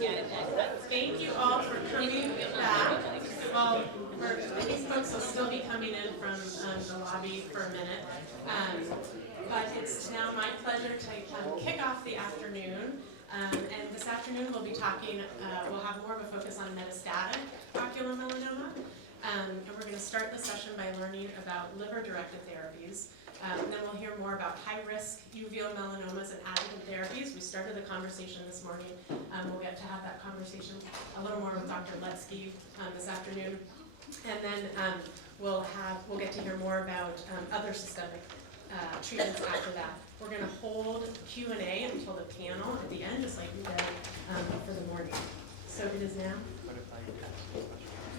Thank you all for coming back. Well, these folks will still be coming in from the lobby for a minute. But it's now my pleasure to kick off the afternoon. And this afternoon we'll be talking, we'll have more of a focus on metastatic ocular melanoma. And we're going to start the session by learning about liver-directed therapies. And then we'll hear more about high-risk uveal melanomas and adjuvant therapies. We started the conversation this morning. We'll get to have that conversation a little more with Dr. Lutzky this afternoon. And then we'll get to hear more about other systemic treatments after that. We're going to hold Q&A until the panel at the end, just like we did for the morning. So it is now.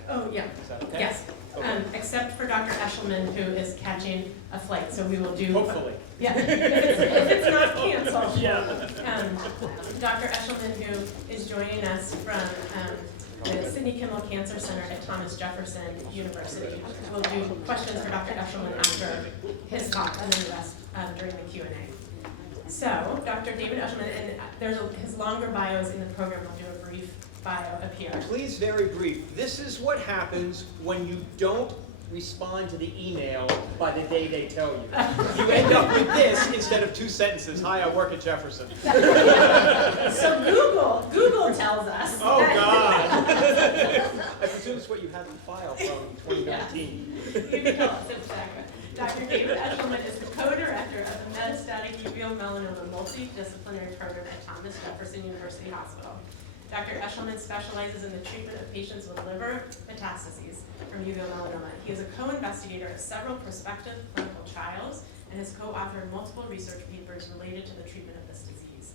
Oh, yeah. Is that okay? Yes. Okay. Except for Dr. Eschelman, who is catching a flight, so we will do. Hopefully. Yeah. If it's not canceled. Yeah. Dr. Eschelman, who is joining us from the Sidney Kimmel Cancer Center at Thomas Jefferson University. We'll do questions for Dr. Eschelman after his talk, and then the rest during the Q&A. So, Dr. David Eschelman, and his longer bio is in the program. I'll do a brief bio up here. Please, very brief. This is what happens when you don't respond to the email by the day they tell you. You end up with this instead of 2 sentences. Hi, I work at Jefferson. So Google tells us. Oh, God. I presume it's what you have in file from 2019. Dr. David Eschelman is the co-director of the Metastatic Uveal Melanoma Multidisciplinary Program at Thomas Jefferson University Hospital. Dr. Eschelman specializes in the treatment of patients with liver metastases from uveal melanoma. He is a co-investigator of several prospective clinical trials and has co-authored multiple research papers related to the treatment of this disease.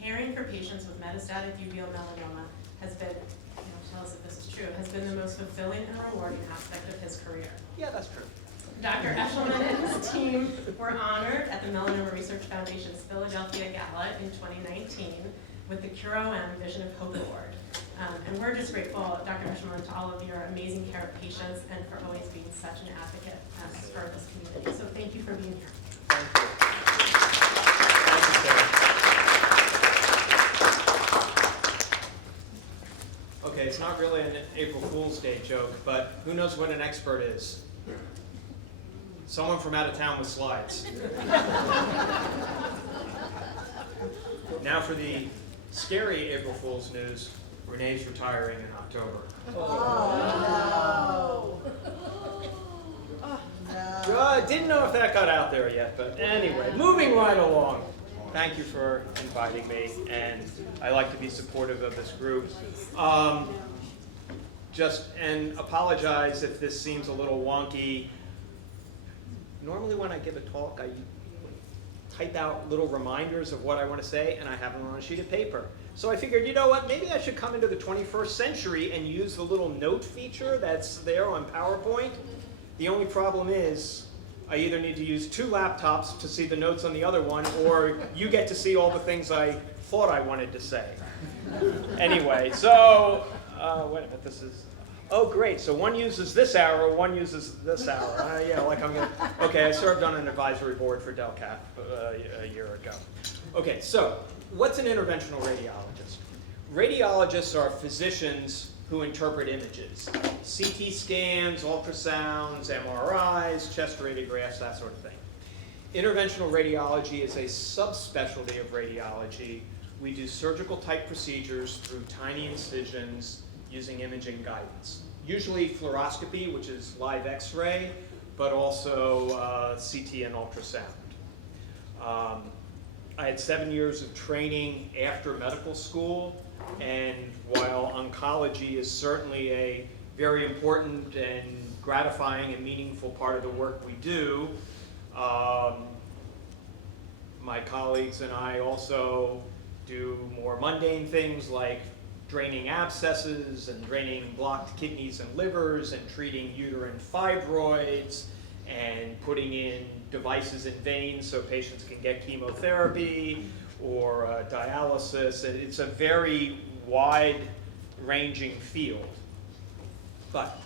Caring for patients with metastatic uveal melanoma has been, tell us if this is true, has been the most fulfilling and rewarding aspect of his career. Yeah, that's true. Dr. Eschelman and his team were honored at the Melanoma Research Foundation's Philadelphia Gala in 2019 with the CureOM Vision of Hope Award. And we're just grateful, Dr. Eschelman, to all of your amazing care of patients and for always being such an advocate for this community. So thank you for being here. Thank you. Thank you, Sarah. Okay, it's not really an April Fool's Day joke, but who knows what an expert is? Someone from out of town with slides. Now for the scary April Fool's news, Renee's retiring in October. Oh, no. Didn't know if that got out there yet, but anyway, moving right along. Thank you for inviting me, and I like to be supportive of this group. And apologize if this seems a little wonky. Normally when I give a talk, I type out little reminders of what I want to say, and I have them on a sheet of paper. So I figured, you know what, maybe I should come into the 21st century and use the little note feature that's there on PowerPoint. The only problem is, I either need to use 2 laptops to see the notes on the other one, or you get to see all the things I thought I wanted to say. Anyway, so, wait a minute, this is, oh great, so one uses this arrow, one uses this arrow. Yeah, like I'm gonna, okay, I served on an advisory board for Delcap a year ago. Okay, so what's an interventional radiologist? Radiologists are physicians who interpret images. CT scans, ultrasounds, MRIs, chest radiographs, that sort of thing. Interventional radiology is a subspecialty of radiology. We do surgical type procedures through tiny incisions using imaging guidance. Usually fluoroscopy, which is live X-ray, but also CT and ultrasound. I had 7 years of training after medical school, and while oncology is certainly a very important and gratifying and meaningful part of the work we do, my colleagues and I also do more mundane things like draining abscesses and draining blocked kidneys and livers and treating uterine fibroids and putting in devices in veins so patients can get chemotherapy or dialysis. It's a very wide-ranging field. But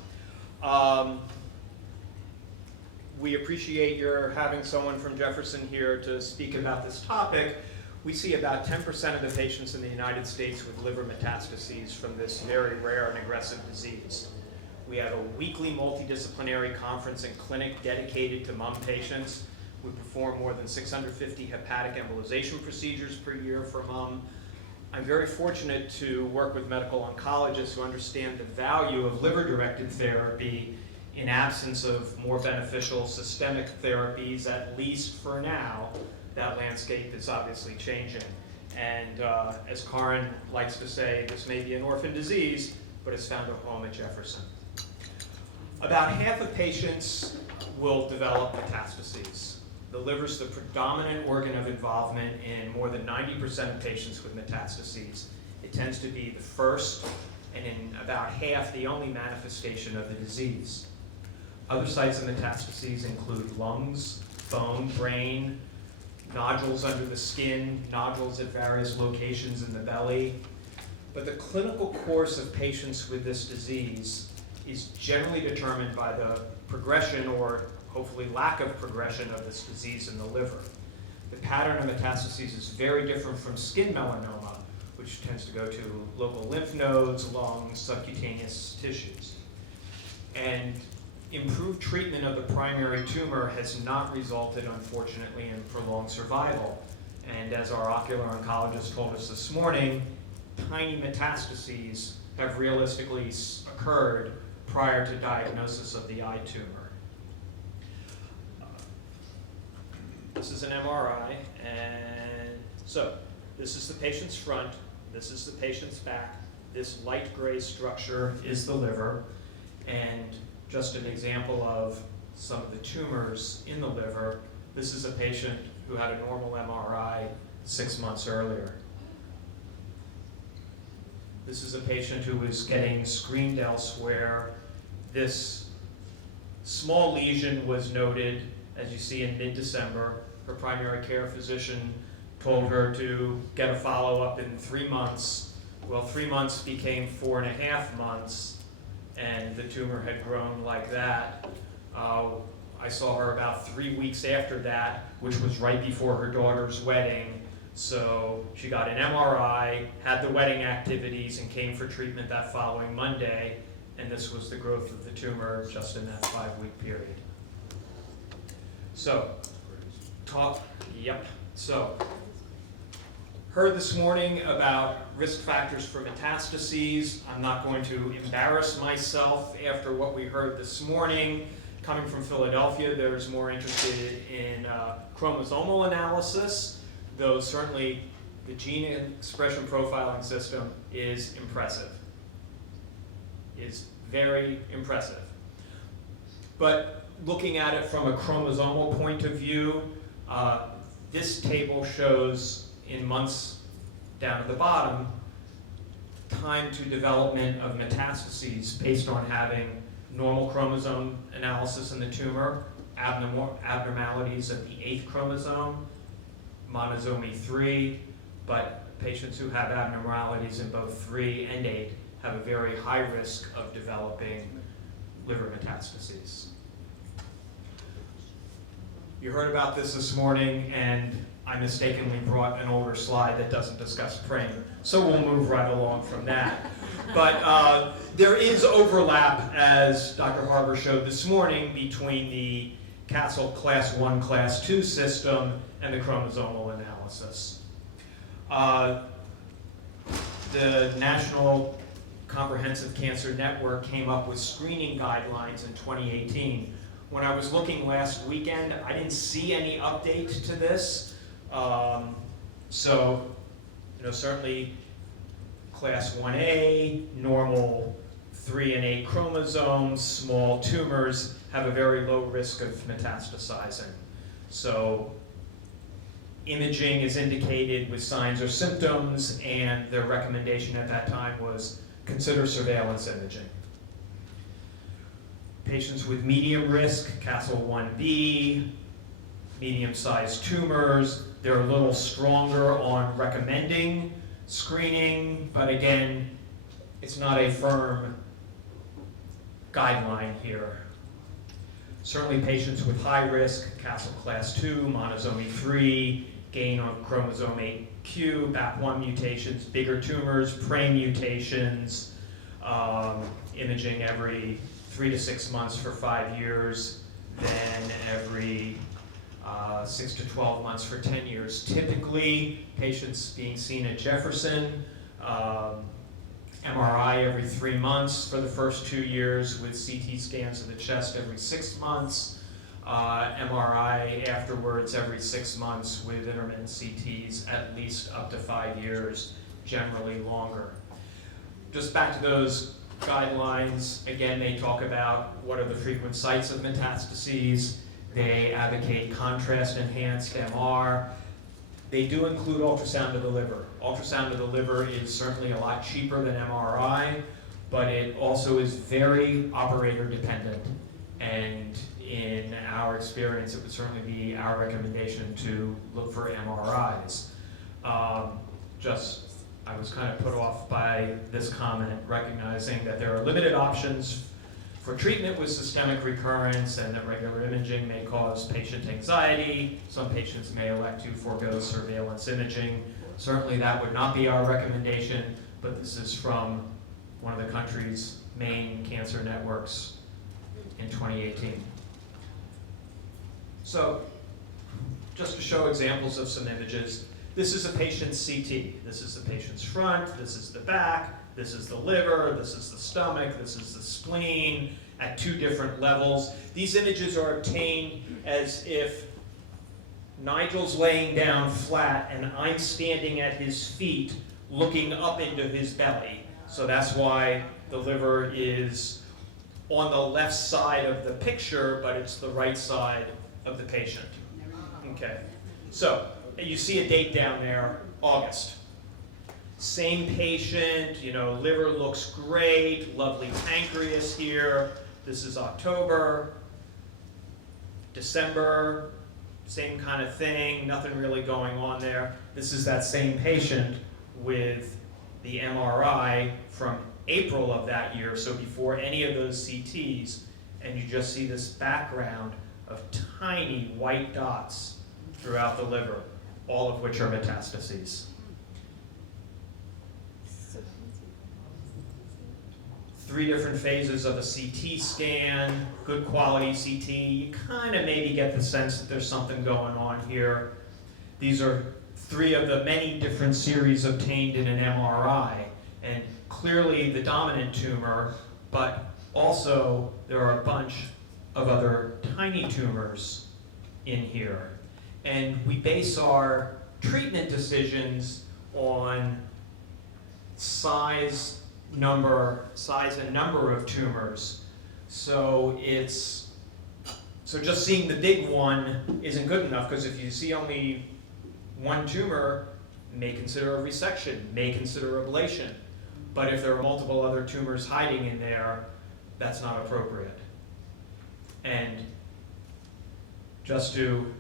we appreciate your having someone from Jefferson here to speak about this topic, We see about 10% of the patients in the United States with liver metastases from this very rare and aggressive disease. We have a weekly multidisciplinary conference and clinic dedicated to MUM patients. We perform more than 650 hepatic embolization procedures per year for MUM. I'm very fortunate to work with medical oncologists who understand the value of liver-directed therapy in absence of more beneficial systemic therapies, at least for now. That landscape is obviously changing. And as Karin likes to say, this may be an orphan disease, but it's found a home at Jefferson. About half of patients will develop metastases. The liver is the predominant organ of involvement in more than 90% of patients with metastases. It tends to be the first, and in about half, the only manifestation of the disease. Other sites of metastases include lungs, bone, brain, nodules under the skin, nodules at various locations in the belly. But the clinical course of patients with this disease is generally determined by the progression, or hopefully lack of progression, of this disease in the liver. The pattern of metastases is very different from skin melanoma, which tends to go to local lymph nodes, lungs, subcutaneous tissues. And improved treatment of the primary tumor has not resulted, unfortunately, in prolonged survival. And as our ocular oncologist told us this morning, tiny metastases have realistically occurred prior to diagnosis of the eye tumor. This is an MRI, and so this is the patient's front, this is the patient's back, this light gray structure is the liver, and just an example of some of the tumors in the liver. This is a patient who had a normal MRI 6 months earlier. This is a patient who was getting screened elsewhere. This small lesion was noted, as you see, in mid-December. Her primary care physician told her to get a follow-up in 3 months. Well, 3 months became 4.5 months, and the tumor had grown like that. I saw her about 3 weeks after that, which was right before her daughter's wedding. So she got an MRI, had the wedding activities, and came for treatment that following Monday. And this was the growth of the tumor just in that 5-week period. So, heard this morning about risk factors for metastases. I'm not going to embarrass myself after what we heard this morning. Coming from Philadelphia, there's more interested in chromosomal analysis, though certainly the gene expression profiling system is impressive. Is very impressive. But looking at it from a chromosomal point of view, this table shows in months down at the bottom, time to development of metastases based on having normal chromosome analysis in the tumor, abnormalities of the 8th chromosome, monosomy 3, but patients who have abnormalities in both 3 and 8 have a very high risk of developing liver metastases. You heard about this morning, and I mistakenly brought an older slide that doesn't discuss PRAME, so we'll move right along from that. But there is overlap, as Dr. Harbour showed this morning, between the Castle Class 1, Class 2 system and the chromosomal analysis. The National Comprehensive Cancer Network came up with screening guidelines in 2018. When I was looking last weekend, I didn't see any update to this. Certainly Class 1A, normal 3 and 8 chromosomes, small tumors have a very low risk of metastasizing. So imaging is indicated with signs or symptoms, and their recommendation at that time was consider surveillance imaging. Patients with medium risk, Castle 1B, medium-sized tumors, they're a little stronger on recommending screening, but again, it's not a firm guideline here. Certainly patients with high risk, Castle Class 2, monosomy 3, gain on chromosome 8 Q, BAP1 mutations, bigger tumors, PRAME mutations, imaging every 3 to 6 months for 5 years, then every 6 to 12 months for 10 years. Typically, patients being seen at Jefferson, MRI every 3 months for the first 2 years, with CT scans of the chest every 6 months, MRI afterwards every 6 months with intermittent CTs at least up to 5 years, generally longer. Just back to those guidelines, again, they talk about what are the frequent sites of metastases. They advocate contrast-enhanced MR. They do include ultrasound of the liver. Ultrasound of the liver is certainly a lot cheaper than MRI, but it also is very operator dependent. And in our experience, it would certainly be our recommendation to look for MRIs. I was kind of put off by this comment, recognizing that there are limited options for treatment with systemic recurrence, and that regular imaging may cause patient anxiety. Some patients may elect to forego surveillance imaging. Certainly that would not be our recommendation, but this is from one of the country's main cancer networks in 2018. So, just to show examples of some images, this is a patient's CT. This is the patient's front, this is the back, this is the liver, this is the stomach, this is the spleen at 2 different levels. These images are obtained as if Nigel's laying down flat and I'm standing at his feet looking up into his belly. So that's why the liver is on the left side of the picture, but it's the right side of the patient. Okay, so you see a date down there, August. Same patient, liver looks great, lovely pancreas here. This is October, December, same kind of thing, nothing really going on there. This is that same patient with the MRI from April of that year, so before any of those CTs, and you just see this background of tiny white dots throughout the liver, all of which are metastases. 3 different phases of a CT scan, good quality CT. You kind of maybe get the sense that there's something going on here. These are 3 of the many different series obtained in an MRI, and clearly the dominant tumor, but also there are a bunch of other tiny tumors in here. And we base our treatment decisions on size and number of tumors. So just seeing the big one isn't good enough, because if you see only 1 tumor, may consider a resection, may consider ablation. But if there are multiple other tumors hiding in there, that's not appropriate. And just to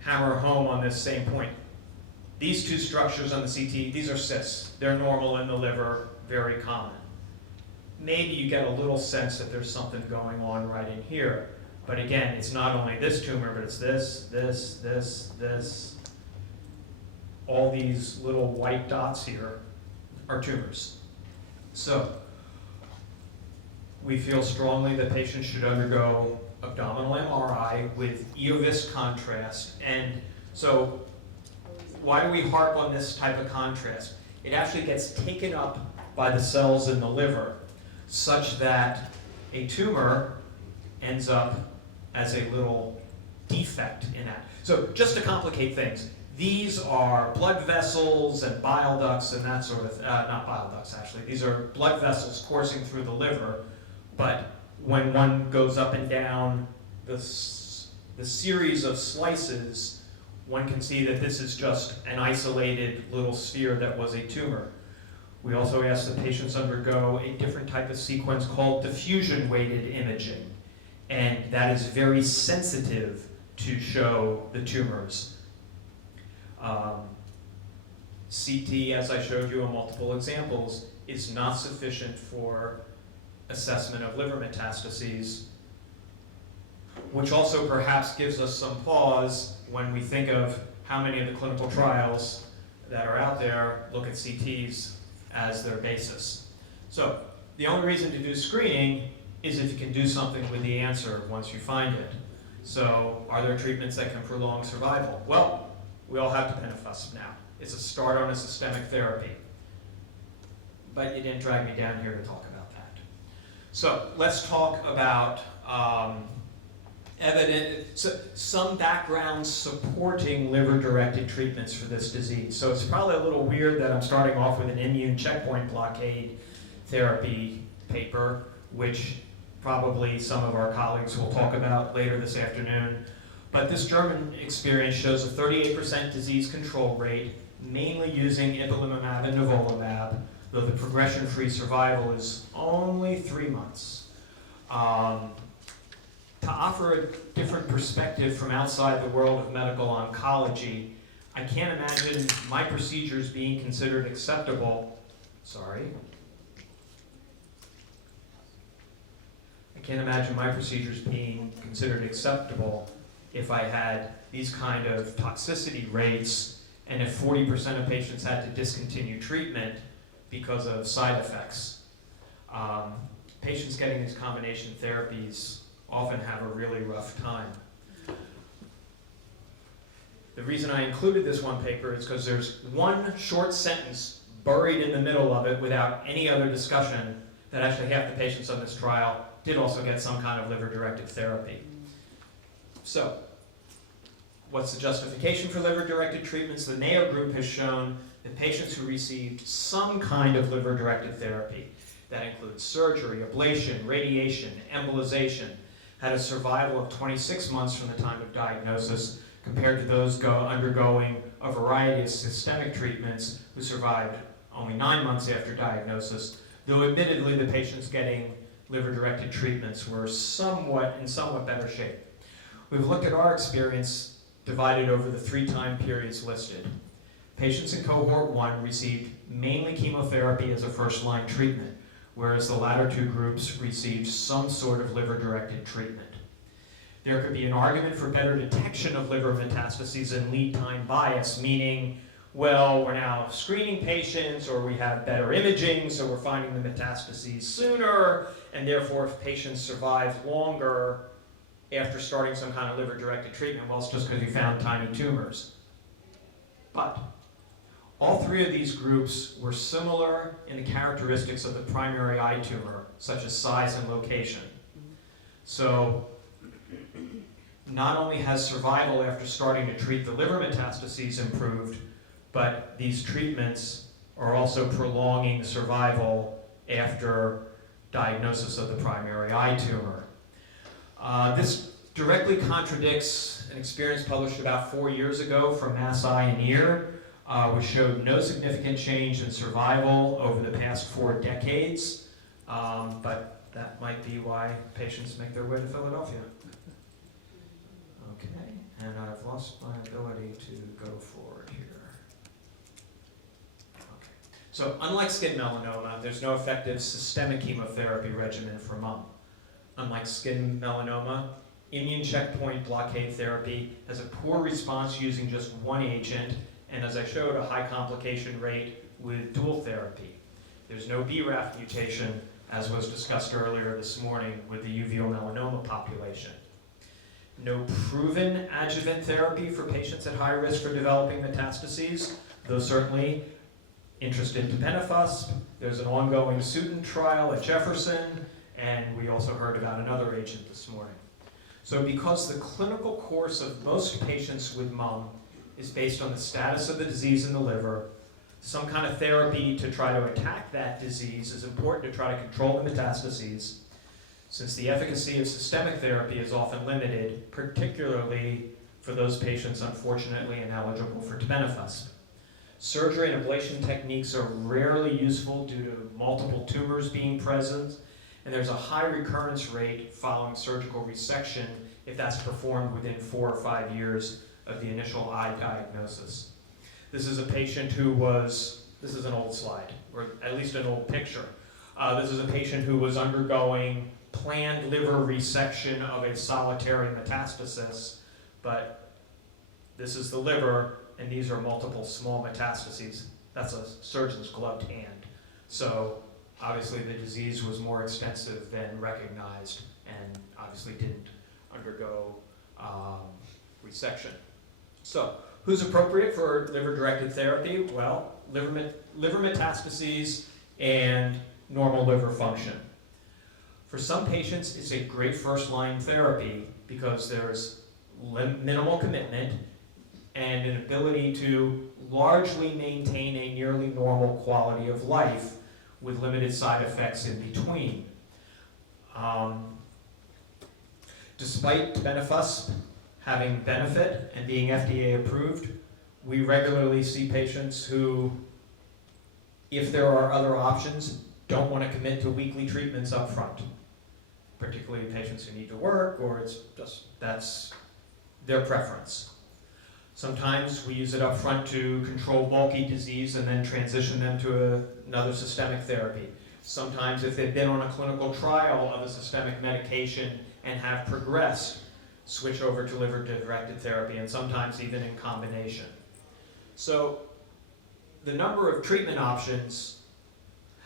hammer home on this same point, these 2 structures on the CT, these are cysts. They're normal in the liver, very common. Maybe you get a little sense that there's something going on right in here. But again, it's not only this tumor, but it's this. All these little white dots here are tumors. So, we feel strongly that patients should undergo abdominal MRI with EOVIS contrast. And so, why do we harp on this type of contrast? It actually gets taken up by the cells in the liver, such that a tumor ends up as a little defect in that. So just to complicate things, these are blood vessels and bile ducts and that sort of, not bile ducts actually, these are blood vessels coursing through the liver, but when one goes up and down the series of slices, one can see that this is just an isolated little sphere that was a tumor. We also ask that patients undergo a different type of sequence called diffusion-weighted imaging, and that is very sensitive to show the tumors. CT, as I showed you in multiple examples, is not sufficient for assessment of liver metastases, which also perhaps gives us some pause when we think of how many of the clinical trials that are out there look at CTs as their basis. So the only reason to do screening is if you can do something with the answer once you find it. So are there treatments that can prolong survival? Well, we all have tebinafusp now. It's a start on a systemic therapy. But you didn't drag me down here to talk about that. So let's talk about some background supporting liver-directed treatments for this disease. So it's probably a little weird that I'm starting off with an immune checkpoint blockade therapy paper, which probably some of our colleagues will talk about later this afternoon. But this German experience shows a 38% disease control rate, mainly using ipilimumab and nivolumab, though the progression-free survival is only 3 months. To offer a different perspective from outside the world of medical oncology, I can't imagine my procedures being considered acceptable. I can't imagine my procedures being considered acceptable if I had these kind of toxicity rates and if 40% of patients had to discontinue treatment because of side effects. Patients getting these combination therapies often have a really rough time. The reason I included this one paper is because there's one short sentence buried in the middle of it without any other discussion that actually half the patients on this trial did also get some kind of liver-directed therapy. So, what's the justification for liver-directed treatments? The NAO group has shown that patients who received some kind of liver-directed therapy, that includes surgery, ablation, radiation, embolization, had a survival of 26 months from the time of diagnosis compared to those undergoing a variety of systemic treatments who survived only 9 months after diagnosis, though admittedly the patients getting liver-directed treatments were in somewhat better shape. We've looked at our experience divided over the 3 time periods listed. Patients in cohort 1 received mainly chemotherapy as a first-line treatment, whereas the latter 2 groups received some sort of liver-directed treatment. There could be an argument for better detection of liver metastases and lead time bias, meaning, well, we're now screening patients, or we have better imaging, so we're finding the metastases sooner, and therefore if patients survive longer after starting some kind of liver-directed treatment, well, it's just because we found tiny tumors. But all 3 of these groups were similar in the characteristics of the primary eye tumor, such as size and location. So, not only has survival after starting to treat the liver metastases improved, but these treatments are also prolonging survival after diagnosis of the primary eye tumor. This directly contradicts an experience published about 4 years ago from Mass Eye and Ear, which showed no significant change in survival over the past 4 decades, but that might be why patients make their way to Philadelphia. Okay, and I've lost my ability to go forward here. Okay, so unlike skin melanoma, there's no effective systemic chemotherapy regimen for MUM. Unlike skin melanoma, immune checkpoint blockade therapy has a poor response using just one agent, and as I showed, a high complication rate with dual therapy. There's no BRAF mutation, as was discussed earlier this morning with the uveal melanoma population. No proven adjuvant therapy for patients at high risk for developing metastases, though certainly interested in tebinafusp. There's an ongoing Sudan trial at Jefferson, and we also heard about another agent this morning. So because the clinical course of most patients with MUM is based on the status of the disease in the liver, some kind of therapy to try to attack that disease is important to try to control the metastases, since the efficacy of systemic therapy is often limited, particularly for those patients unfortunately ineligible for tebinafusp. Surgery and ablation techniques are rarely useful due to multiple tumors being present, and there's a high recurrence rate following surgical resection if that's performed within 4 or 5 years of the initial eye diagnosis. This is a patient who was, this is an old slide, or at least an old picture. This is a patient who was undergoing planned liver resection of a solitary metastasis, but this is the liver, and these are multiple small metastases. That's a surgeon's gloved hand. So obviously the disease was more extensive than recognized and obviously didn't undergo resection. So who's appropriate for liver-directed therapy? Well, liver metastases and normal liver function. For some patients, it's a great first-line therapy because there's minimal commitment and an ability to largely maintain a nearly normal quality of life with limited side effects in between. Despite Benefusp having benefit and being FDA approved, we regularly see patients who, if there are other options, don't want to commit to weekly treatments up front, particularly patients who need to work, or it's just, that's their preference. Sometimes we use it up front to control bulky disease and then transition them to another systemic therapy. Sometimes if they've been on a clinical trial of a systemic medication and have progressed, switch over to liver-directed therapy, and sometimes even in combination. So the number of treatment options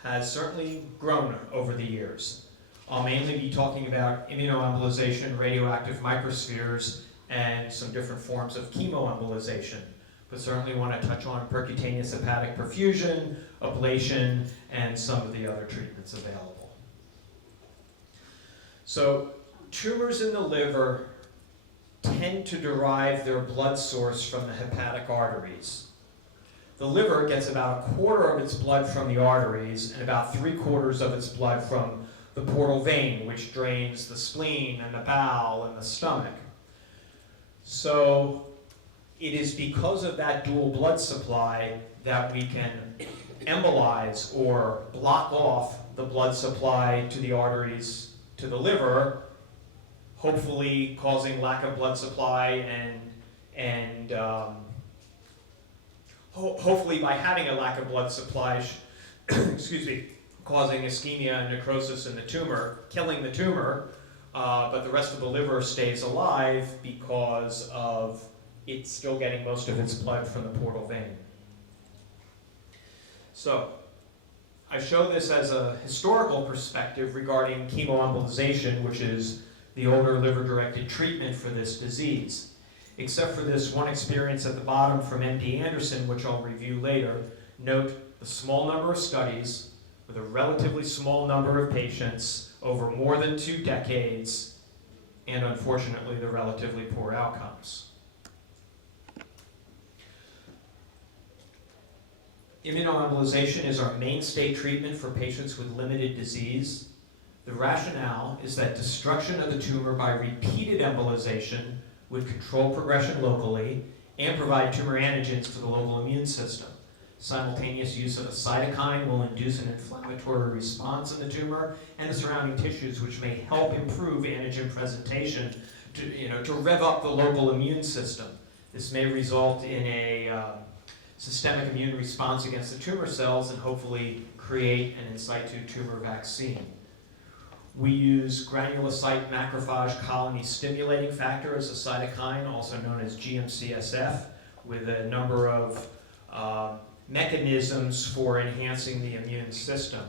has certainly grown over the years. I'll mainly be talking about immunoembolization, radioactive microspheres, and some different forms of chemoembolization, but certainly want to touch on percutaneous hepatic perfusion, ablation, and some of the other treatments available. So tumors in the liver tend to derive their blood source from the hepatic arteries. The liver gets about 1/4 of its blood from the arteries and about 3/4 of its blood from the portal vein, which drains the spleen and the bowel and the stomach. So it is because of that dual blood supply that we can embolize or block off the blood supply to the arteries to the liver, hopefully causing lack of blood supply and hopefully by having a lack of blood supply, excuse me, causing ischemia and necrosis in the tumor, killing the tumor, but the rest of the liver stays alive because of it still getting most of its blood from the portal vein. So I show this as a historical perspective regarding chemoembolization, which is the older liver-directed treatment for this disease. Except for this one experience at the bottom from MD Anderson, which I'll review later, note the small number of studies with a relatively small number of patients over more than 2 decades, and unfortunately the relatively poor outcomes. Immunoembolization is our mainstay treatment for patients with limited disease. The rationale is that destruction of the tumor by repeated embolization would control progression locally and provide tumor antigens to the local immune system. Simultaneous use of a cytokine will induce an inflammatory response in the tumor and the surrounding tissues, which may help improve antigen presentation to rev up the local immune system. This may result in a systemic immune response against the tumor cells and hopefully create an in situ tumor vaccine. We use granulocyte macrophage colony stimulating factor as a cytokine, also known as GM-CSF, with a number of mechanisms for enhancing the immune system.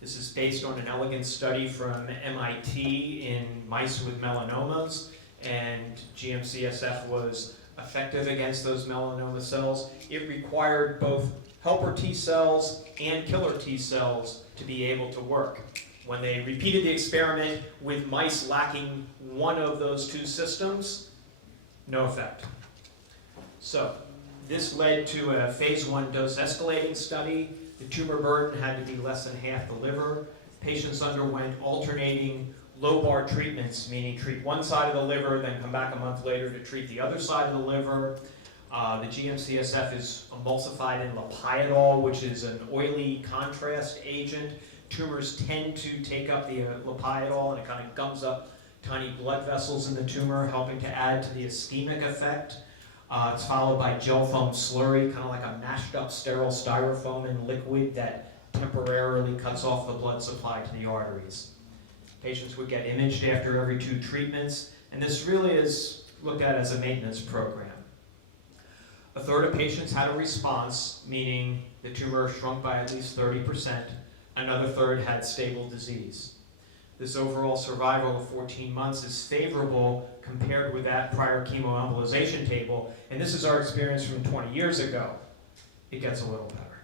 This is based on an elegant study from MIT in mice with melanomas, and GM-CSF was effective against those melanoma cells. It required both helper T cells and killer T cells to be able to work. When they repeated the experiment with mice lacking one of those 2 systems, no effect. So this led to a phase 1 dose escalating study. The tumor burden had to be less than half the liver. Patients underwent alternating low-bar treatments, meaning treat one side of the liver, then come back a month later to treat the other side of the liver. The GM-CSF is emulsified in Lipiodol, which is an oily contrast agent. Tumors tend to take up the Lipiodol, and it kind of gums up tiny blood vessels in the tumor, helping to add to the ischemic effect. It's followed by gel foam slurry, kind of like a mashed up sterile styrofoam in liquid that temporarily cuts off the blood supply to the arteries. Patients would get imaged after every 2 treatments, and this really is looked at as a maintenance program. A third of patients had a response, meaning the tumor shrunk by at least 30%. Another third had stable disease. This overall survival of 14 months is favorable compared with that prior chemoembolization table, and this is our experience from 20 years ago. It gets a little better.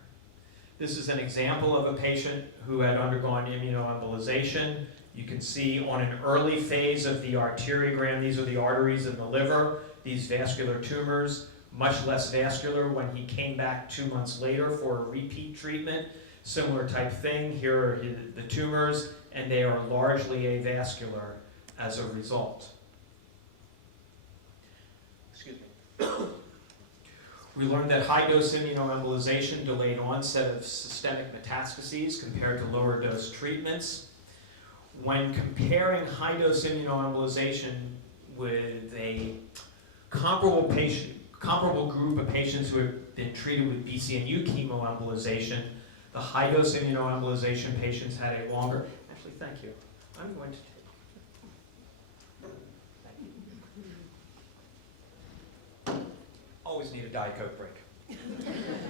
This is an example of a patient who had undergone immunoembolization. You can see on an early phase of the arteriogram, these are the arteries in the liver, these vascular tumors, much less vascular when he came back 2 months later for a repeat treatment. Similar type thing, here are the tumors, and they are largely avascular as a result. Excuse me. We learned that high-dose immunoembolization delayed onset of systemic metastases compared to lower-dose treatments. When comparing high-dose immunoembolization with a comparable group of patients who have been treated with BCNU chemoembolization, the high-dose immunoembolization patients had a longer, actually, thank you. I'm going to always need a Diet Coke break.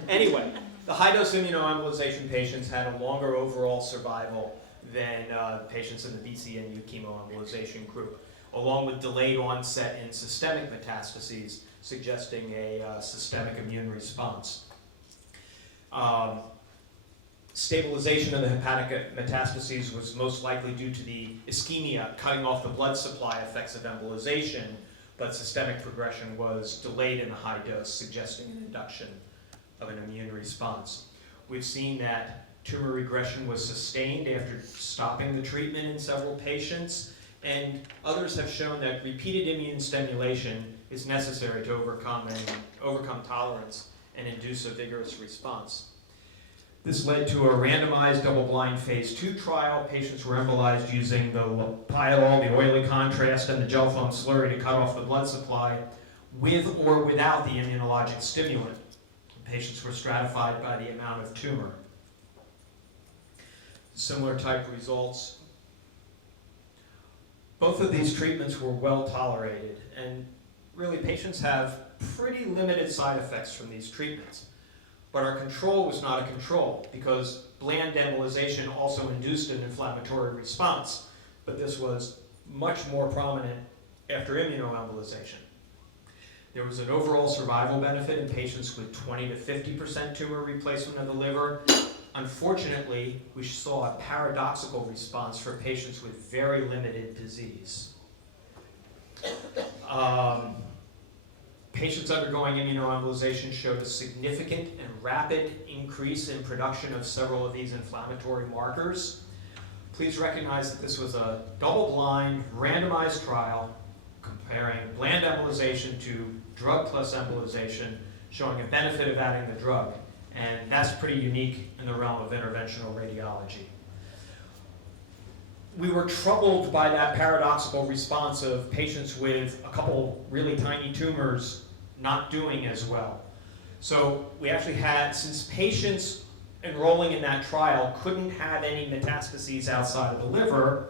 Anyway, the high-dose immunoembolization patients had a longer overall survival than patients in the BCNU chemoembolization group, along with delayed onset in systemic metastases, suggesting a systemic immune response. Stabilization of the hepatic metastases was most likely due to the ischemia, cutting off the blood supply effects of embolization, but systemic progression was delayed in the high dose, suggesting an induction of an immune response. We've seen that tumor regression was sustained after stopping the treatment in several patients, and others have shown that repeated immune stimulation is necessary to overcome tolerance and induce a vigorous response. This led to a randomized double-blind phase 2 trial. Patients were embolized using the Lopiodol, the oily contrast, and the gel foam slurry to cut off the blood supply with or without the immunologic stimulant. Patients were stratified by the amount of tumor. Similar type results. Both of these treatments were well tolerated, and really patients have pretty limited side effects from these treatments. But our control was not a control, because bland embolization also induced an inflammatory response, but this was much more prominent after immunoembolization. There was an overall survival benefit in patients with 20 to 50% tumor replacement of the liver. Unfortunately, we saw a paradoxical response for patients with very limited disease. Patients undergoing immunoembolization showed a significant and rapid increase in production of several of these inflammatory markers. Please recognize that this was a double-blind, randomized trial comparing bland embolization to drug plus embolization, showing a benefit of adding the drug. And that's pretty unique in the realm of interventional radiology. We were troubled by that paradoxical response of patients with a couple really tiny tumors not doing as well. So we actually had, since patients enrolling in that trial couldn't have any metastases outside of the liver,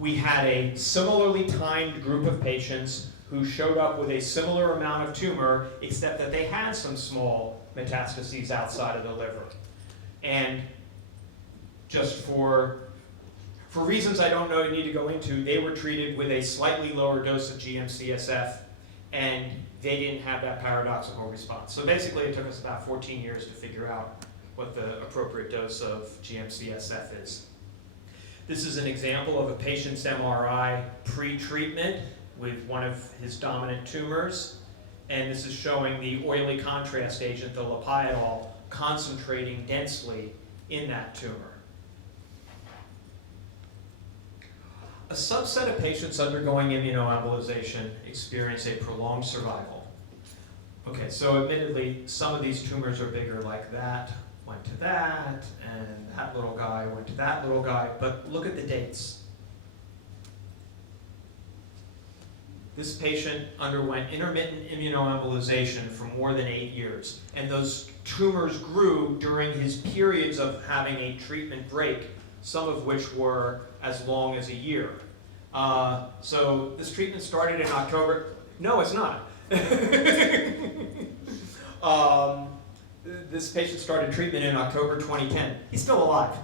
we had a similarly timed group of patients who showed up with a similar amount of tumor, except that they had some small metastases outside of the liver. And just for reasons I don't know, need to go into, they were treated with a slightly lower dose of GM-CSF, and they didn't have that paradoxical response. So basically it took us about 14 years to figure out what the appropriate dose of GM-CSF is. This is an example of a patient's MRI pre-treatment with one of his dominant tumors, and this is showing the oily contrast agent, the Lopiodol, concentrating densely in that tumor. A subset of patients undergoing immunoembolization experience a prolonged survival. Okay, so admittedly, some of these tumors are bigger, like that went to that, and that little guy went to that little guy, but look at the dates. This patient underwent intermittent immunoembolization for more than 8 years, and those tumors grew during his periods of having a treatment break, some of which were as long as a year. So this treatment started in October. No, it's not. This patient started treatment in October 2010. He's still alive.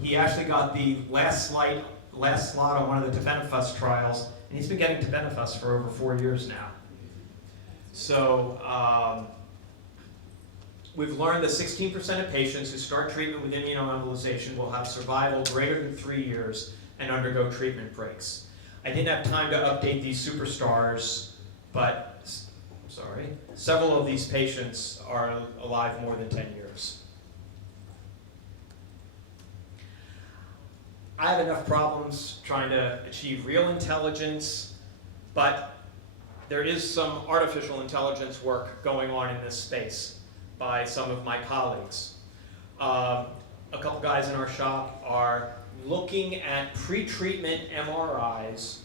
He actually got the last slot on one of the tebentafusp trials, and he's been getting tebentafusp for over 4 years now. So we've learned that 16% of patients who start treatment with immunoembolization will have survival greater than 3 years and undergo treatment breaks. I didn't have time to update these superstars, but several of these patients are alive more than 10 years. I have enough problems trying to achieve real intelligence, but there is some artificial intelligence work going on in this space by some of my colleagues. A couple guys in our shop are looking at pre-treatment MRIs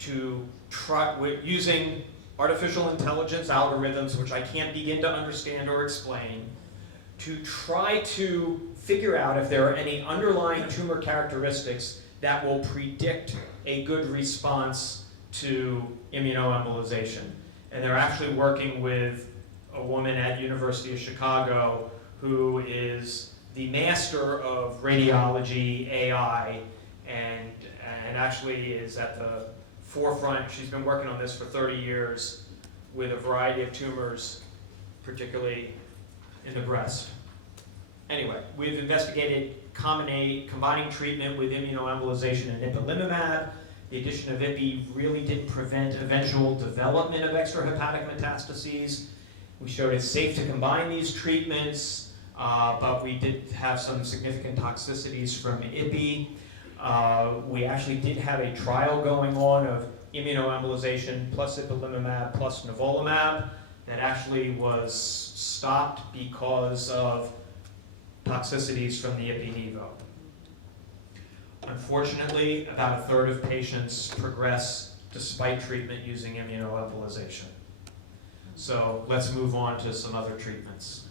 to try, using artificial intelligence algorithms, which I can't begin to understand or explain, to try to figure out if there are any underlying tumor characteristics that will predict a good response to immunoembolization. And they're actually working with a woman at University of Chicago who is the master of radiology AI and actually is at the forefront. She's been working on this for 30 years with a variety of tumors, particularly in the breast. Anyway, we've investigated combining treatment with immunoembolization and ipilimumab. The addition of IPI really didn't prevent eventual development of extrahepatic metastases. We showed it's safe to combine these treatments, but we did have some significant toxicities from IPI. We actually did have a trial going on of immunoembolization plus ipilimumab plus nivolumab that actually was stopped because of toxicities from the ipi-nivo. Unfortunately, about a third of patients progress despite treatment using immunoembolization. So let's move on to some other treatments.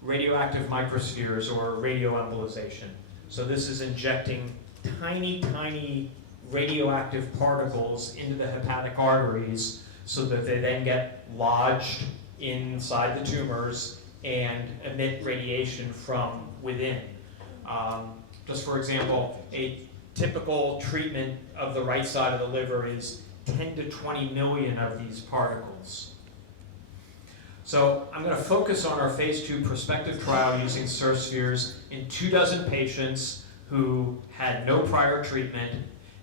Radioactive microspheres or radioembolization. So this is injecting tiny radioactive particles into the hepatic arteries so that they then get lodged inside the tumors and emit radiation from within. Just for example, a typical treatment of the right side of the liver is 10 to 20 million of these particles. So I'm going to focus on our phase 2 prospective trial using SIR in 24 patients who had no prior treatment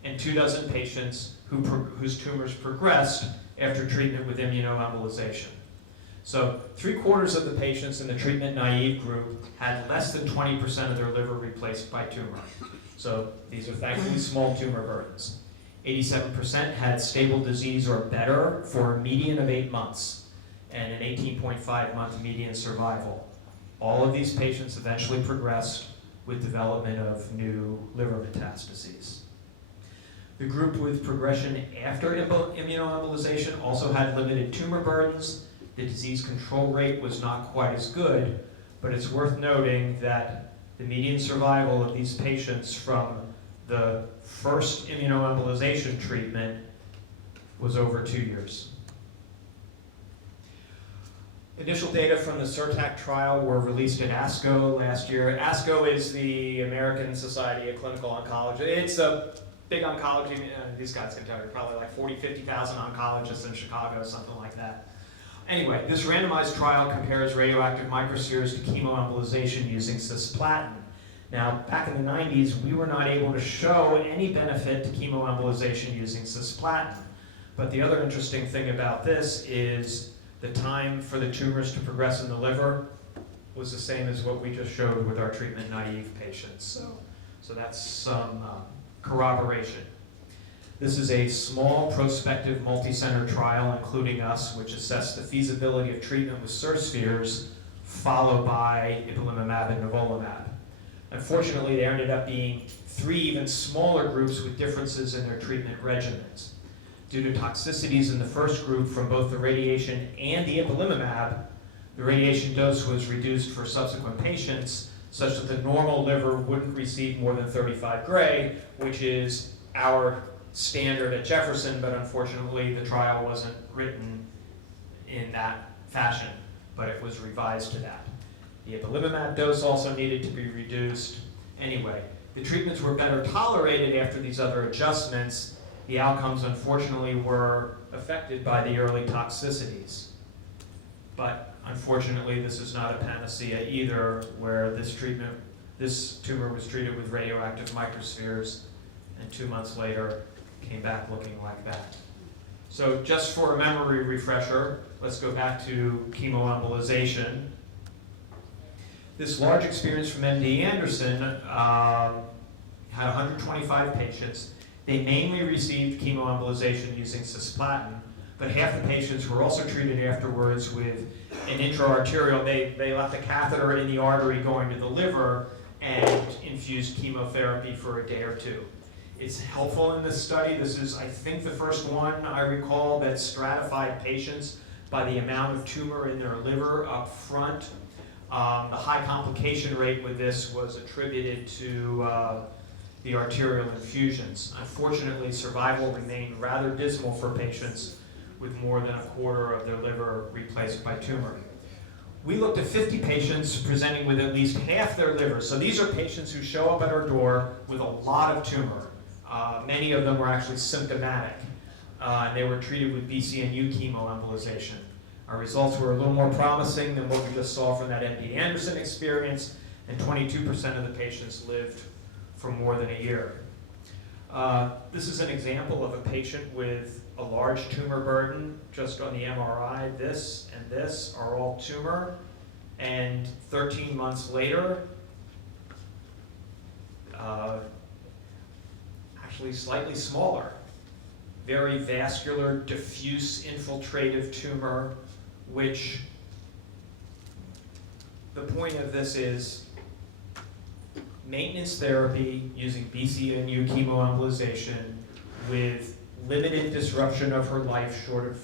and 24 patients whose tumors progressed after treatment with immunoembolization. So 3/4 of the patients in the treatment-naive group had less than 20% of their liver replaced by tumor. So these are thankfully small tumor burdens. 87% had stable disease or better for a median of 8 months and an 18.5-month median survival. All of these patients eventually progressed with development of new liver metastases. The group with progression after immunoembolization also had limited tumor burdens. The disease control rate was not quite as good, but it's worth noting that the median survival of these patients from the first immunoembolization treatment was over 2 years. Initial data from the CERTAC trial were released at ASCO last year. ASCO is the American Society of Clinical Oncology. It's a big oncology, these guys can tell you, probably like 50,000 oncologists in Chicago, something like that. Anyway, this randomized trial compares radioactive microspheres to chemoembolization using cisplatin. Now, back in the 90s, we were not able to show any benefit to chemoembolization using cisplatin. But the other interesting thing about this is the time for the tumors to progress in the liver was the same as what we just showed with our treatment-naive patients. So that's some corroboration. This is a small prospective multi-center trial, including us, which assessed the feasibility of treatment with SIR followed by ipilimumab and nivolumab. Unfortunately, there ended up being 3 even smaller groups with differences in their treatment regimens. Due to toxicities in the first group from both the radiation and the ipilimumab, the radiation dose was reduced for subsequent patients such that the normal liver wouldn't receive more than 35 gray, which is our standard at Jefferson, but unfortunately the trial wasn't written in that fashion, but it was revised to that. The ipilimumab dose also needed to be reduced. Anyway, the treatments were better tolerated after these other adjustments. The outcomes, unfortunately, were affected by the early toxicities. But unfortunately, this is not a panacea either, where this tumor was treated with radioactive microspheres, and 2 months later came back looking like that. So just for a memory refresher, let's go back to chemoembolization. This large experience from MD Anderson had 125 patients. They mainly received chemoembolization using cisplatin, but half the patients were also treated afterwards with an intra-arterial. They left a catheter in the artery going to the liver and infused chemotherapy for a day or two. It's helpful in this study. This is, I think, the first one I recall that stratified patients by the amount of tumor in their liver up front. The high complication rate with this was attributed to the arterial infusions. Unfortunately, survival remained rather dismal for patients with more than a quarter of their liver replaced by tumor. We looked at 50 patients presenting with at least half their liver. So these are patients who show up at our door with a lot of tumor. Many of them were actually symptomatic. And they were treated with BCNU chemoembolization. Our results were a little more promising than what we just saw from that MD Anderson experience, and 22% of the patients lived for more than a year. This is an example of a patient with a large tumor burden. Just on the MRI, this and this are all tumor, and 13 months later, actually slightly smaller, very vascular, diffuse infiltrative tumor, which the point of this is maintenance therapy using BCNU chemoembolization with limited disruption of her life short of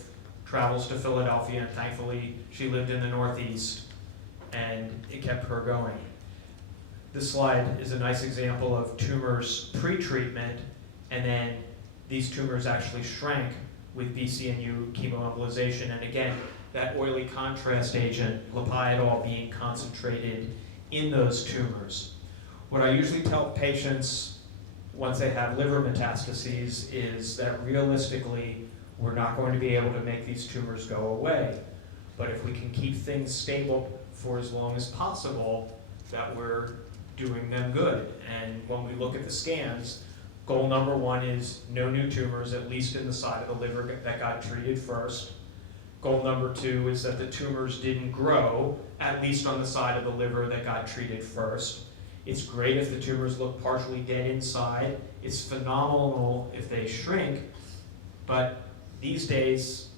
travels to Philadelphia, and thankfully she lived in the Northeast and it kept her going. This slide is a nice example of tumors pre-treatment, and then these tumors actually shrank with BCNU chemoembolization, and again, that oily contrast agent, lepiodol, being concentrated in those tumors. What I usually tell patients once they have liver metastases is that realistically, we're not going to be able to make these tumors go away. But if we can keep things stable for as long as possible, that we're doing them good. And when we look at the scans, goal number one is no new tumors, at least in the side of the liver that got treated first. Goal number two is that the tumors didn't grow, at least on the side of the liver that got treated first. It's great if the tumors look partially dead inside. It's phenomenal if they shrink, but these days,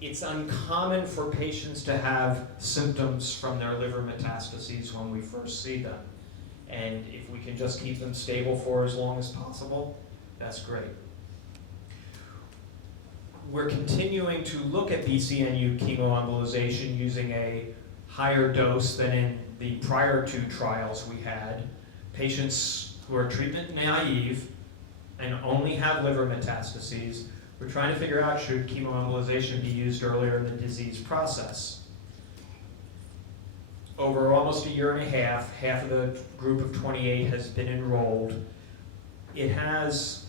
it's uncommon for patients to have symptoms from their liver metastases when we first see them. And if we can just keep them stable for as long as possible, that's great. We're continuing to look at BCNU chemoembolization using a higher dose than in the prior two trials we had. Patients who are treatment naive and only have liver metastases, we're trying to figure out, should chemoembolization be used earlier in the disease process? Over almost a year and a half of the group of 28 has been enrolled. It has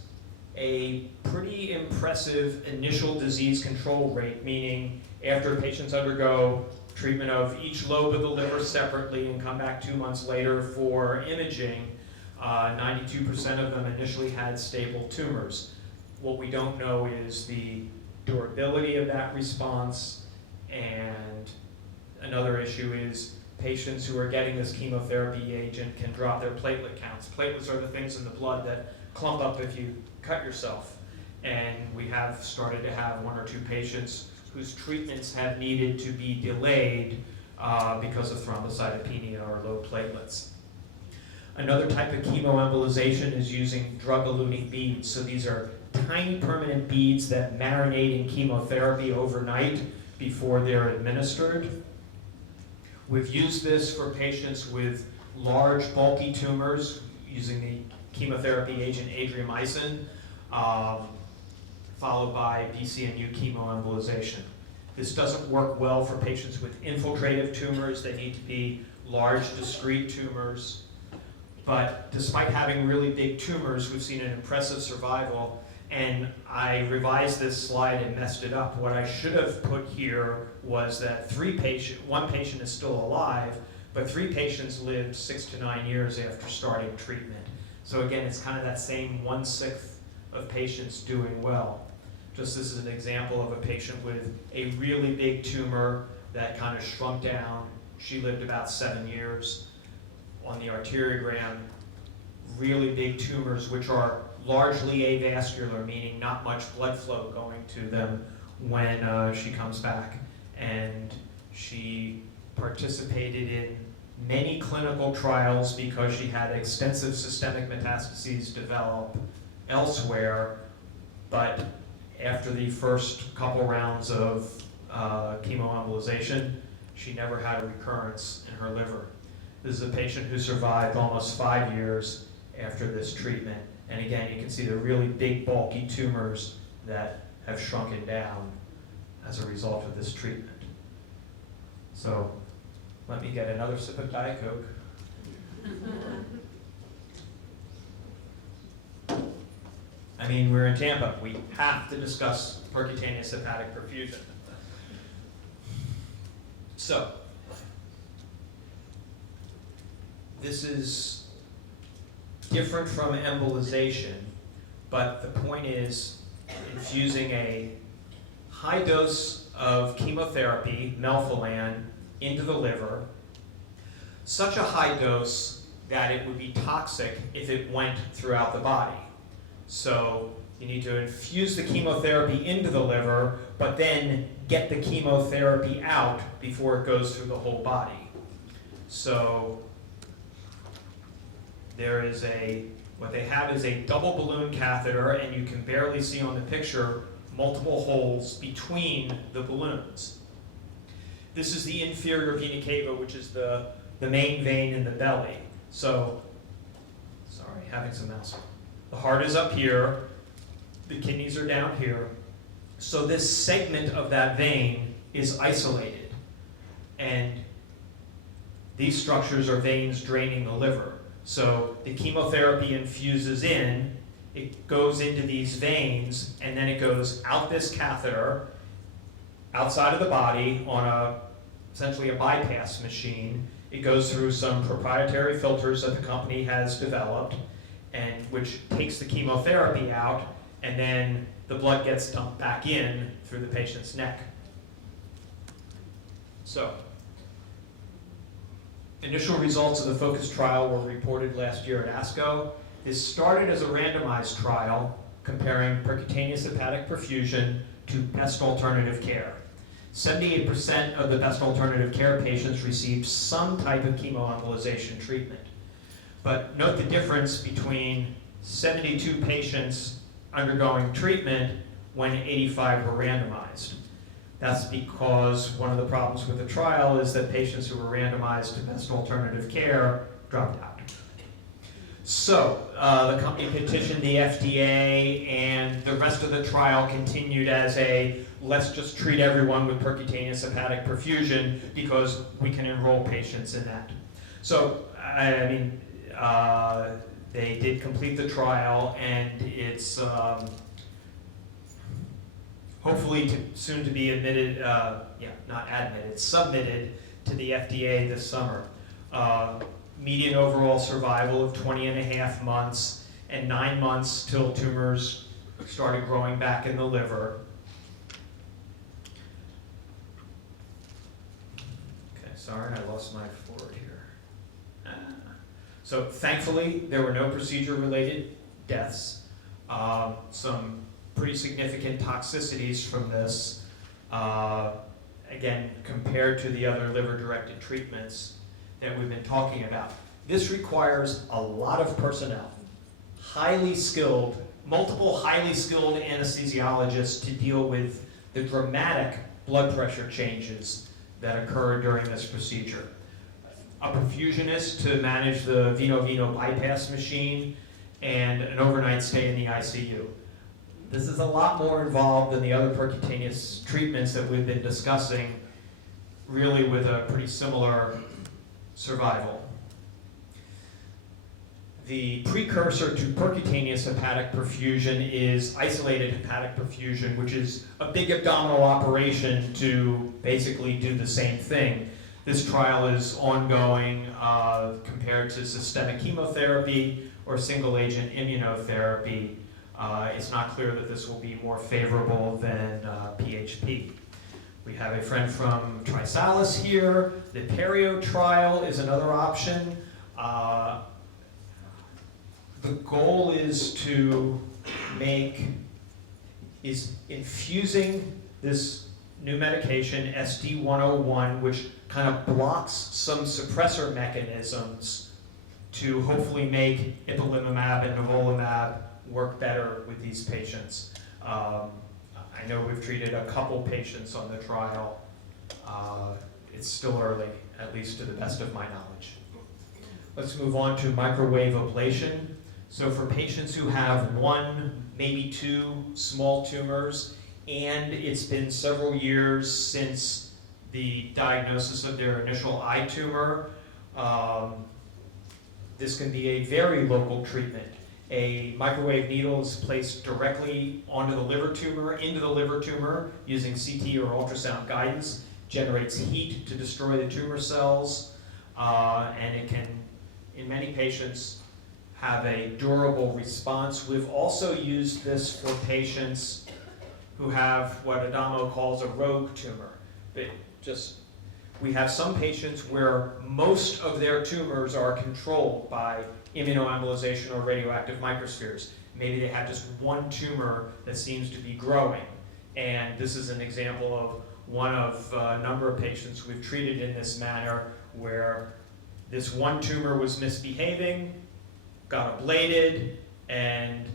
a pretty impressive initial disease control rate, meaning after patients undergo treatment of each lobe of the liver separately and come back 2 months later for imaging, 92% of them initially had stable tumors. What we don't know is the durability of that response, and another issue is patients who are getting this chemotherapy agent can drop their platelet counts. Platelets are the things in the blood that clump up if you cut yourself. And we have started to have 1 or 2 patients whose treatments have needed to be delayed because of thrombocytopenia or low platelets. Another type of chemoembolization is using drug-eluting beads. So these are tiny permanent beads that marinate in chemotherapy overnight before they're administered. We've used this for patients with large, bulky tumors using the chemotherapy agent adriamycin, followed by BCNU chemoembolization. This doesn't work well for patients with infiltrative tumors. They need to be large, discrete tumors. But despite having really big tumors, we've seen an impressive survival. And I revised this slide and messed it up. What I should have put here was that one patient is still alive, but 3 patients lived 6 to 9 years after starting treatment. So again, it's kind of that same 1/6 of patients doing well. Just this is an example of a patient with a really big tumor that kind of shrunk down. She lived about 7 years. On the arteriogram, really big tumors which are largely avascular, meaning not much blood flow going to them when she comes back. And she participated in many clinical trials because she had extensive systemic metastases develop elsewhere, but after the first couple rounds of chemoembolization, she never had a recurrence in her liver. This is a patient who survived almost 5 years after this treatment. And again, you can see the really big, bulky tumors that have shrunken down as a result of this treatment. So let me get another sip of Diet Coke. I mean, we're in Tampa. We have to discuss percutaneous hepatic perfusion. So, this is different from embolization, but the point is infusing a high dose of chemotherapy, melphalan, into the liver, such a high dose that it would be toxic if it went throughout the body. So you need to infuse the chemotherapy into the liver, but then get the chemotherapy out before it goes through the whole body. So there is what they have is a double balloon catheter, and you can barely see on the picture multiple holes between the balloons. This is the inferior vena cava, which is the main vein in the belly. So, sorry, having some mouse. The heart is up here, the kidneys are down here. So this segment of that vein is isolated. And these structures are veins draining the liver. So the chemotherapy infuses in, it goes into these veins, and then it goes out this catheter, outside of the body on essentially a bypass machine. It goes through some proprietary filters that the company has developed, and which takes the chemotherapy out, and then the blood gets dumped back in through the patient's neck. So, initial results of the FOCUS trial were reported last year at ASCO. This started as a randomized trial comparing percutaneous hepatic perfusion to best alternative care. 78% of the best alternative care patients received some type of chemoembolization treatment. But note the difference between 72 patients undergoing treatment when 85 were randomized. That's because one of the problems with the trial is that patients who were randomized to best alternative care dropped out. So the company petitioned the FDA, and the rest of the trial continued as a let's just treat everyone with percutaneous hepatic perfusion because we can enroll patients in that. So, I mean, they did complete the trial, and it's hopefully soon to be admitted, not admitted, submitted to the FDA this summer. Median overall survival of 20.5 months and 9 months till tumors started growing back in the liver. Okay, sorry, I lost my forward here. So thankfully, there were no procedure-related deaths. Some pretty significant toxicities from this, again, compared to the other liver-directed treatments that we've been talking about. This requires a lot of personnel, highly skilled, multiple highly skilled anesthesiologists to deal with the dramatic blood pressure changes that occur during this procedure. A perfusionist to manage the veno-veno bypass machine, and an overnight stay in the ICU. This is a lot more involved than the other percutaneous treatments that we've been discussing, really with a pretty similar survival. The precursor to percutaneous hepatic perfusion is isolated hepatic perfusion, which is a big abdominal operation to basically do the same thing. This trial is ongoing compared to systemic chemotherapy or single-agent immunotherapy. It's not clear that this will be more favorable than PHP. We have a friend from Trisalis here. The Perio trial is another option. The goal is infusing this new medication, SD101, which kind of blocks some suppressor mechanisms to hopefully make ipilimumab and nivolumab work better with these patients. I know we've treated a couple patients on the trial. It's still early, at least to the best of my knowledge. Let's move on to microwave ablation. So for patients who have one, maybe two small tumors, and it's been several years since the diagnosis of their initial eye tumor, this can be a very local treatment. A microwave needle is placed directly onto the liver tumor, into the liver tumor, using CT or ultrasound guidance, generates heat to destroy the tumor cells, and it can, in many patients, have a durable response. We've also used this for patients who have what Adamo calls a rogue tumor. We have some patients where most of their tumors are controlled by immunoembolization or radioactive microspheres. Maybe they have just one tumor that seems to be growing. And this is an example of one of a number of patients we've treated in this manner where this one tumor was misbehaving, got ablated, and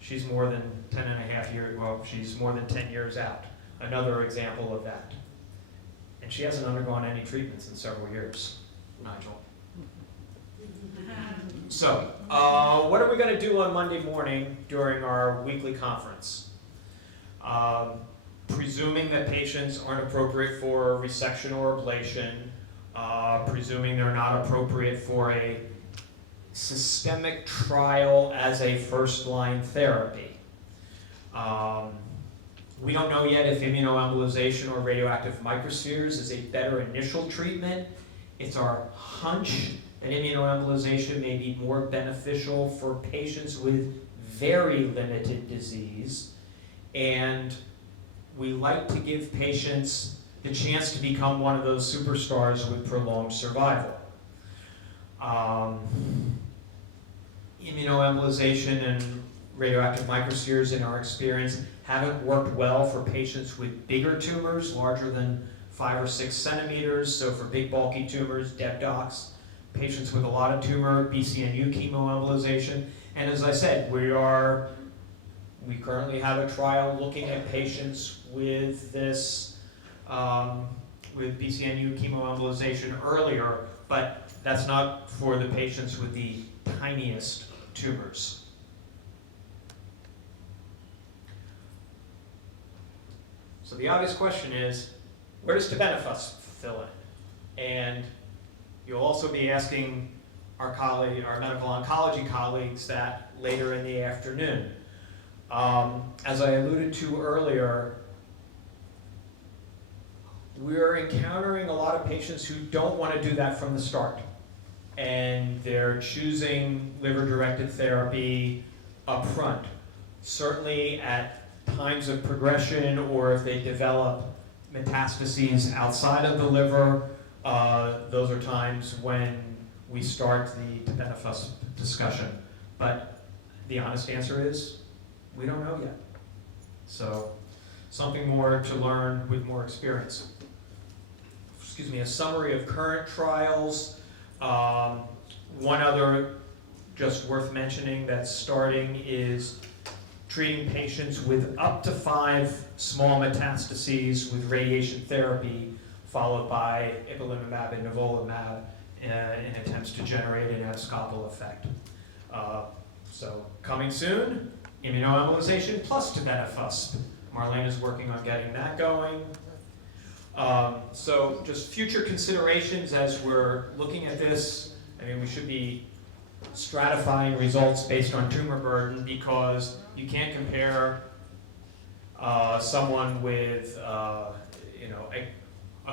she's more than 10 and a half years, well, she's more than 10 years out. Another example of that. And she hasn't undergone any treatments in several years, Nigel. So, what are we going to do on Monday morning during our weekly conference? Presuming that patients aren't appropriate for resection or ablation, presuming they're not appropriate for a systemic trial as a first-line therapy. We don't know yet if immunoembolization or radioactive microspheres is a better initial treatment. It's our hunch that immunoembolization may be more beneficial for patients with very limited disease. And we like to give patients the chance to become one of those superstars with prolonged survival. Immunoembolization and radioactive microspheres, in our experience, haven't worked well for patients with bigger tumors, larger than 5 or 6 centimeters. So for big bulky tumors, DEB-docs, patients with a lot of tumor, BCNU chemoembolization. And as I said, we currently have a trial looking at patients with this, with BCNU chemoembolization earlier, but that's not for the patients with the tiniest tumors. So the obvious question is, where does tebentafusp fill in? And you'll also be asking our medical oncology colleagues that later in the afternoon. As I alluded to earlier, we're encountering a lot of patients who don't want to do that from the start. And they're choosing liver-directed therapy up front. Certainly at times of progression, or if they develop metastases outside of the liver, those are times when we start the tebentafusp discussion. But the honest answer is, we don't know yet. So, something more to learn with more experience. Excuse me, a summary of current trials. One other just worth mentioning that's starting is treating patients with up to 5 small metastases with radiation therapy, followed by ipilimumab and nivolumab in attempts to generate an abscopal effect. So coming soon, immunoembolization plus tibetifusp. Marlene is working on getting that going. So just future considerations as we're looking at this. I mean, we should be stratifying results based on tumor burden, because you can't compare someone with a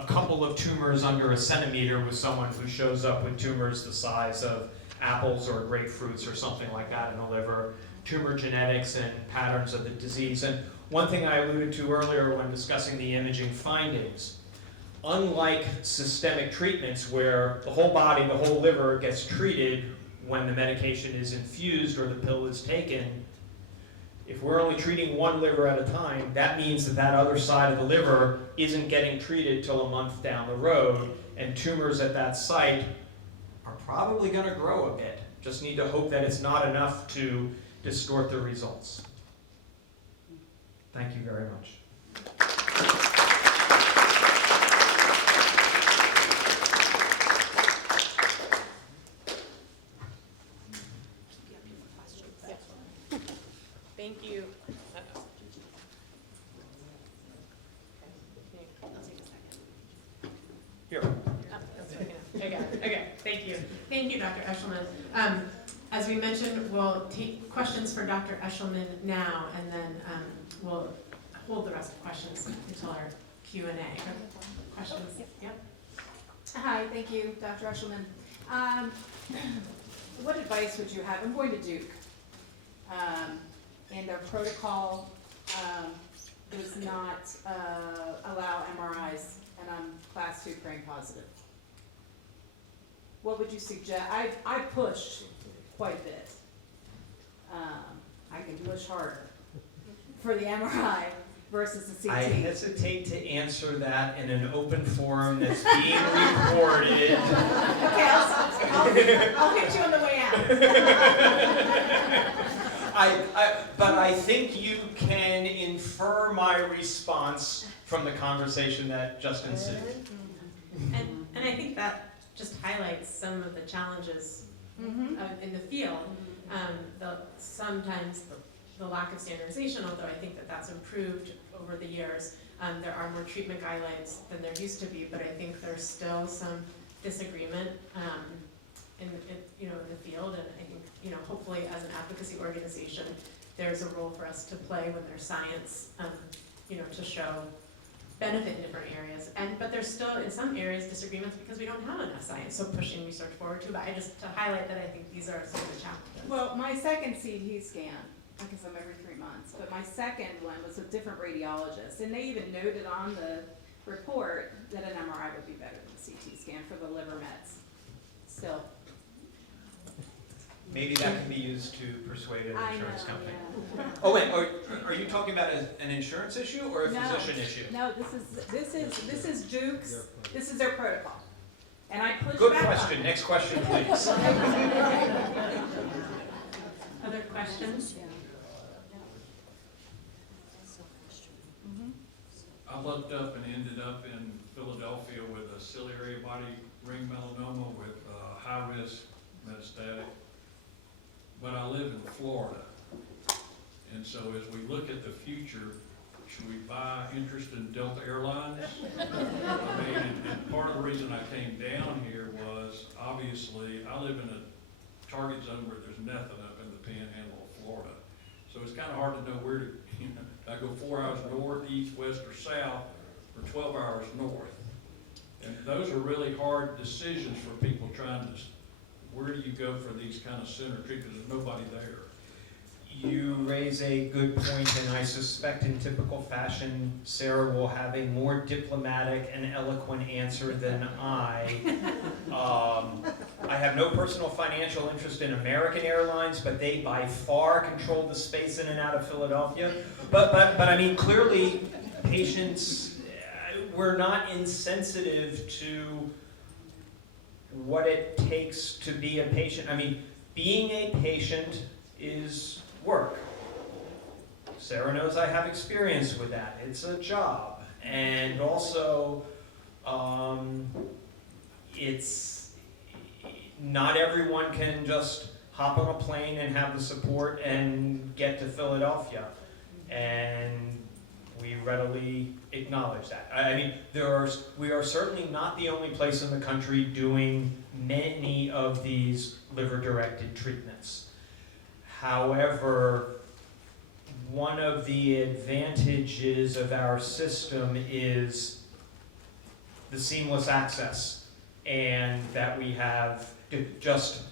couple of tumors under a centimeter with someone who shows up with tumors the size of apples or grapefruits or something like that in the liver. Tumor genetics and patterns of the disease. And one thing I alluded to earlier when discussing the imaging findings, unlike systemic treatments where the whole body, the whole liver gets treated when the medication is infused or the pill is taken, if we're only treating one liver at a time, that means that that other side of the liver isn't getting treated till a month down the road, and tumors at that site are probably going to grow a bit. Just need to hope that it's not enough to distort the results. Thank you very much. Thank you. Here. Okay, thank you. Thank you, Dr. Eschelman. As we mentioned, we'll take questions for Dr. Eschelman now, and then we'll hold the rest of questions until our Q&A. Questions? Yep. Hi, thank you, Dr. Eschelman. What advice would you have? I'm going to Duke, and their protocol does not allow MRIs, and I'm class 2 brain positive. What would you suggest? I pushed quite a bit. I can push harder for the MRI versus the CT. I hesitate to answer that in an open forum that's being recorded. Okay, I'll hit you on the way out. But I think you can infer my response from the conversation that just ensued. And I think that just highlights some of the challenges in the field. Sometimes the lack of standardization, although I think that that's improved over the years. There are more treatment guidelines than there used to be, but I think there's still some disagreement in the field, and I think hopefully as an advocacy organization, there's a role for us to play when there's science, to show benefit in different areas. But there's still in some areas disagreements because we don't have enough science, so pushing research forward too. But I just to highlight that I think these are some of the challenges. Well, my second CT scan, because I'm every 3 months, but my second one was with different radiologists, and they even noted on the report that an MRI would be better than a CT scan for the liver mets. Still. Maybe that can be used to persuade an insurance company. Yeah. Oh wait, are you talking about an insurance issue or a physician issue? No, this is Duke's. This is their protocol, and I pushed Good back question. on it. Next question, please. Other questions? I looked up and ended up in Philadelphia with a ciliary body ring melanoma with high risk metastatic. But I live in Florida. And so as we look at the future, should we buy interest in Delta Airlines? And part of the reason I came down here was, obviously, I live in a target zone where there's nothing up in the panhandle of Florida. So it's kind of hard to know where to, I go 4 hours north, east, west, or south, or 12 hours north. And those are really hard decisions for people trying to, where do you go for these kind of center treatments? There's nobody there. You raise a good point, and I suspect in typical fashion, Sarah will have a more diplomatic and eloquent answer than I. I have no personal financial interest in American Airlines, but they by far control the space in and out of Philadelphia. But I mean, clearly, patients, we're not insensitive to what it takes to be a patient. I mean, being a patient is work. Sarah knows I have experience with that. It's a job. And also, it's not everyone can just hop on a plane and have the support and get to Philadelphia. And we readily acknowledge that. I mean, we are certainly not the only place in the country doing many of these liver-directed treatments. However, one of the advantages of our system is the seamless access, and that we have just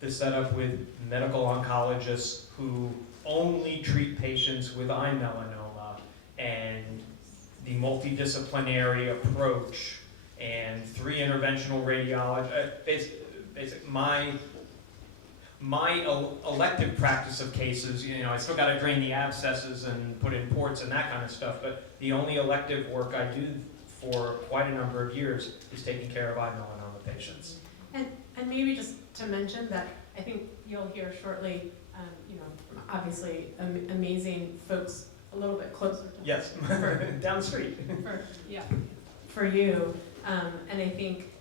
the setup with medical oncologists who only treat patients with eye melanoma, and the multidisciplinary approach, and 3 interventional radiology. My elective practice of cases, I still got to drain the abscesses and put in ports and that kind of stuff, but the only elective work I do for quite a number of years is taking care of eye melanoma patients. And maybe just to mention that I think you'll hear shortly, obviously amazing folks a little bit closer to Yes, down the street. For you. And I think,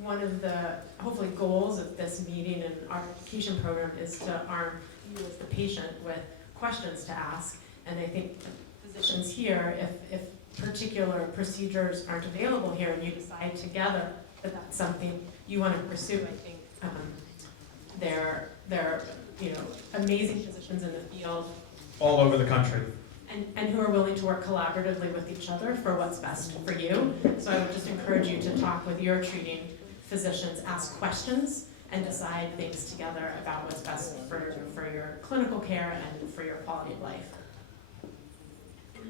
one of the hopefully goals of this meeting and our education program is to arm you as the patient with questions to ask. And I think physicians here, if particular procedures aren't available here and you decide together that that's something you want to pursue, I think they're amazing physicians in the field. All over the country. And who are willing to work collaboratively with each other for what's best for you. So I would just encourage you to talk with your treating physicians, ask questions, and decide things together about what's best for your clinical care and for your quality of life.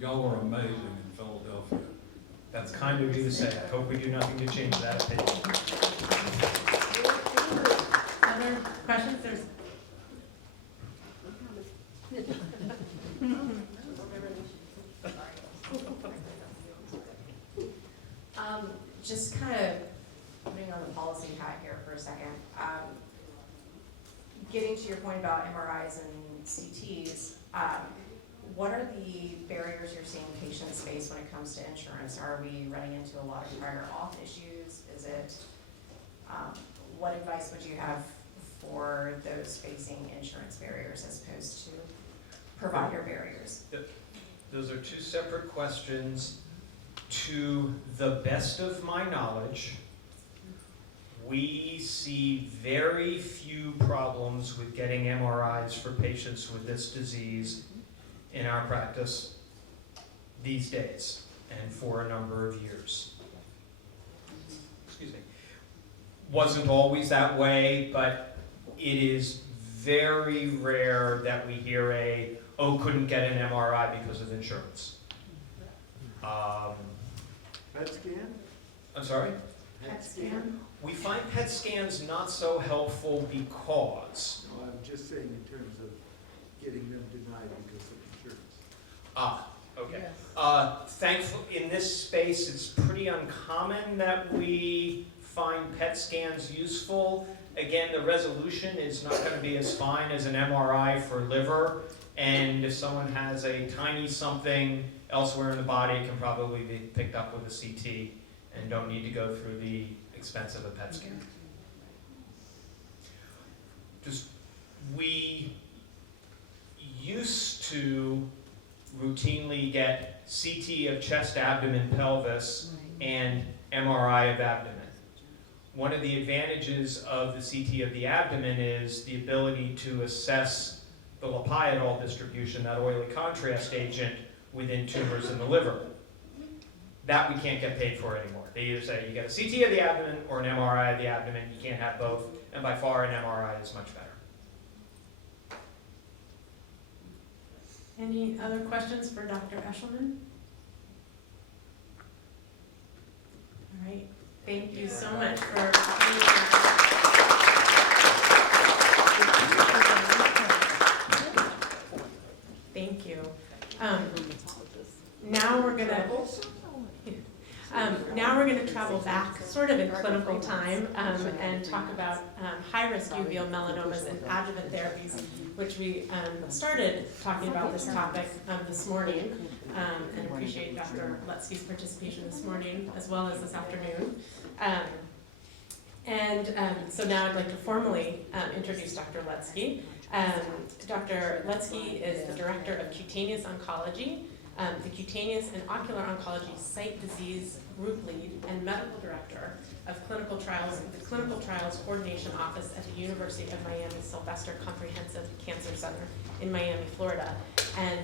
Y'all are amazing in Philadelphia. That's kind of you to say. I hope we do nothing to change that opinion. Other questions? There's just kind of putting on the policy hat here for a second. Getting to your point about MRIs and CTs, what are the barriers you're seeing patients face when it comes to insurance? Are we running into a lot of prior auth issues? Is it, what advice would you have for those facing insurance barriers as opposed to provider barriers? Those are 2 separate questions. To the best of my knowledge, we see very few problems with getting MRIs for patients with this disease in our practice these days and for a number of years. Excuse me. Wasn't always that way, but it is very rare that we hear couldn't get an MRI because of insurance. PET scan? I'm sorry? PET scan. We find PET scans not so helpful because, No, I'm just saying in terms of getting them denied because of insurance. okay. Thankfully, in this space, it's pretty uncommon that we find PET scans useful. Again, the resolution is not going to be as fine as an MRI for liver, and if someone has a tiny something elsewhere in the body, it can probably be picked up with a CT and don't need to go through the expense of a PET scan. We used to routinely get CT of chest, abdomen, pelvis, and MRI of abdomen. One of the advantages of the CT of the abdomen is the ability to assess the Lipiodol distribution, that oily contrast agent, within tumors in the liver. That we can't get paid for anymore. They either say you get a CT of the abdomen or an MRI of the abdomen. You can't have both, and by far an MRI is much better. Any other questions for Dr. Eschelman? All right. Thank you so much for being here. Thank you. Now we're gonna travel back, sort of in clinical time, and talk about high-risk uveal melanomas and adjuvant therapies, which we started talking about this topic this morning, and appreciate Dr. Lutzky's participation this morning as well as this afternoon. And so now I'd like to formally introduce Dr. Lutzky. Dr. Lutzky is the Director of Cutaneous Oncology, the Cutaneous and Ocular Oncology Site Disease Group Lead, and Medical Director of Clinical Trials at the Clinical Trials Coordination Office at the University of Miami Sylvester Comprehensive Cancer Center in Miami, Florida. And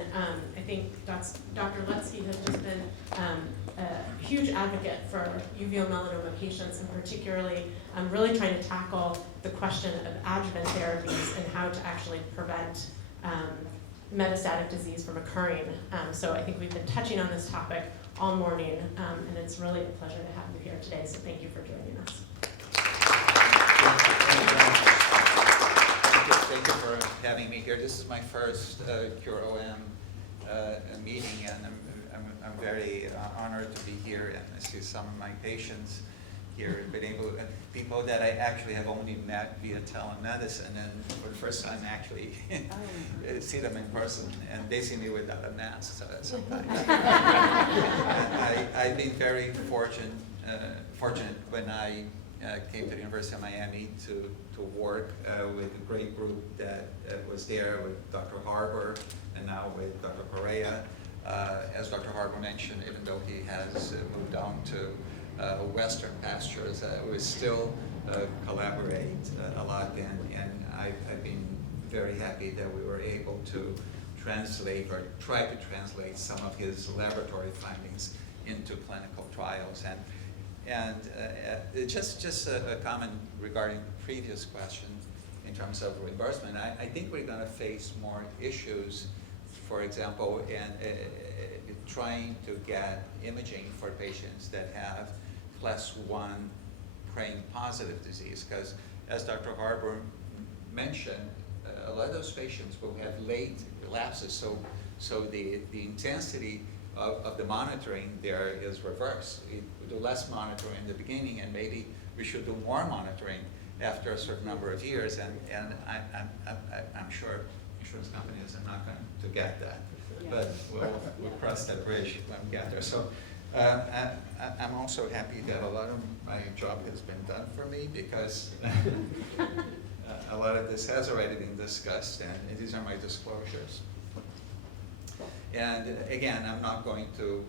I think Dr. Lutzky has just been a huge advocate for uveal melanoma patients, and particularly really trying to tackle the question of adjuvant therapies and how to actually prevent metastatic disease from occurring. So I think we've been touching on this topic all morning, and it's really a pleasure to have you here today, so thank you for joining us. Thank you for having me here. This is my first CureOM meeting, and I'm very honored to be here and I see some of my patients here, been able, people that I actually have only met via telemedicine, and for the first time actually see them in person, and they see me without a mask sometimes. And I've been very fortunate when I came to the University of Miami to work with a great group that was there with Dr. Harbour and now with Dr. Correa. As Dr. Harbour mentioned, even though he has moved on to Western pastures, we still collaborate a lot, and I've been very happy that we were able to translate or try to translate some of his laboratory findings into clinical trials. And just a comment regarding the previous question in terms of reimbursement. I think we're going to face more issues, for example, in trying to get imaging for patients that have class 1 PRAME positive disease, because as Dr. Harbour mentioned, a lot of those patients will have late relapses, so the intensity of the monitoring there is reversed. We do less monitoring in the beginning, and maybe we should do more monitoring after a certain number of years, and I'm sure insurance companies are not going to get that. But we'll cross that bridge when we get there. So I'm also happy that a lot of my job has been done for me, because a lot of this has already been discussed, and these are my disclosures. And again, I'm not going to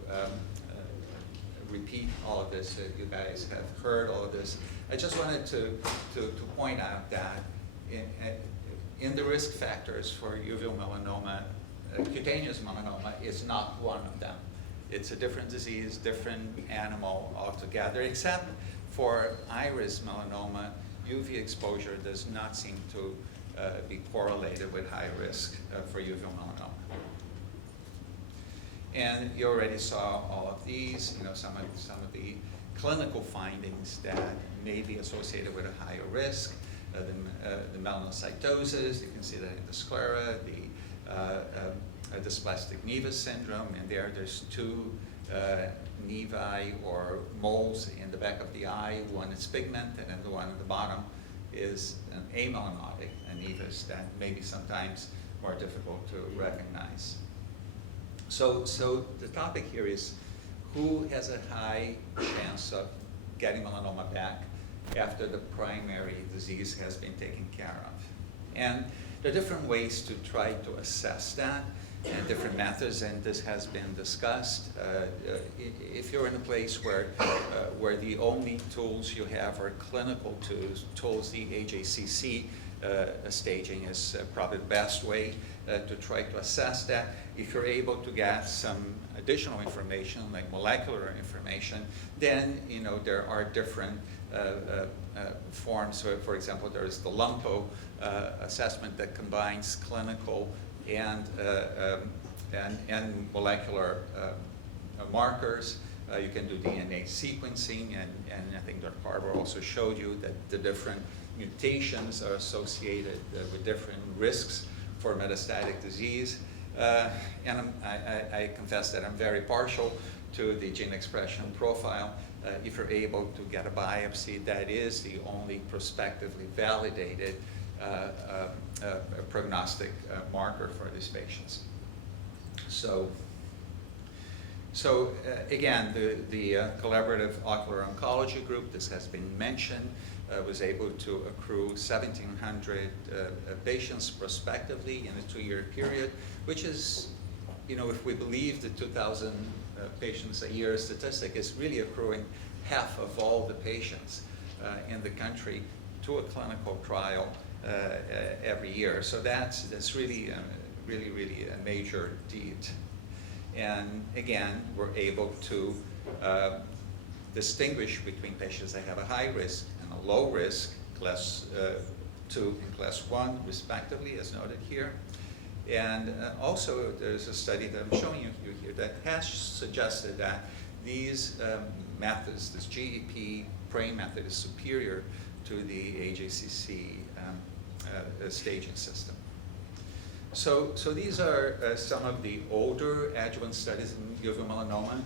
repeat all of this. You guys have heard all of this. I just wanted to point out that in the risk factors for uveal melanoma, cutaneous melanoma is not one of them. It's a different disease, different animal altogether, except for iris melanoma. UV exposure does not seem to be correlated with high risk for uveal melanoma. And you already saw all of these, some of the clinical findings that may be associated with a higher risk. The melanocytosis, you can see that in the sclera, the dysplastic nevus syndrome, and there's two nevi or moles in the back of the eye. One is pigment, and the one at the bottom is an amelanotic nevus that may be sometimes more difficult to recognize. So the topic here is who has a high chance of getting melanoma back after the primary disease has been taken care of. And there are different ways to try to assess that, and different methods, and this has been discussed. If you're in a place where the only tools you have are clinical tools, the AJCC staging is probably the best way to try to assess that. If you're able to get some additional information, like molecular information, then there are different forms. So, for example, there's the LUMPO assessment that combines clinical and molecular markers. You can do DNA sequencing, and I think Dr. Harbour also showed you that the different mutations are associated with different risks for metastatic disease. And I confess that I'm very partial to the gene expression profile. If you're able to get a biopsy, that is the only prospectively validated prognostic marker for these patients. So again, the collaborative ocular oncology group, this has been mentioned. was able to accrue 1,700 patients prospectively in a 2-year period, which is, if we believe the 2,000 patients a year statistic, is really accruing half of all the patients in the country to a clinical trial every year. So that's really, really a major deed. And again, we're able to distinguish between patients that have a high risk and a low risk, class 2 and class 1 respectively, as noted here. And also there's a study that I'm showing you here that has suggested that these methods, this GEP PRAME method, is superior to the AJCC staging system. So these are some of the older adjuvant studies in uveal melanoma.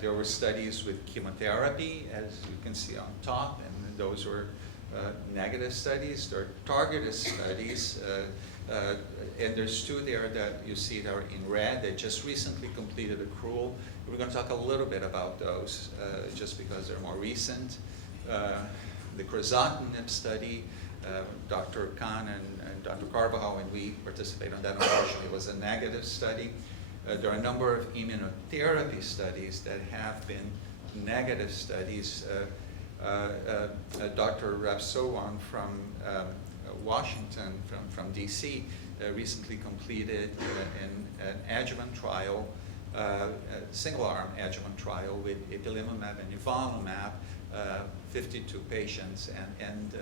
There were studies with chemotherapy, as you can see on top, and those were negative studies. There are targeted studies, and there's 2 there that you see that are in red. They just recently completed accrual. We're going to talk a little bit about those, just because they're more recent. The crizotinib study, Dr. Khan and Dr. Carvajal and we participated on that. Unfortunately, it was a negative study. There are a number of immunotherapy studies that have been negative studies. Dr. Rapsowan from Washington, from DC, recently completed an adjuvant trial, single-arm adjuvant trial with ipilimumab and nivolumab, 52 patients, and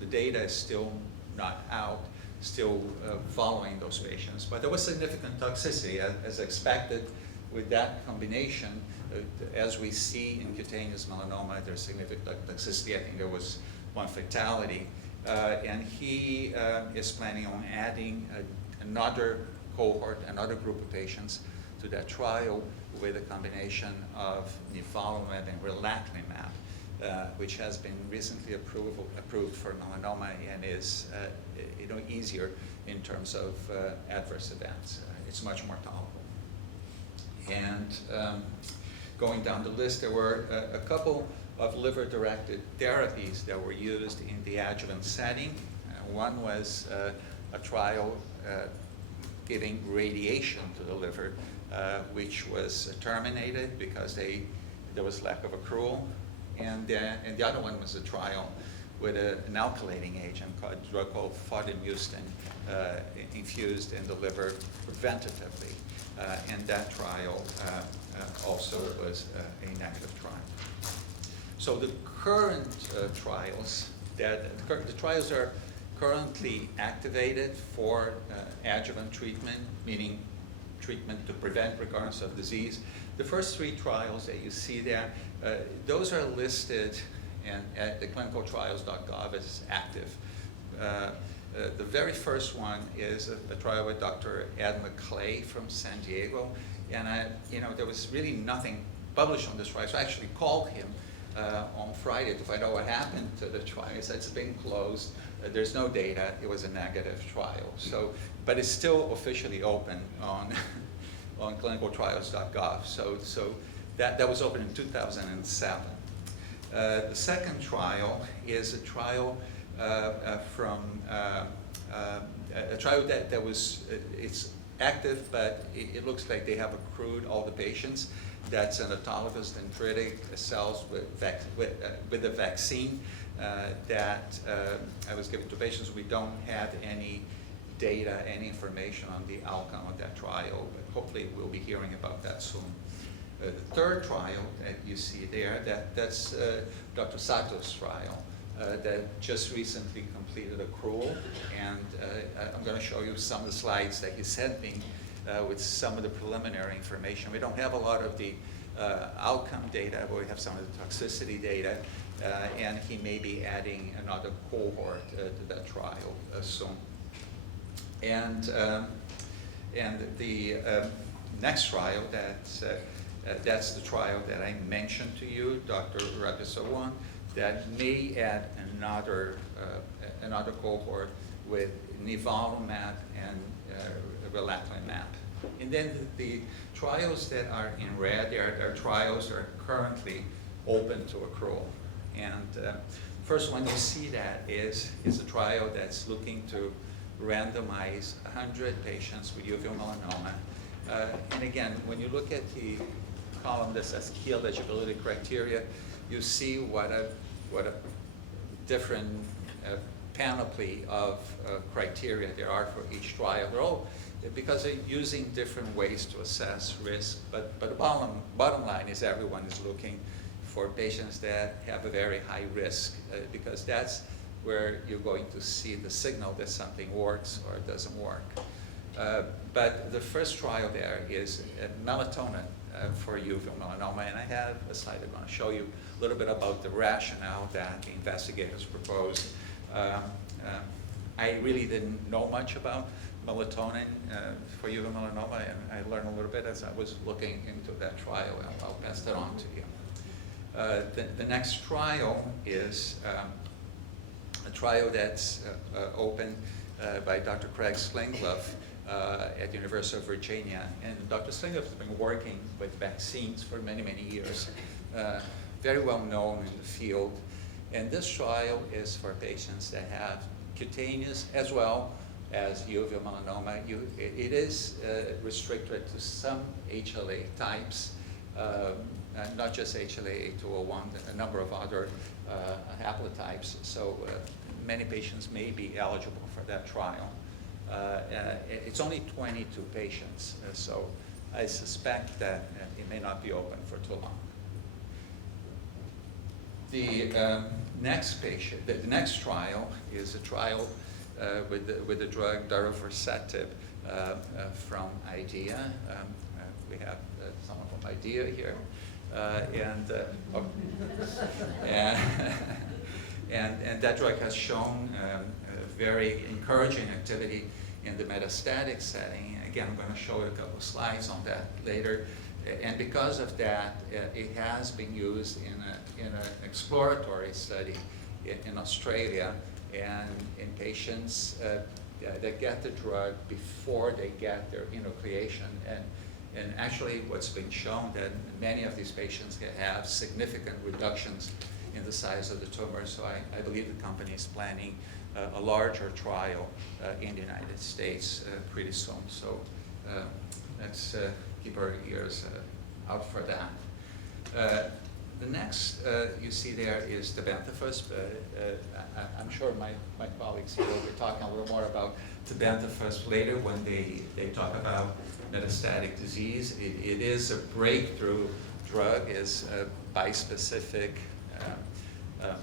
the data is still not out, still following those patients. But there was significant toxicity, as expected with that combination. As we see in cutaneous melanoma, there's significant toxicity. I think there was 1 fatality. And he is planning on adding another cohort, another group of patients to that trial with a combination of nivolumab and relatlimab, which has been recently approved for melanoma and is easier in terms of adverse events. It's much more tolerable. And going down the list, there were a couple of liver-directed therapies that were used in the adjuvant setting. One was a trial giving radiation to the liver, which was terminated because there was lack of accrual. And the other one was a trial with an alkylating agent, a drug called fodimustine, infused in the liver preventatively. And that trial also was a negative trial. So the current trials, the trials are currently activated for adjuvant treatment, meaning treatment to prevent recurrence of disease. The first 3 trials that you see there, those are listed at the clinicaltrials.gov as active. The very first one is a trial with Dr. Adma Clay from San Diego, and there was really nothing published on this trial, so I actually called him on Friday to find out what happened to the trial. He said it's been closed. There's no data. It was a negative trial. So, but it's still officially open on clinicaltrials.gov. So that was open in 2007. The second trial is a trial from a trial that was it's active, but it looks like they have accrued all the patients. That's an autologous dendritic cells with a vaccine that I was given to patients. We don't have any data, any information on the outcome of that trial, but hopefully we'll be hearing about that soon. The third trial that you see there, that's Dr. Sato's trial that just recently completed accrual, and I'm going to show you some of the slides that he sent me with some of the preliminary information. We don't have a lot of the outcome data, but we have some of the toxicity data, and he may be adding another cohort to that trial soon. And the next trial, that's the trial that I mentioned to you, Dr. Rabisawan, that may add another cohort with nivolumab and relatlimab. And then the trials that are in red, there are trials that are currently open to accrual. And first one you see that is a trial that's looking to randomize 100 patients with uveal melanoma. And again, when you look at the column that says key eligibility criteria, you see what a different panoply of criteria there are for each trial. They're all, because they're using different ways to assess risk, but the bottom line is everyone is looking for patients that have a very high risk, because that's where you're going to see the signal that something works or doesn't work. But the first trial there is melatonin for uveal melanoma, and I have a slide I'm going to show you a little bit about the rationale that the investigators proposed. I really didn't know much about melatonin for uveal melanoma, and I learned a little bit as I was looking into that trial, and I'll pass that on to you. The next trial is a trial that's opened by Dr. Craig Slingloff at the University of Virginia. And Dr. Slingloff has been working with vaccines for many, many years, very well known in the field. And this trial is for patients that have cutaneous as well as uveal melanoma. It is restricted to some HLA types, not just HLA-A201, a number of other haplotypes. So many patients may be eligible for that trial. It's only 22 patients, so I suspect that it may not be open for too long. The next trial is a trial with the drug darovasertib from IDEA. We have someone from IDEA here, and that drug has shown very encouraging activity in the metastatic setting. Again, I'm going to show you a couple of slides on that later. And because of that, it has been used in an exploratory study in Australia, and in patients that get the drug before they get their enucleation. And actually what's been shown that many of these patients have significant reductions in the size of the tumor. So I believe the company is planning a larger trial in the United States pretty soon. So let's keep our ears out for that. The next you see there is tebentafusp. I'm sure my colleagues here will be talking a little more about tebentafusp later when they talk about metastatic disease. It is a breakthrough drug, is a bispecific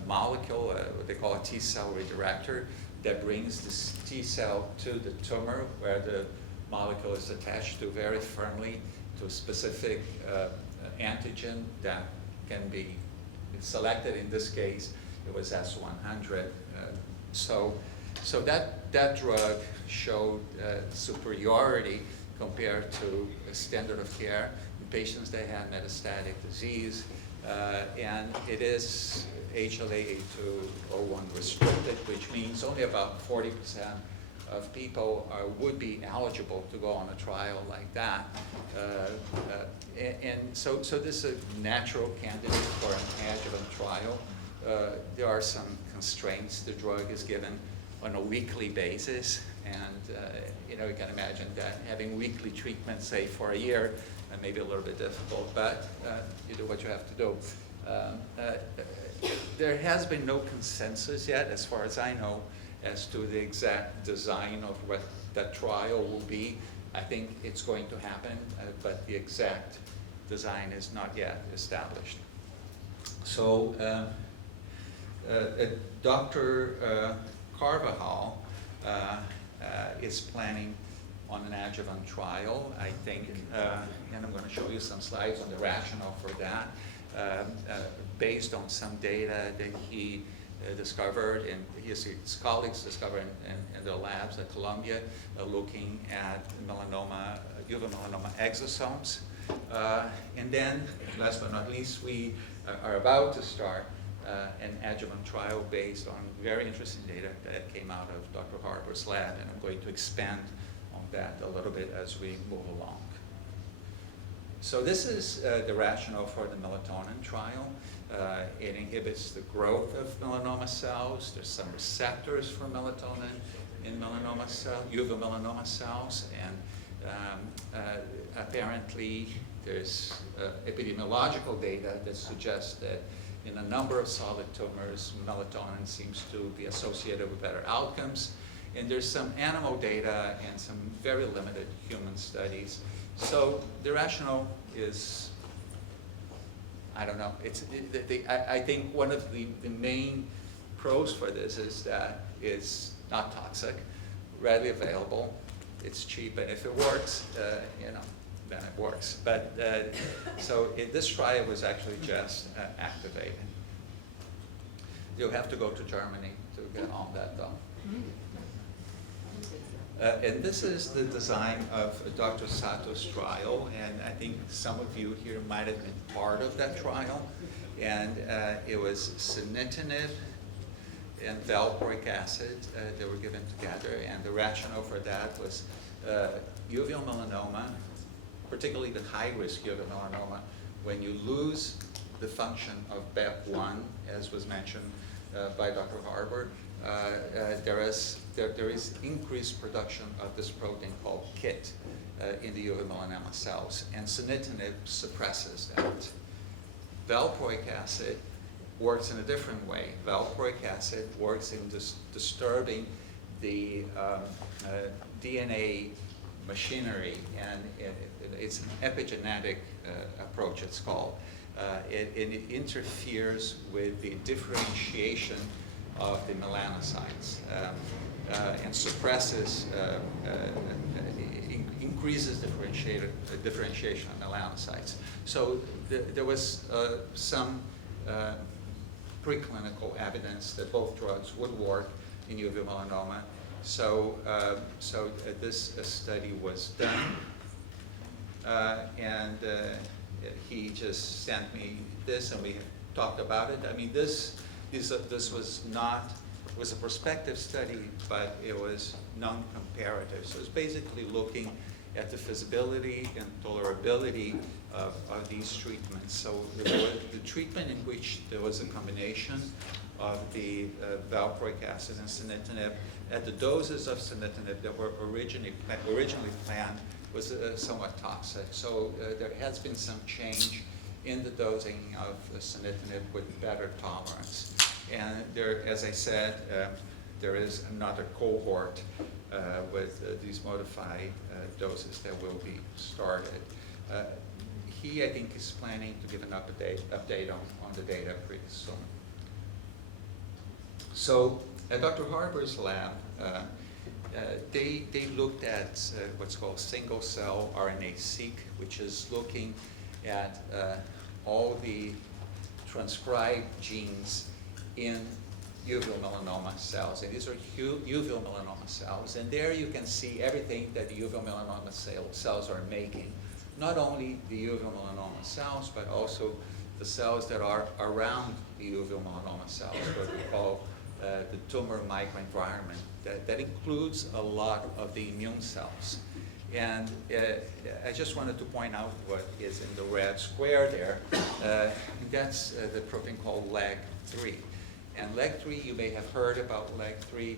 molecule, what they call a T-cell redirector, that brings this T-cell to the tumor where the molecule is attached to very firmly to a specific antigen that can be selected. In this case, it was S100. So that drug showed superiority compared to a standard of care in patients that had metastatic disease, and it is HLA-A201 restricted, which means only about 40% of people would be eligible to go on a trial like that. And so this is a natural candidate for an adjuvant trial. There are some constraints. The drug is given on a weekly basis, and you can imagine that having weekly treatment, say for a year, may be a little bit difficult, but you do what you have to do. There has been no consensus yet, as far as I know, as to the exact design of what that trial will be. I think it's going to happen, but the exact design is not yet established. So Dr. Carvajal is planning on an adjuvant trial, I think, and I'm going to show you some slides on the rationale for that, based on some data that he discovered, and his colleagues discovered in their labs at Columbia, looking at melanoma, uveal melanoma exosomes. And then, last but not least, we are about to start an adjuvant trial based on very interesting data that came out of Dr. Harper's lab, and I'm going to expand on that a little bit as we move along. So this is the rationale for the melatonin trial. It inhibits the growth of melanoma cells. There's some receptors for melatonin in melanoma cell, uveal melanoma cells, and apparently there's epidemiological data that suggests that in a number of solid tumors, melatonin seems to be associated with better outcomes. And there's some animal data and some very limited human studies. So the rationale is, I don't know, I think one of the main pros for this is that it's not toxic, readily available, it's cheap, and if it works, you know, then it works. But so this trial was actually just activated. You'll have to go to Germany to get on that though. And this is the design of Dr. Sato's trial, and I think some of you here might have been part of that trial. And it was sunitinib and valproic acid that were given together, and the rationale for that was uveal melanoma, particularly the high-risk uveal melanoma, when you lose the function of BEP1, as was mentioned by Dr. Harbour, there is increased production of this protein called KIT in the uveal melanoma cells, and sunitinib suppresses that. Valproic acid works in a different way. Valproic acid works in disturbing the DNA machinery, and it's an epigenetic approach, it's called. It interferes with the differentiation of the melanocytes and suppresses, increases differentiation of melanocytes. So there was some preclinical evidence that both drugs would work in uveal melanoma. So this study was done, and he just sent me this, and we talked about it. I mean, this was a prospective study, but it was non-comparative. So it's basically looking at the feasibility and tolerability of these treatments. So the treatment in which there was a combination of the valproic acid and sunitinib at the doses of sunitinib that were originally planned was somewhat toxic. So there has been some change in the dosing of sunitinib with better tolerance. And there, as I said, there is another cohort with these modified doses that will be started. He, I think, is planning to give an update on the data pretty soon. So at Dr. Harbour's lab, they looked at what's called single-cell RNA-seq, which is looking at all the transcribed genes in uveal melanoma cells. And these are uveal melanoma cells. And there you can see everything that the uveal melanoma cells are making. Not only the uveal melanoma cells, but also the cells that are around the uveal melanoma cells, what we call the tumor microenvironment. That includes a lot of the immune cells. And I just wanted to point out what is in the red square there. That's the protein called LAG3. And LAG3, you may have heard about LAG3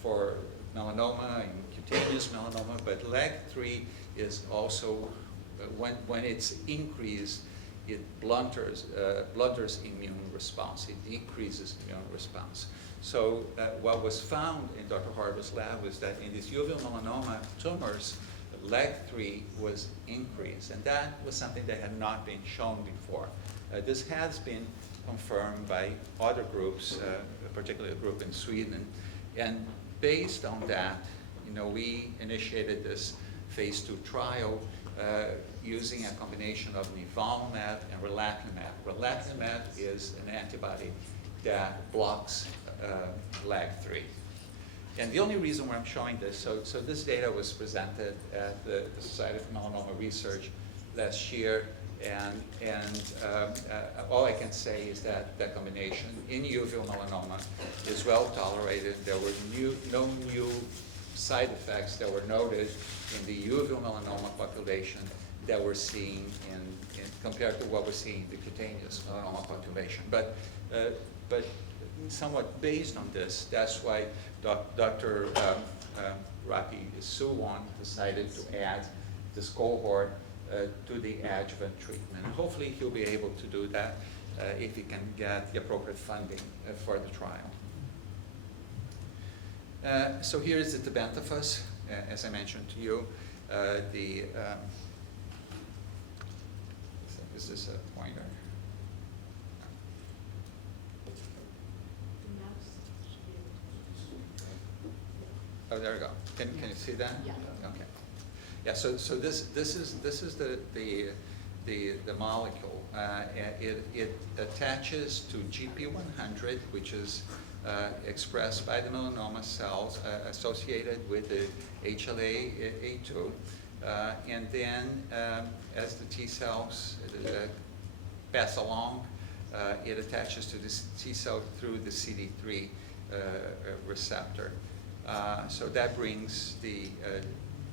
for melanoma and cutaneous melanoma, but LAG3 is also, when it's increased, it blunts immune response. It decreases immune response. So what was found in Dr. Harbour's lab was that in these uveal melanoma tumors, LAG3 was increased, and that was something that had not been shown before. This has been confirmed by other groups, particularly a group in Sweden, and based on that, we initiated this phase 2 trial using a combination of nivolumab and relatlimab. Relatlimab is an antibody that blocks LAG3. And the only reason why I'm showing this, so this data was presented at the Society of Melanoma Research last year, and all I can say is that that combination in uveal melanoma is well tolerated. There were no new side effects that were noted in the uveal melanoma population that we're seeing compared to what we're seeing in the cutaneous melanoma population. But somewhat based on this, that's why Dr. Rocky Suwon decided to add this cohort to the adjuvant treatment. And hopefully he'll be able to do that if he can get the appropriate funding for the trial. So here is the tebentafusp, as I mentioned to you. Is this a pointer? Oh, there we go. Can you see that? Yeah. Okay. Yeah. So this is the molecule. It attaches to GP100, which is expressed by the melanoma cells associated with the HLA-A2, and then as the T cells pass along, it attaches to this T cell through the CD3 receptor. So that brings the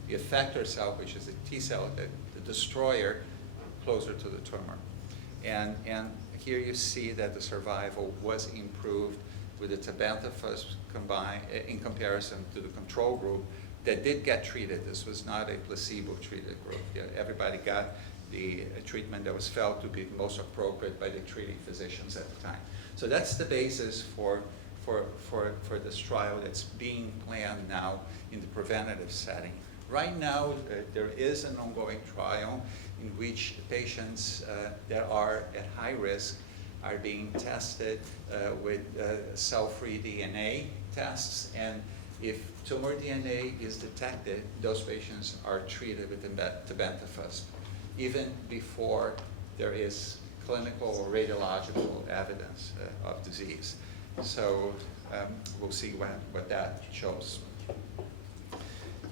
effector cell, which is the T cell, the destroyer, closer to the tumor. And here you see that the survival was improved with the tebentafusp combined in comparison to the control group that did get treated. This was not a placebo-treated group. Yeah, everybody got the treatment that was felt to be most appropriate by the treating physicians at the time. So that's the basis for this trial that's being planned now in the preventative setting. Right now, there is an ongoing trial in which patients that are at high risk are being tested with cell-free DNA tests, and if tumor DNA is detected, those patients are treated with tebentafusp, even before there is clinical or radiological evidence of disease. So we'll see what that shows.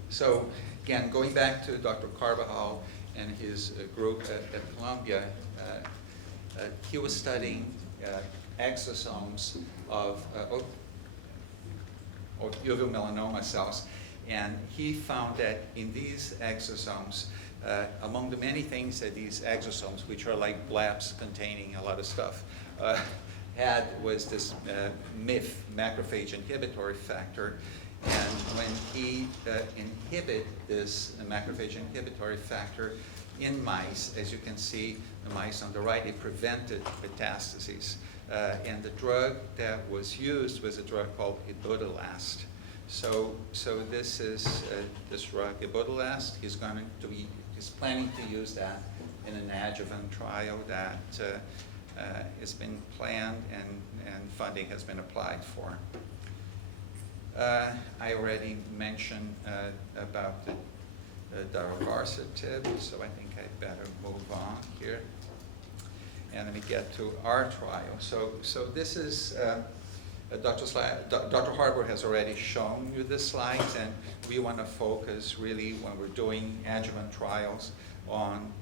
So again, going back to Dr. Carvajal and his group at Columbia, he was studying exosomes of uveal melanoma cells, and he found that in these exosomes, among the many things that these exosomes, which are like blebs containing a lot of stuff, was this MIF, macrophage inhibitory factor. And when he inhibit this macrophage inhibitory factor in mice, as you can see, the mice on the right, it prevented metastases. And the drug that was used was a drug called ibudilast. So this is this drug, ibudilast. He's planning to use that in an adjuvant trial that has been planned and funding has been applied for. I already mentioned about the darovasertib, so I think I'd better move on here. And let me get to our trial. So this is, Dr. Harbour has already shown you the slides, and we want to focus really when we're doing adjuvant trials on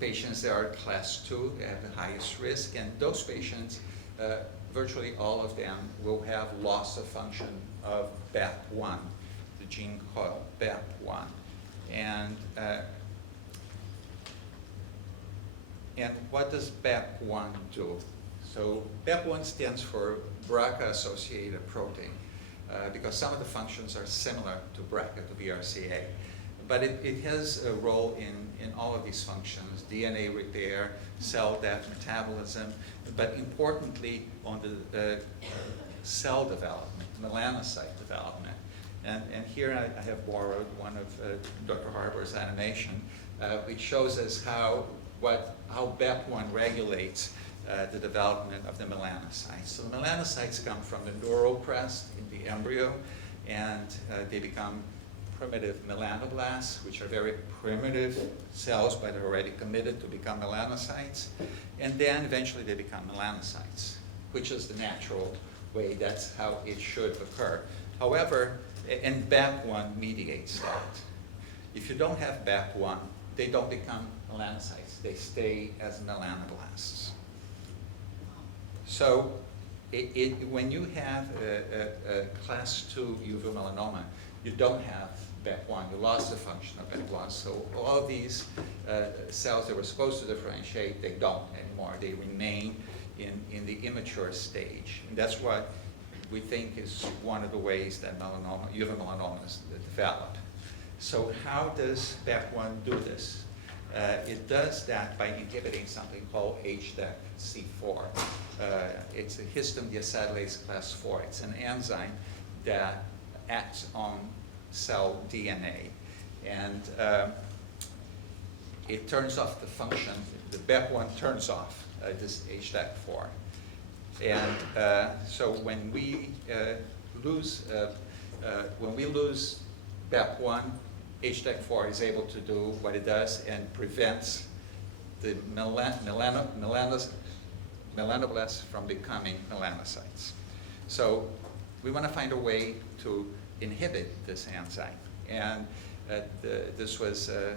patients that are class 2, they have the highest risk, and those patients, virtually all of them will have loss of function of BAP1, the gene called BAP1. And what does BAP1 do? So BAP1 stands for BRCA-associated protein, because some of the functions are similar to BRCA, to BRCA. But it has a role in all of these functions: DNA repair, cell death, metabolism, but importantly on the cell development, melanocyte development. And here I have borrowed one of Dr. Harbour's animation, which shows us how BAP1 regulates the development of the melanocytes. So the melanocytes come from the neural crest in the embryo, and they become primitive melanoblasts, which are very primitive cells, but are already committed to become melanocytes. And then eventually they become melanocytes, which is the natural way. That's how it should occur. However, and BAP1 mediates that. If you don't have BAP1, they don't become melanocytes. They stay as melanoblasts. So when you have a class 2 uveal melanoma, you don't have BEP1, you lost the function of BEP1. So all of these cells that were supposed to differentiate, they don't anymore. They remain in the immature stage. And that's what we think is one of the ways that melanoma, uveal melanomas develop. So how does BEP1 do this? It does that by inhibiting something called HDAC-C4. It's a histone deacetylase class 4. It's an enzyme that acts on cell DNA. And it turns off the function. The BEP1 turns off this HDAC-4. And so when we lose BEP1, HDAC4 is able to do what it does and prevents the melanoblasts from becoming melanocytes. So we want to find a way to inhibit this enzyme. And this was a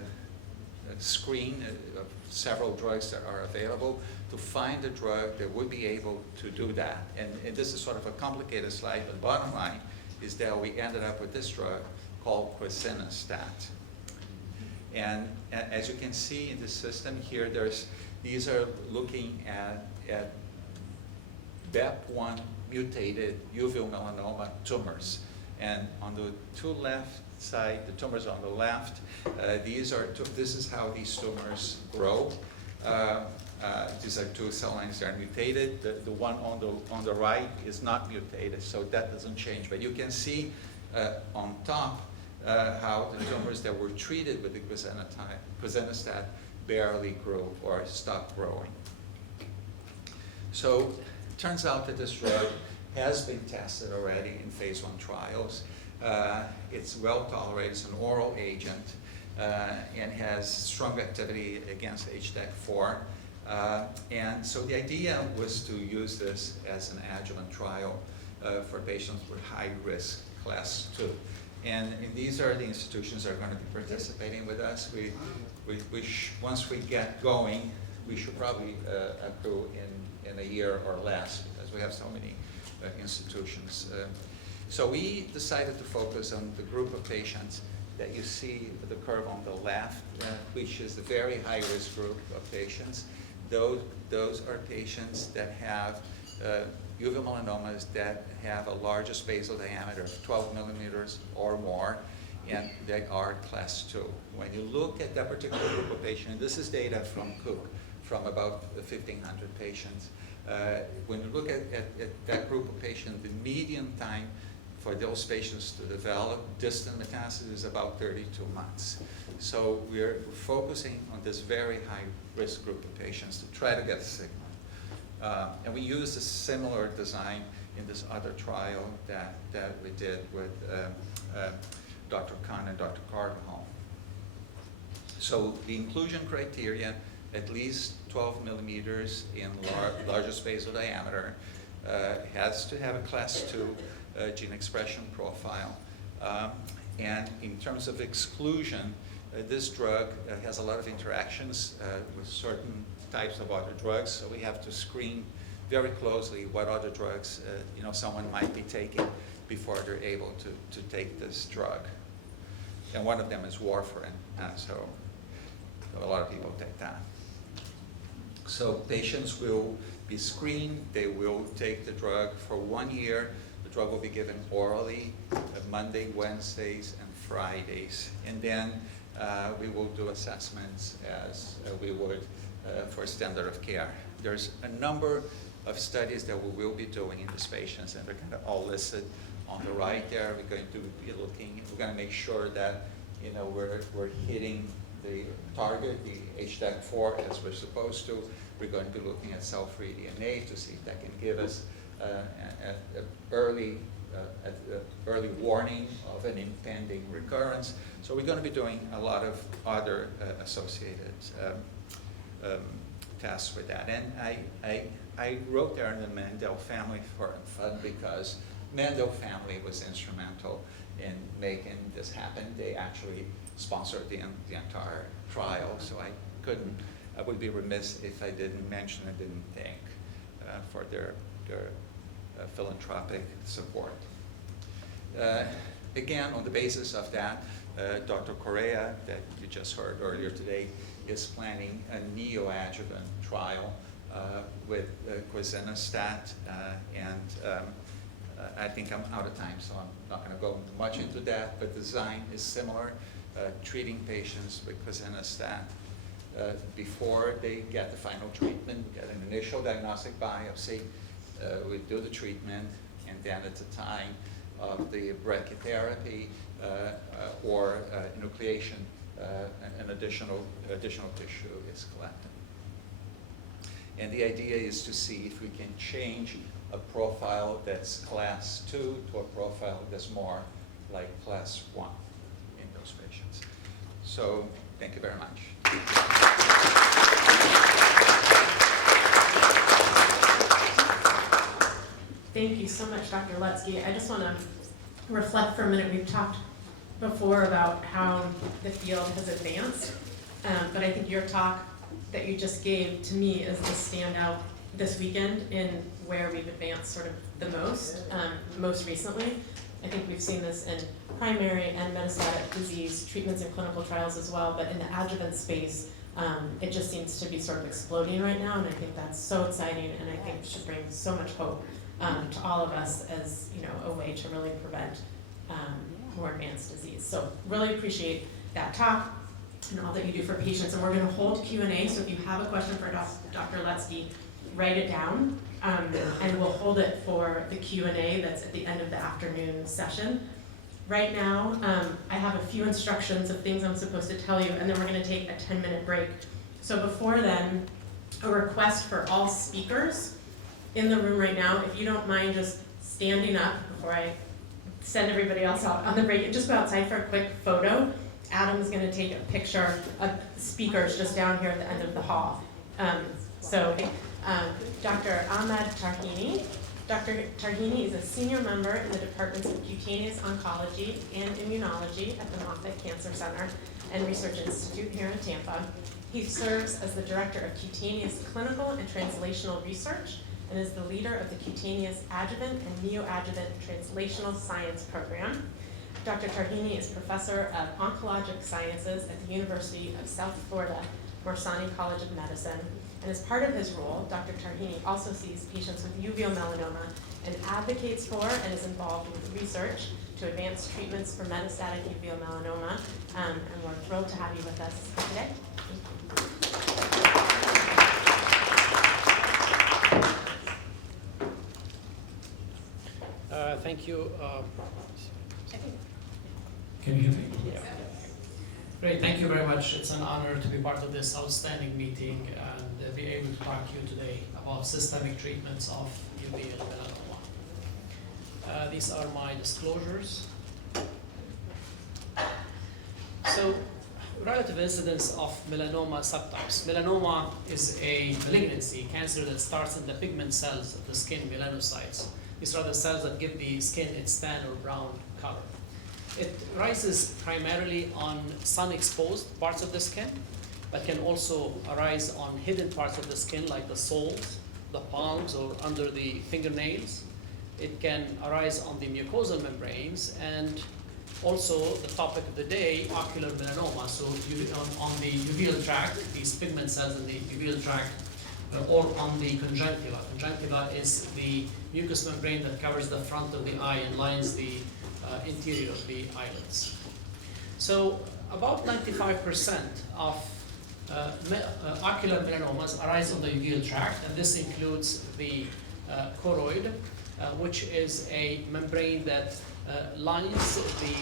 screen of several drugs that are available to find a drug that would be able to do that. And this is sort of a complicated slide, but the bottom line is that we ended up with this drug called quisinostat. And as you can see in the system here, these are looking at BEP1 mutated uveal melanoma tumors. And on the two left side, the tumors on the left, this is how these tumors grow. These are two cell lines that are mutated. The one on the right is not mutated, so that doesn't change. But you can see on top how the tumors that were treated with the quisinostat barely grew or stopped growing. So it turns out that this drug has been tested already in phase 1 trials. It's well tolerated. It's an oral agent and has strong activity against HDAC4. And so the idea was to use this as an adjuvant trial for patients with high risk class 2. And these are the institutions that are going to be participating with us. Once we get going, we should probably accrue in a year or less because we have so many institutions. So we decided to focus on the group of patients that you see the curve on the left, which is the very high risk group of patients. Those are patients that have uveal melanomas that have a largest basal diameter of 12 millimeters or more, and they are class 2. When you look at that particular group of patients, and this is data from Cook, from about 1,500 patients, when you look at that group of patients, the median time for those patients to develop distant metastasis is about 32 months. So we're focusing on this very high risk group of patients to try to get a signal. And we used a similar design in this other trial that we did with Dr. Khan and Dr. Cardinal. So the inclusion criteria, at least 12 millimeters in largest basal diameter, has to have a class 2 gene expression profile. And in terms of exclusion, this drug has a lot of interactions with certain types of other drugs, so we have to screen very closely what other drugs someone might be taking before they're able to take this drug. And one of them is warfarin, so a lot of people take that. So patients will be screened, they will take the drug for 1 year. The drug will be given orally Monday, Wednesdays, and Fridays. And then we will do assessments as we would for standard of care. There's a number of studies that we will be doing in these patients, and they're kind of all listed on the right there. We're going to be looking, we're going to make sure that we're hitting the target, the HDAC4, as we're supposed to. We're going to be looking at cell-free DNA to see if that can give us an early warning of an impending recurrence. So we're going to be doing a lot of other associated tests with that. And I wrote there in the Mandel family for fun because Mandel family was instrumental in making this happen. They actually sponsored the entire trial, so I would be remiss if I didn't mention and didn't thank for their philanthropic support. Again, on the basis of that, Dr. Correa, that you just heard earlier today, is planning a neoadjuvant trial with Quisinostat, and I think I'm out of time, so I'm not going to go much into that, but the design is similar, treating patients with Quisinostat before they get the final treatment, get an initial diagnostic biopsy, we do the treatment, and then at the time of the brachytherapy or enucleation, an additional tissue is collected. And the idea is to see if we can change a profile that's class 2 to a profile that's more like class 1 in those patients. So thank you very much. Thank you so much, Dr. Lutzky. I just want to reflect for a minute. We've talked before about how the field has advanced, but I think your talk that you just gave to me is the standout this weekend in where we've advanced sort of the most recently. I think we've seen this in primary and metastatic disease treatments and clinical trials as well, but in the adjuvant space, it just seems to be sort of exploding right now, and I think that's so exciting, and I think should bring so much hope to all of us as a way to really prevent more advanced disease. So really appreciate that talk and all that you do for patients. And we're going to hold Q&A, so if you have a question for Dr. Lutzky, write it down, and we'll hold it for the Q&A that's at the end of the afternoon session. Right now, I have a few instructions of things I'm supposed to tell you, and then we're going to take a 10-minute break. So before then, a request for all speakers in the room right now, if you don't mind just standing up before I send everybody else out on the break, and just go outside for a quick photo. Adam's going to take a picture of speakers just down here at the end of the hall. Dr. Ahmad Tarhini. Dr. Tarhini is a senior member in the Departments of Cutaneous Oncology and Immunology at the Moffitt Cancer Center and Research Institute here in Tampa. He serves as the Director of Cutaneous Clinical and Translational Research and is the leader of the Cutaneous Adjuvant and Neoadjuvant Translational Science Program. Dr. Tarhini is Professor of Oncologic Sciences at the University of South Florida, Morsani College of Medicine. And as part of his role, Dr. Tarhini also sees patients with uveal melanoma and advocates for and is involved with research to advance treatments for metastatic uveal melanoma. And we're thrilled to have you with us today. Thank you. Can you hear me? Yeah. Great, thank you very much. It's an honor to be part of this outstanding meeting and be able to talk to you today about systemic treatments of uveal melanoma. These are my disclosures. So, relative incidence of melanoma subtypes. Melanoma is a malignancy, cancer that starts in the pigment cells of the skin, melanocytes. These are the cells that give the skin its tan or brown color. It rises primarily on sun-exposed parts of the skin, but can also arise on hidden parts of the skin like the soles, the palms, or under the fingernails. It can arise on the mucosal membranes, and also the topic of the day, ocular melanoma. So on the uveal tract, these pigment cells in the uveal tract, or on the conjunctiva. Conjunctiva is the mucous membrane that covers the front of the eye and lines the interior of the eyelids. So about 95% of ocular melanomas arise on the uveal tract, and this includes the choroid, which is a membrane that lines the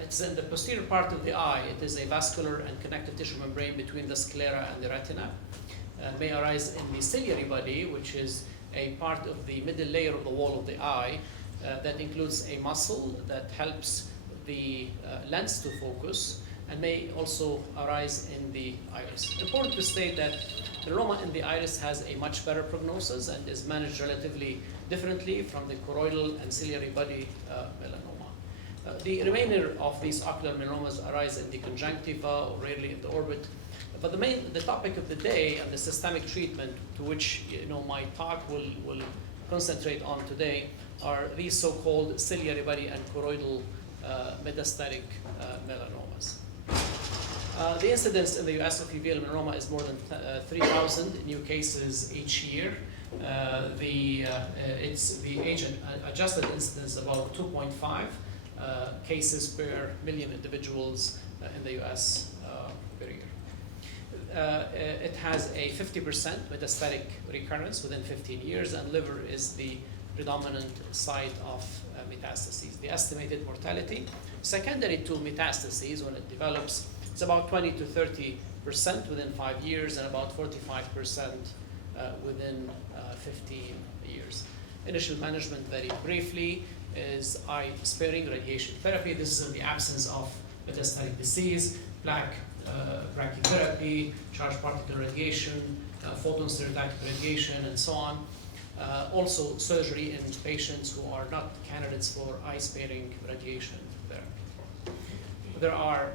it's in the posterior part of the eye. It is a vascular and connective tissue membrane between the sclera and the retina. May arise in the ciliary body, which is a part of the middle layer of the wall of the eye that includes a muscle that helps the lens to focus, and may also arise in the iris. Important to state that melanoma in the iris has a much better prognosis and is managed relatively differently from the choroidal and ciliary body melanoma. The remainder of these ocular melanomas arise in the conjunctiva or rarely in the orbit. But the topic of the day and the systemic treatment to which my talk will concentrate on today are these so-called ciliary body and choroidal metastatic melanomas. The incidence in the US of uveal melanoma is more than 3,000 new cases each year. It's the age-adjusted incidence about 2.5 cases per million individuals in the US per year. It has a 50% metastatic recurrence within 15 years, and liver is the predominant site of metastases. The estimated mortality secondary to metastases when it develops is about 20 to 30% within 5 years, and about 45% within 15 years. Initial management, very briefly, is eye sparing radiation therapy. This is in the absence of metastatic disease, plaque brachytherapy, charged particle radiation, photon stereotactic radiation, and so on. Also surgery in patients who are not candidates for eye sparing radiation therapy. There are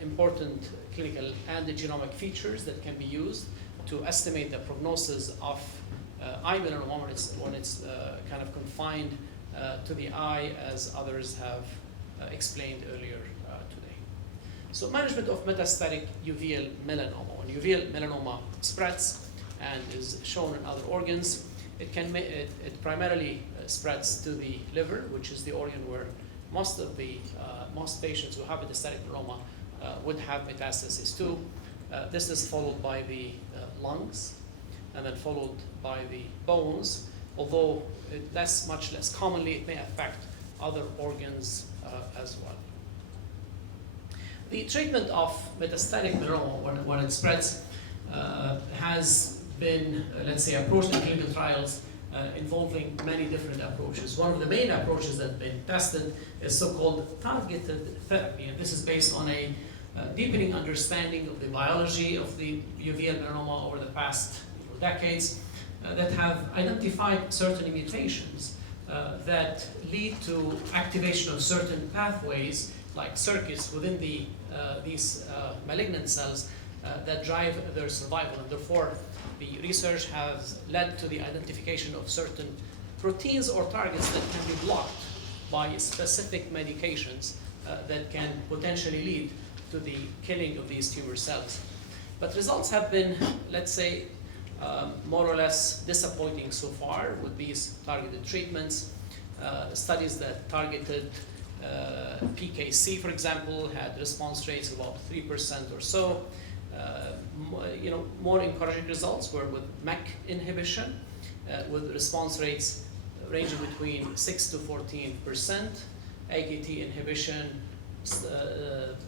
important clinical and genomic features that can be used to estimate the prognosis of eye melanoma when it's kind of confined to the eye, as others have explained earlier today. So management of metastatic uveal melanoma. When uveal melanoma spreads and is shown in other organs, it primarily spreads to the liver, which is the organ where most patients who have metastatic melanoma would have metastasis to. This is followed by the lungs, and then followed by the bones. Although much less commonly, it may affect other organs as well. The treatment of metastatic melanoma when it spreads has been, let's say, approached in clinical trials involving many different approaches. One of the main approaches that have been tested is so-called targeted therapy, and this is based on a deepening understanding of the biology of the uveal melanoma over the past decades that have identified certain mutations that lead to activation of certain pathways, like circuits within these malignant cells that drive their survival. And therefore, the research has led to the identification of certain proteins or targets that can be blocked by specific medications that can potentially lead to the killing of these tumor cells. But results have been, let's say, more or less disappointing so far with these targeted treatments. Studies that targeted PKC, for example, had response rates of about 3% or so. More encouraging results were with MEK inhibition, with response rates ranging between 6 to 14%. AKT inhibition,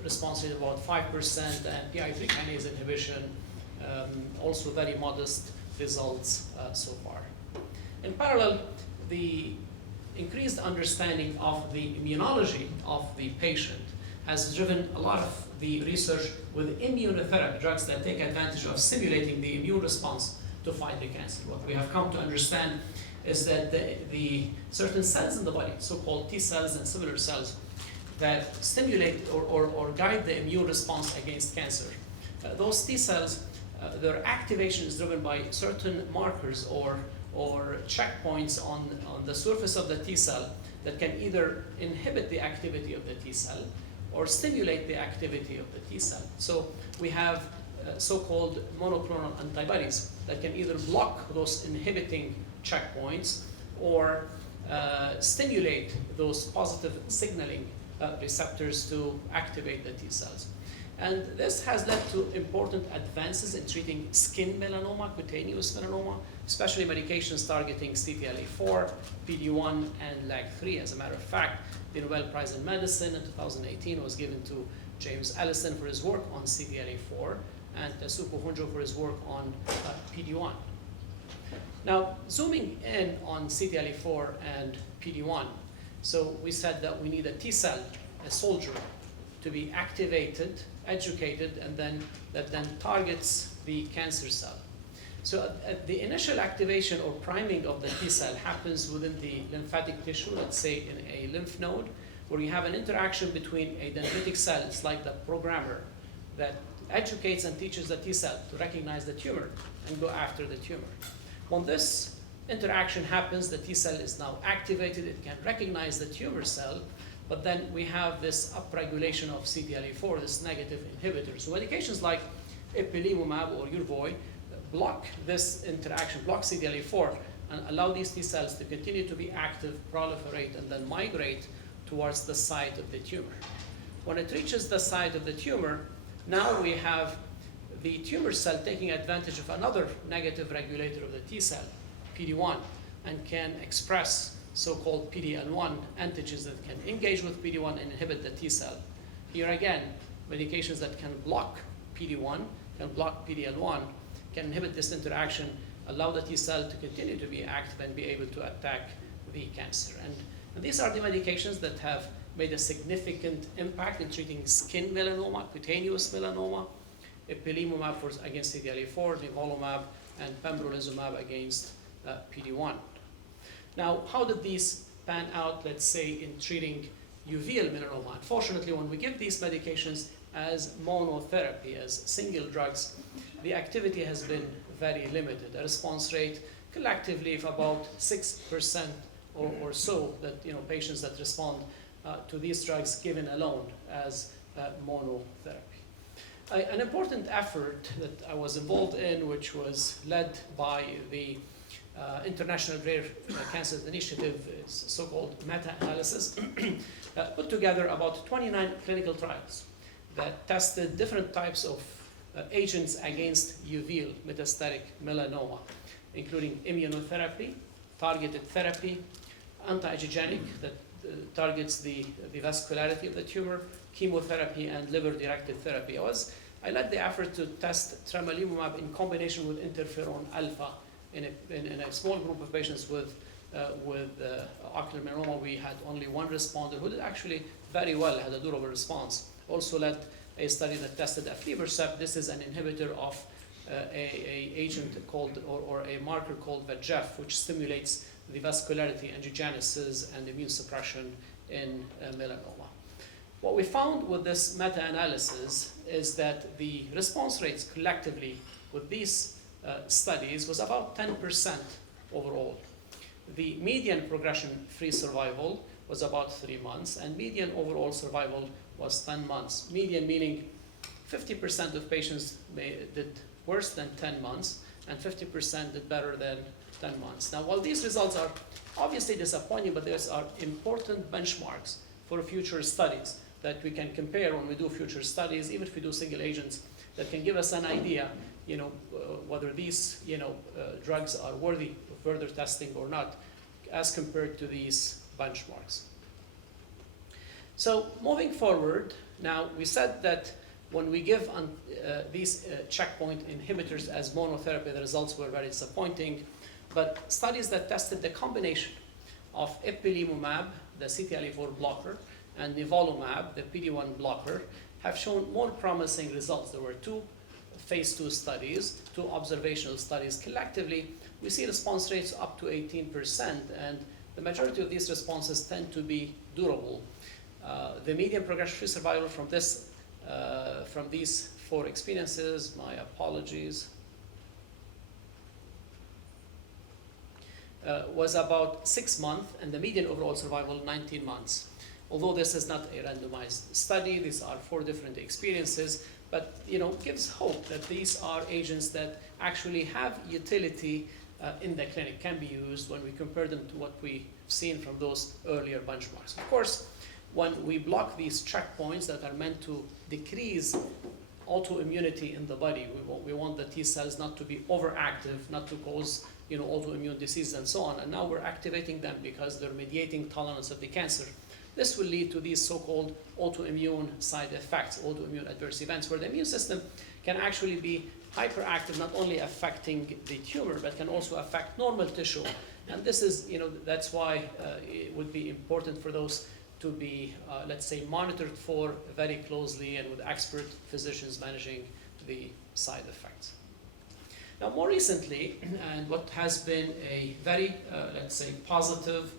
response rate of about 5%, and PI3 kinase inhibition, also very modest results so far. In parallel, the increased understanding of the immunology of the patient has driven a lot of the research with immunotherapy, drugs that take advantage of stimulating the immune response to fight the cancer. What we have come to understand is that the certain cells in the body, so-called T cells and similar cells, that stimulate or guide the immune response against cancer. Those T cells, their activation is driven by certain markers or checkpoints on the surface of the T cell that can either inhibit the activity of the T cell or stimulate the activity of the T cell. So we have so-called monoclonal antibodies that can either block those inhibiting checkpoints or stimulate those positive signaling receptors to activate the T cells. And this has led to important advances in treating skin melanoma, cutaneous melanoma, especially medications targeting CTLA-4, PD-1, and LAG-3. As a matter of fact, the Nobel Prize in Medicine in 2018 was given to James Allison for his work on CTLA-4 and Tasuku Honjo for his work on PD-1. Now, zooming in on CTLA-4 and PD-1, so we said that we need a T cell, a soldier, to be activated, educated, and that then targets the cancer cell. So the initial activation or priming of the T cell happens within the lymphatic tissue, let's say in a lymph node, where you have an interaction between a dendritic cell, it's like the programmer, that educates and teaches the T cell to recognize the tumor and go after the tumor. When this interaction happens, the T cell is now activated, it can recognize the tumor cell, but then we have this upregulation of CTLA4, this negative inhibitor. So medications like ipilimumab or Yervoy block this interaction, block CTLA4, and allow these T cells to continue to be active, proliferate, and then migrate towards the site of the tumor. When it reaches the site of the tumor, now we have the tumor cell taking advantage of another negative regulator of the T cell, PD-1, and can express so-called PD-L1 antigens that can engage with PD-1 and inhibit the T cell. Here again, medications that can block PD-1, can block PD-L1, can inhibit this interaction, allow the T cell to continue to be active and be able to attack the cancer. And these are the medications that have made a significant impact in treating skin melanoma, cutaneous melanoma, ipilimumab against CTLA4, nivolumab, and pembrolizumab against PD-1. Now, how did these pan out, let's say, in treating uveal melanoma? Unfortunately, when we give these medications as monotherapy, as single drugs, the activity has been very limited. A response rate collectively of about 6% or so, that patients that respond to these drugs given alone as monotherapy. An important effort that I was involved in, which was led by the International Rare Cancers Initiative, is so-called meta-analysis, put together about 29 clinical trials that tested different types of agents against uveal metastatic melanoma, including immunotherapy, targeted therapy, anti-angiogenic that targets the vascularity of the tumor, chemotherapy, and liver-directed therapy. I led the effort to test tremelimumab in combination with interferon alpha in a small group of patients with ocular melanoma. We had only one responder who did actually very well, had a durable response. Also led a study that tested aflibercept. This is an inhibitor of a agent called, or a marker called VEGF, which stimulates the vascularity, angiogenesis, and immune suppression in melanoma. What we found with this meta-analysis is that the response rates collectively with these studies was about 10% overall. The median progression-free survival was about 3 months, and median overall survival was 10 months. Median meaning 50% of patients did worse than 10 months, and 50% did better than 10 months. Now, while these results are obviously disappointing, but these are important benchmarks for future studies that we can compare when we do future studies, even if we do single agents, that can give us an idea, whether these, drugs are worthy of further testing or not, as compared to these benchmarks. So, moving forward, now we said that when we give these checkpoint inhibitors as monotherapy, the results were very disappointing. But studies that tested the combination of ipilimumab, the CTLA4 blocker, and nivolumab, the PD-1 blocker, have shown more promising results. There were 2 phase 2 studies, 2 observational studies. Collectively, we see response rates up to 18%, and the majority of these responses tend to be durable. The median progression-free survival from these 4 experiences, my apologies, was about 6 months, and the median overall survival 19 months. Although this is not a randomized study, these are 4 different experiences, but gives hope that these are agents that actually have utility in the clinic, can be used when we compare them to what we've seen from those earlier benchmarks. Of course, when we block these checkpoints that are meant to decrease autoimmunity in the body, we want the T cells not to be overactive, not to cause autoimmune disease and so on, and now we're activating them because they're mediating tolerance of the cancer. This will lead to these so-called autoimmune side effects, autoimmune adverse events, where the immune system can actually be hyperactive, not only affecting the tumor, but can also affect normal tissue. And this is, that's why it would be important for those to be, let's say, monitored for very closely and with expert physicians managing the side effects. Now, more recently, and what has been a very, let's say, positive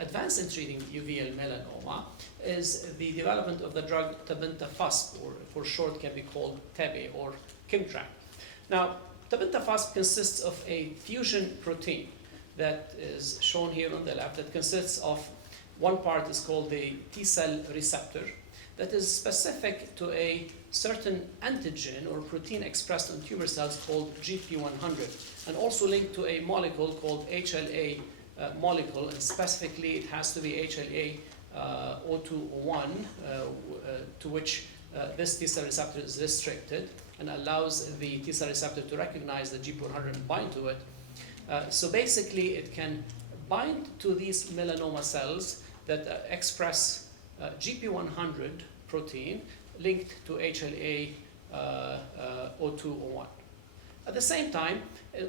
advance in treating uveal melanoma is the development of the drug tabintafusp, or for short can be called TEBE or Kimtrak. Now, tabintafusp consists of a fusion protein that is shown here on the left that consists of one part is called the T cell receptor that is specific to a certain antigen or protein expressed on tumor cells called GP100 and also linked to a molecule called HLA molecule, and specifically it has to be HLA O201 to which this T cell receptor is restricted and allows the T cell receptor to recognize the GP100 and bind to it. So basically it can bind to these melanoma cells that express GP100 protein linked to HLA O201. At the same time,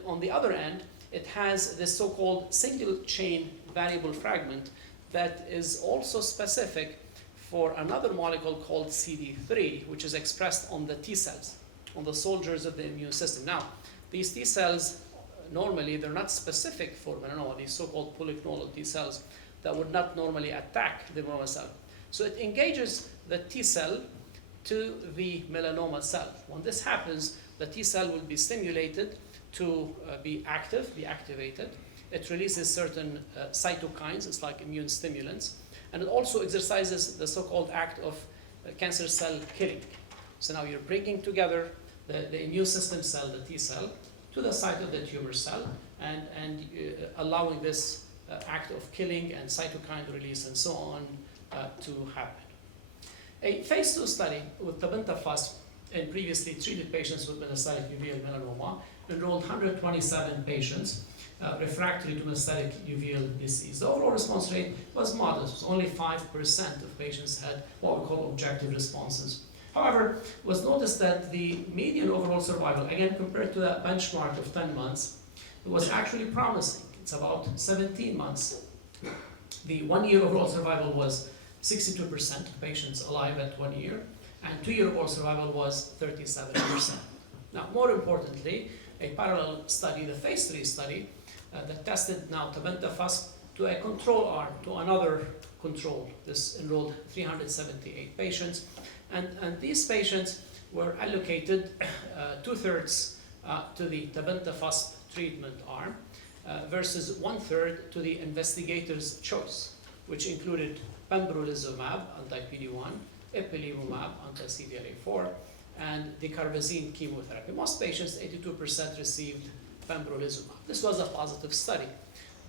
on the other end, it has this so-called single chain variable fragment that is also specific for another molecule called CD3, which is expressed on the T cells, on the soldiers of the immune system. Now, these T cells, normally they're not specific for melanoma, these so-called polyclonal T cells that would not normally attack the melanoma cell. So it engages the T cell to the melanoma cell. When this happens, the T cell will be stimulated to be activated. It releases certain cytokines, it's like immune stimulants, and it also exercises the so-called act of cancer cell killing. So now you're bringing together the immune system cell, the T cell, to the site of the tumor cell, and allowing this act of killing and cytokine release and so on to happen. A phase 2 study with tabinafusp in previously treated patients with metastatic uveal melanoma enrolled 127 patients refractory to metastatic uveal disease. The overall response rate was modest. Only 5% of patients had what we call objective responses. However, it was noticed that the median overall survival, again compared to that benchmark of 10 months, it was actually promising. It's about 17 months. The 1-year overall survival was 62% of patients alive at 1 year, and 2-year overall survival was 37%. Now, more importantly, a parallel study, the phase 3 study, that tested now tabinafusp to a control arm, to another control. This enrolled 378 patients, and these patients were allocated 2/3 to the tabinafusp treatment arm versus 1/3 to the investigator's choice, which included pembrolizumab, anti-PD-1, ipilimumab, anti-CTLA-4, and dacarbazine chemotherapy. Most patients, 82%, received pembrolizumab. This was a positive study.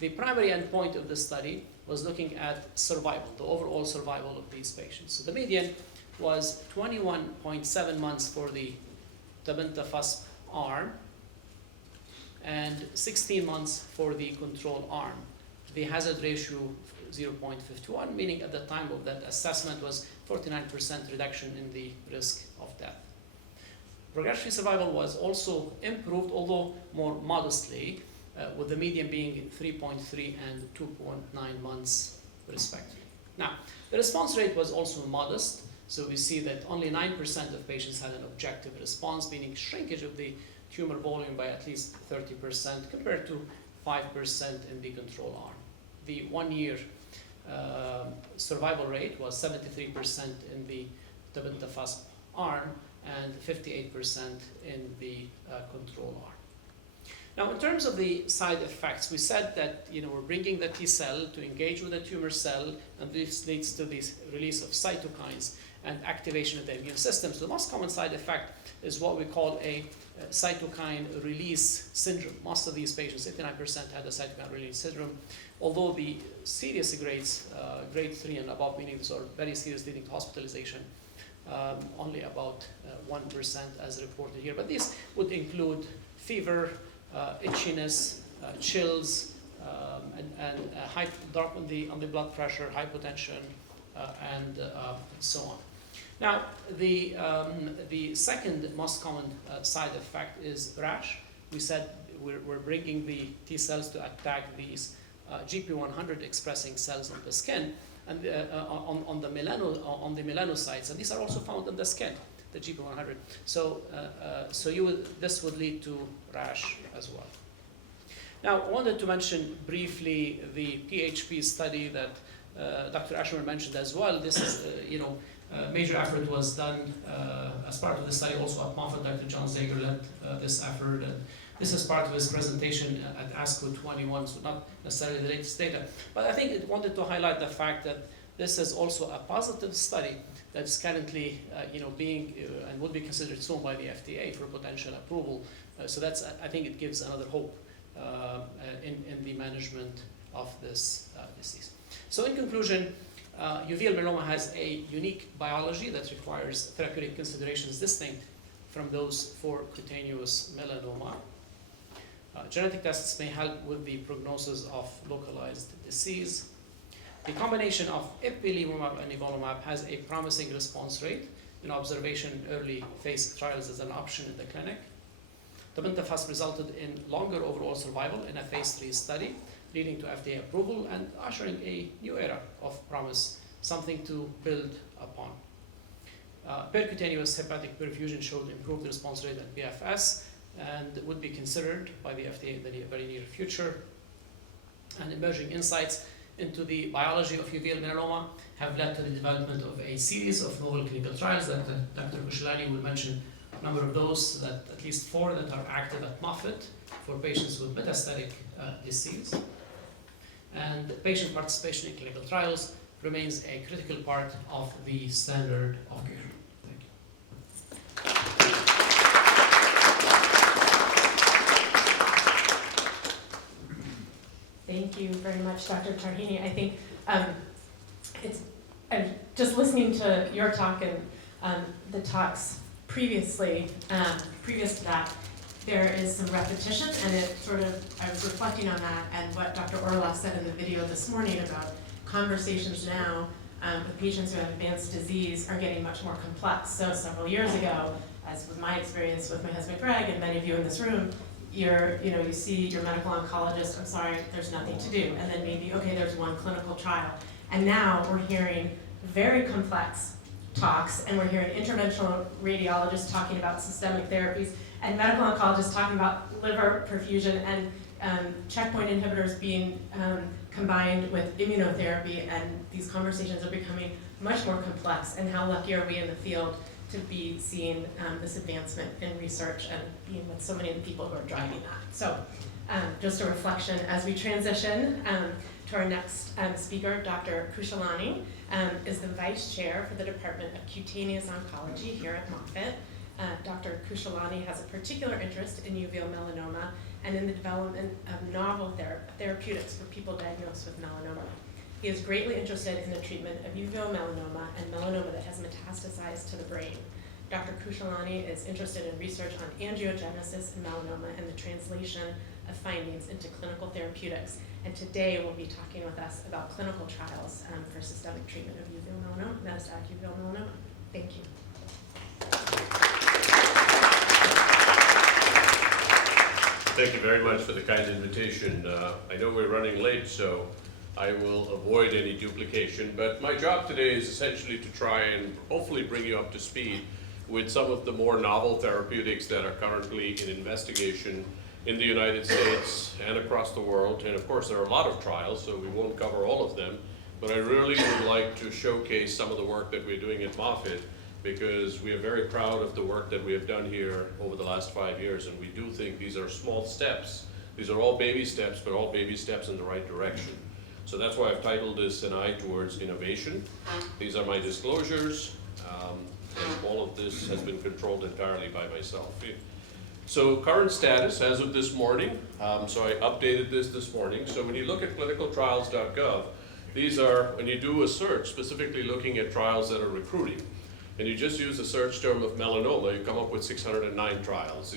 The primary endpoint of the study was looking at survival, the overall survival of these patients. So the median was 21.7 months for the tabinafusp arm and 16 months for the control arm. The hazard ratio 0.51, meaning at the time of that assessment was 49% reduction in the risk of death. Progression-free survival was also improved, although more modestly, with the median being 3.3 and 2.9 months respectively. Now, the response rate was also modest, so we see that only 9% of patients had an objective response, meaning shrinkage of the tumor volume by at least 30% compared to 5% in the control arm. The 1-year survival rate was 73% in the tabinafusp arm and 58% in the control arm. Now, in terms of the side effects, we said that we're bringing the T cell to engage with the tumor cell, and this leads to the release of cytokines and activation of the immune system. So the most common side effect is what we call a cytokine release syndrome. Most of these patients, 89%, had a cytokine release syndrome, although the serious grades, grade 3 and above, meaning these are very serious, leading to hospitalization, only about 1% as reported here. But these would include fever, itchiness, chills, and high drop on the blood pressure, hypotension, and so on. Now, the second most common side effect is rash. We said we're bringing the T cells to attack these GP100 expressing cells on the skin and on the melanocytes, and these are also found in the skin, the GP100. So this would lead to rash as well. Now, I wanted to mention briefly the PHP study that Dr. Eschelman mentioned as well. This is, major effort was done as part of the study also at Moffitt. Dr. John Zager led this effort, and This is part of his presentation at ASCO 21, so not necessarily the latest data. But I think it wanted to highlight the fact that this is also a positive study that's currently being and would be considered soon by the FDA for potential approval. So that's, I think it gives another hope in the management of this disease. So in conclusion, uveal melanoma has a unique biology that requires therapeutic considerations distinct from those for cutaneous melanoma. Genetic tests may help with the prognosis of localized disease. The combination of ipilimumab and nivolumab has a promising response rate in observation early phase trials as an option in the clinic. Tebimbaf has resulted in longer overall survival in a phase 3 study, leading to FDA approval and ushering a new era of promise, something to build upon. Percutaneous hepatic perfusion showed improved response rate at PFS and would be considered by the FDA in the very near future. And emerging insights into the biology of uveal melanoma have led to the development of a series of novel clinical trials that Dr. Khushalani will mention a number of those, that at least 4 that are active at Moffitt for patients with metastatic disease. And patient participation in clinical trials remains a critical part of the standard of care. Thank you. Thank you very much, Dr. Tarhini. I think I'm just listening to your talk and the talks previous to that, there is some repetition, and I was reflecting on that and what Dr. Orloff said in the video this morning about conversations now with patients who have advanced disease are getting much more complex. So several years ago, as was my experience with my husband Greg and many of you in this room, you see your medical oncologist, I'm sorry, there's nothing to do. And then maybe, okay, there's one clinical trial. And now we're hearing very complex talks, and we're hearing interventional radiologists talking about systemic therapies, and medical oncologists talking about liver perfusion, and checkpoint inhibitors being combined with immunotherapy, and these conversations are becoming much more complex. And how lucky are we in the field to be seeing this advancement in research and being with so many of the people who are driving that. So just a reflection as we transition to our next speaker. Dr. Khushalani is the Vice Chair for the Department of Cutaneous Oncology here at Moffitt. Dr. Khushalani has a particular interest in uveal melanoma and in the development of novel therapeutics for people diagnosed with melanoma. He is greatly interested in the treatment of uveal melanoma and melanoma that has metastasized to the brain. Dr. Khushalani is interested in research on angiogenesis in melanoma and the translation of findings into clinical therapeutics. And today we'll be talking with us about clinical trials for systemic treatment of uveal melanoma, metastatic uveal melanoma. Thank you. Thank you very much for the kind invitation. I know we're running late, so I will avoid any duplication, but my job today is essentially to try and hopefully bring you up to speed with some of the more novel therapeutics that are currently in investigation in the United States and across the world. And of course, there are a lot of trials, so we won't cover all of them, but I really would like to showcase some of the work that we're doing at Moffitt, because we are very proud of the work that we have done here over the last 5 years, and we do think these are small steps. These are all baby steps, but all baby steps in the right direction. So that's why I've titled this An Eye Towards Innovation. These are my disclosures, and all of this has been controlled entirely by myself. So current status as of this morning, so I updated this morning. So when you look at clinicaltrials.gov, these are, when you do a search specifically looking at trials that are recruiting, and you just use the search term of melanoma, you come up with 609 trials.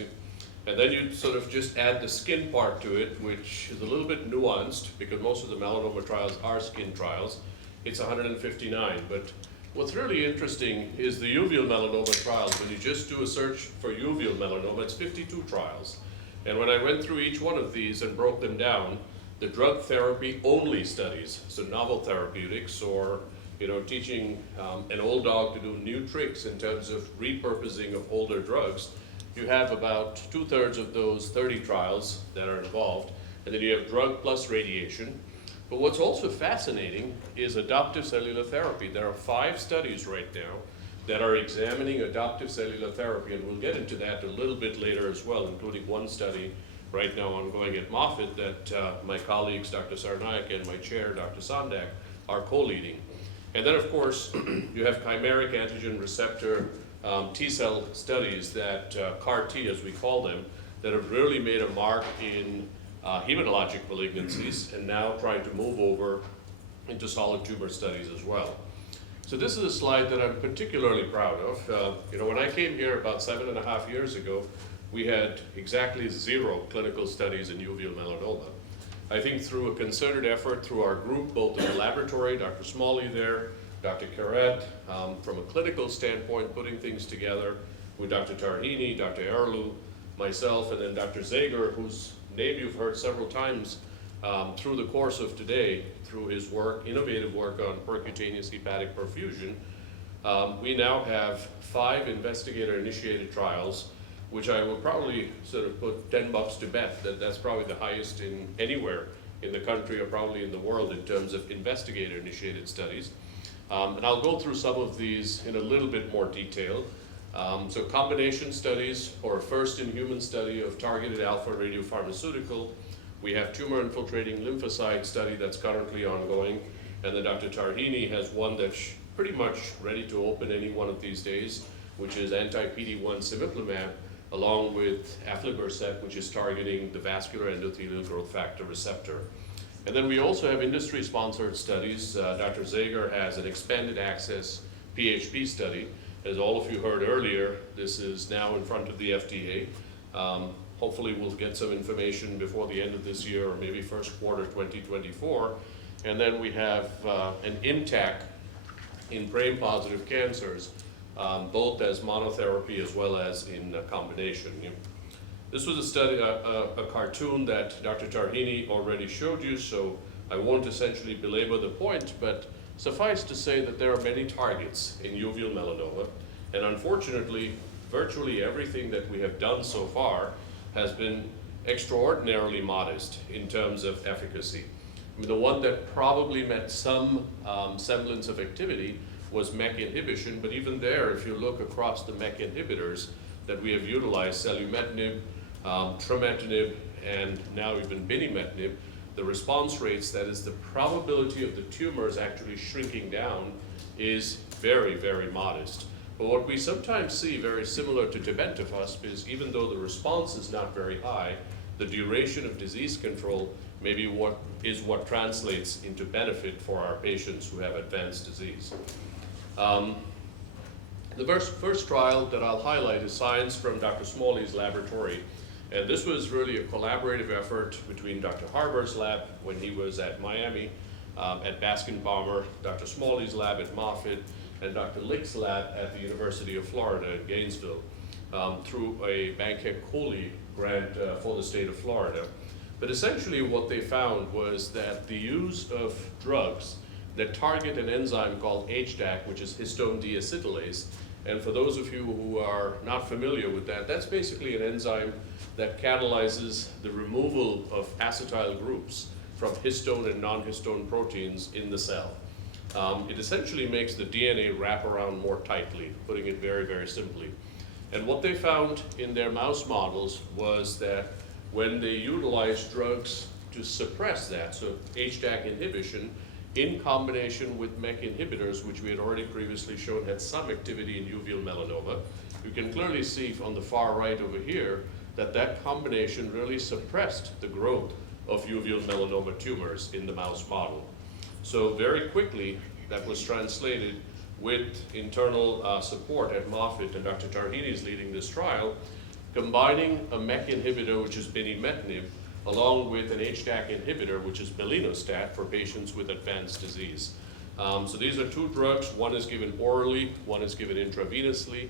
And then you sort of just add the skin part to it, which is a little bit nuanced because most of the melanoma trials are skin trials. It's 159, but what's really interesting is the uveal melanoma trials. When you just do a search for uveal melanoma, it's 52 trials. And when I went through each one of these and broke them down, the drug therapy only studies, so novel therapeutics, or teaching an old dog to do new tricks in terms of repurposing of older drugs, you have about 2/3 of those 30 trials that are involved, and then you have drug plus radiation. But what's also fascinating is adoptive cellular therapy. There are 5 studies right now that are examining adoptive cellular therapy, and we'll get into that a little bit later as well, including one study right now ongoing at Moffitt that my colleagues, Dr. Sarnaik and my chair, Dr. Sandak, are co-leading. And then, of course, you have chimeric antigen receptor T-cell studies that, CAR-T as we call them, that have really made a mark in hematologic malignancies and now trying to move over into solid tumor studies as well. So this is a slide that I'm particularly proud of. When I came here about 7.5 years ago, we had exactly 0 clinical studies in uveal melanoma. I think through a concerted effort through our group, both in the laboratory, Dr. Smalley there, Dr. Carrette, from a clinical standpoint, putting things together with Dr. Tarhini, Dr. Erlu, myself, and then Dr. Zager, whose name you've heard several times through the course of today, through his work, innovative work on percutaneous hepatic perfusion. We now have 5 investigator-initiated trials, which I will probably sort of put $10 to bet that that's probably the highest in anywhere in the country or probably in the world in terms of investigator-initiated studies. And I'll go through some of these in a little bit more detail. So combination studies, or a first-in-human study of targeted alpha radiopharmaceutical. We have tumor-infiltrating lymphocyte study that's currently ongoing. And then Dr. Tarhini has one that's pretty much ready to open any one of these days, which is anti-PD-1 cemiplimab, along with aflibercept, which is targeting the vascular endothelial growth factor receptor. And then we also have industry-sponsored studies. Dr. Zager has an expanded access PHP study. As all of you heard earlier, this is now in front of the FDA. Hopefully we'll get some information before the end of this year or maybe first quarter 2024. And then we have an IMTAC in brain-positive cancers, both as monotherapy as well as in combination. This was a study, a cartoon that Dr. Tarhini already showed you, so I won't essentially belabor the point, but suffice to say that there are many targets in uveal melanoma, and unfortunately, virtually everything that we have done so far has been extraordinarily modest in terms of efficacy. I mean, the one that probably met some semblance of activity was MEK inhibition, but even there, if you look across the MEK inhibitors that we have utilized, selumetinib, trametinib, and now even binimetinib, the response rates, that is the probability of the tumors actually shrinking down, is very, very modest. But what we sometimes see, very similar to tebentafusp, is even though the response is not very high, the duration of disease control may be what translates into benefit for our patients who have advanced disease. The first trial that I'll highlight is science from Dr. Smalley's laboratory. And this was really a collaborative effort between Dr. Harber's lab when he was at Miami, at Baskin-Palmer, Dr. Smalley's lab at Moffitt, and Dr. Lick's lab at the University of Florida at Gainesville, through a Bankhead-Coley grant for the state of Florida. But essentially what they found was that the use of drugs that target an enzyme called HDAC, which is histone deacetylase, and for those of you who are not familiar with that, that's basically an enzyme that catalyzes the removal of acetyl groups from histone and non-histone proteins in the cell. It essentially makes the DNA wrap around more tightly, putting it very, very simply. And what they found in their mouse models was that when they utilized drugs to suppress that, so HDAC inhibition, in combination with MEK inhibitors, which we had already previously shown had some activity in uveal melanoma, you can clearly see on the far right over here that that combination really suppressed the growth of uveal melanoma tumors in the mouse model. So very quickly, that was translated with internal support at Moffitt, and Dr. Tarhini is leading this trial, combining a MEK inhibitor, which is binimetinib, along with an HDAC inhibitor, which is belinostat, for patients with advanced disease. So these are 2 drugs. One is given orally, one is given intravenously,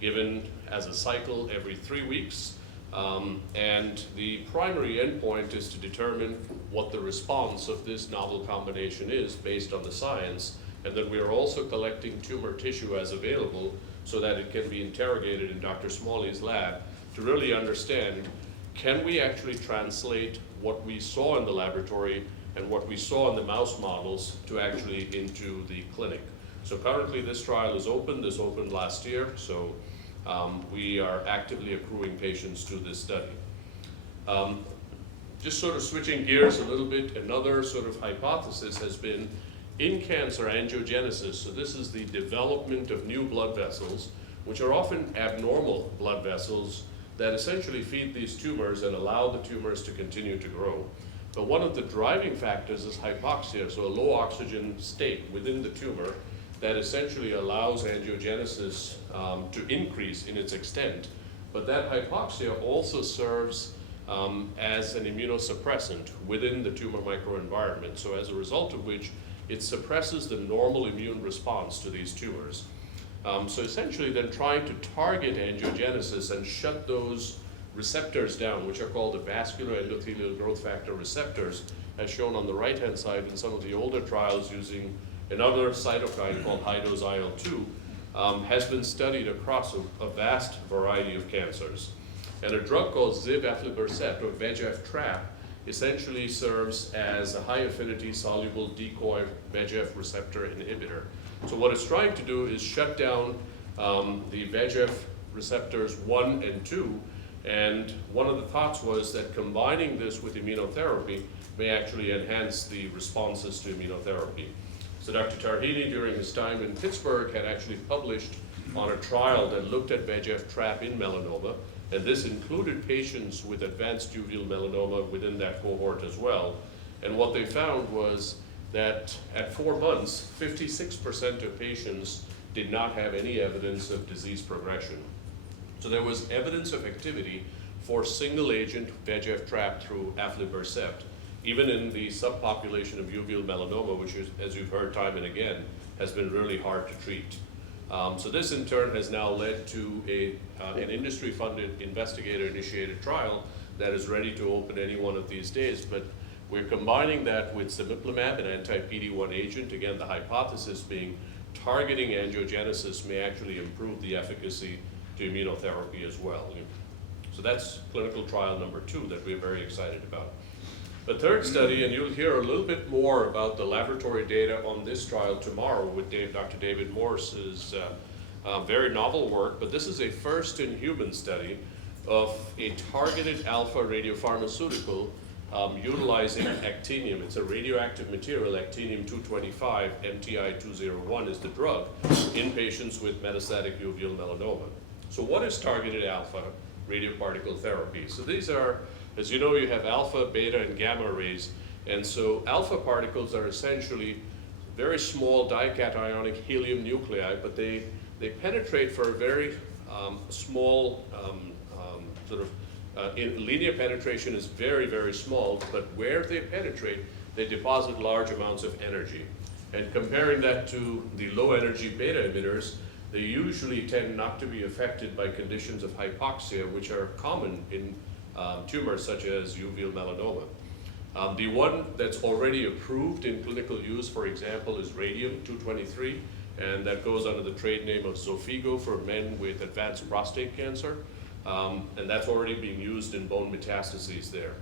given as a cycle every 3 weeks. And the primary endpoint is to determine what the response of this novel combination is based on the science. And then we are also collecting tumor tissue as available so that it can be interrogated in Dr. Smalley's lab to really understand, can we actually translate what we saw in the laboratory and what we saw in the mouse models to actually into the clinic. So currently this trial is open. This opened last year, so we are actively accruing patients to this study. Just sort of switching gears a little bit, another sort of hypothesis has been in cancer angiogenesis. So this is the development of new blood vessels, which are often abnormal blood vessels that essentially feed these tumors and allow the tumors to continue to grow. But one of the driving factors is hypoxia, so a low oxygen state within the tumor that essentially allows angiogenesis to increase in its extent. But that hypoxia also serves as an immunosuppressant within the tumor microenvironment. So as a result of which, it suppresses the normal immune response to these tumors. So essentially then trying to target angiogenesis and shut those receptors down, which are called the vascular endothelial growth factor receptors, as shown on the right-hand side in some of the older trials using another cytokine called high-dose IL-2, has been studied across a vast variety of cancers. And a drug called zivaflibercept, or VEGF trap, essentially serves as a high-affinity soluble decoy VEGF receptor inhibitor. So what it's trying to do is shut down the VEGF receptors 1 and 2, and one of the thoughts was that combining this with immunotherapy may actually enhance the responses to immunotherapy. So Dr. Tarhini, during his time in Pittsburgh, had actually published on a trial that looked at VEGF trap in melanoma, and this included patients with advanced uveal melanoma within that cohort as well. And what they found was that at 4 months, 56% of patients did not have any evidence of disease progression. So there was evidence of activity for single-agent VEGF trap through aflibercept, even in the subpopulation of uveal melanoma, which is, as you've heard time and again, has been really hard to treat. So this in turn has now led to an industry-funded investigator-initiated trial that is ready to open any one of these days. But we're combining that with cemiplimab, an anti-PD-1 agent, again the hypothesis being targeting angiogenesis may actually improve the efficacy to immunotherapy as well. So that's clinical trial number 2 that we're very excited about. The third study, and you'll hear a little bit more about the laboratory data on this trial tomorrow with Dr. David Morse's very novel work, but this is a first-in-human study of a targeted alpha radiopharmaceutical utilizing actinium. It's a radioactive material, actinium-225, MTI-201 is the drug, in patients with metastatic uveal melanoma. So what is targeted alpha radioparticle therapy? So these are, as you know, you have alpha, beta, and gamma rays, and so alpha particles are essentially very small dicationic helium nuclei, but they penetrate for a very small linear penetration is very, very small, but where they penetrate, they deposit large amounts of energy. And comparing that to the low energy beta emitters, they usually tend not to be affected by conditions of hypoxia, which are common in tumors such as uveal melanoma. The one that's already approved in clinical use, for example, is radium-223, and that goes under the trade name of Xofigo for men with advanced prostate cancer, and that's already being used in bone metastases there.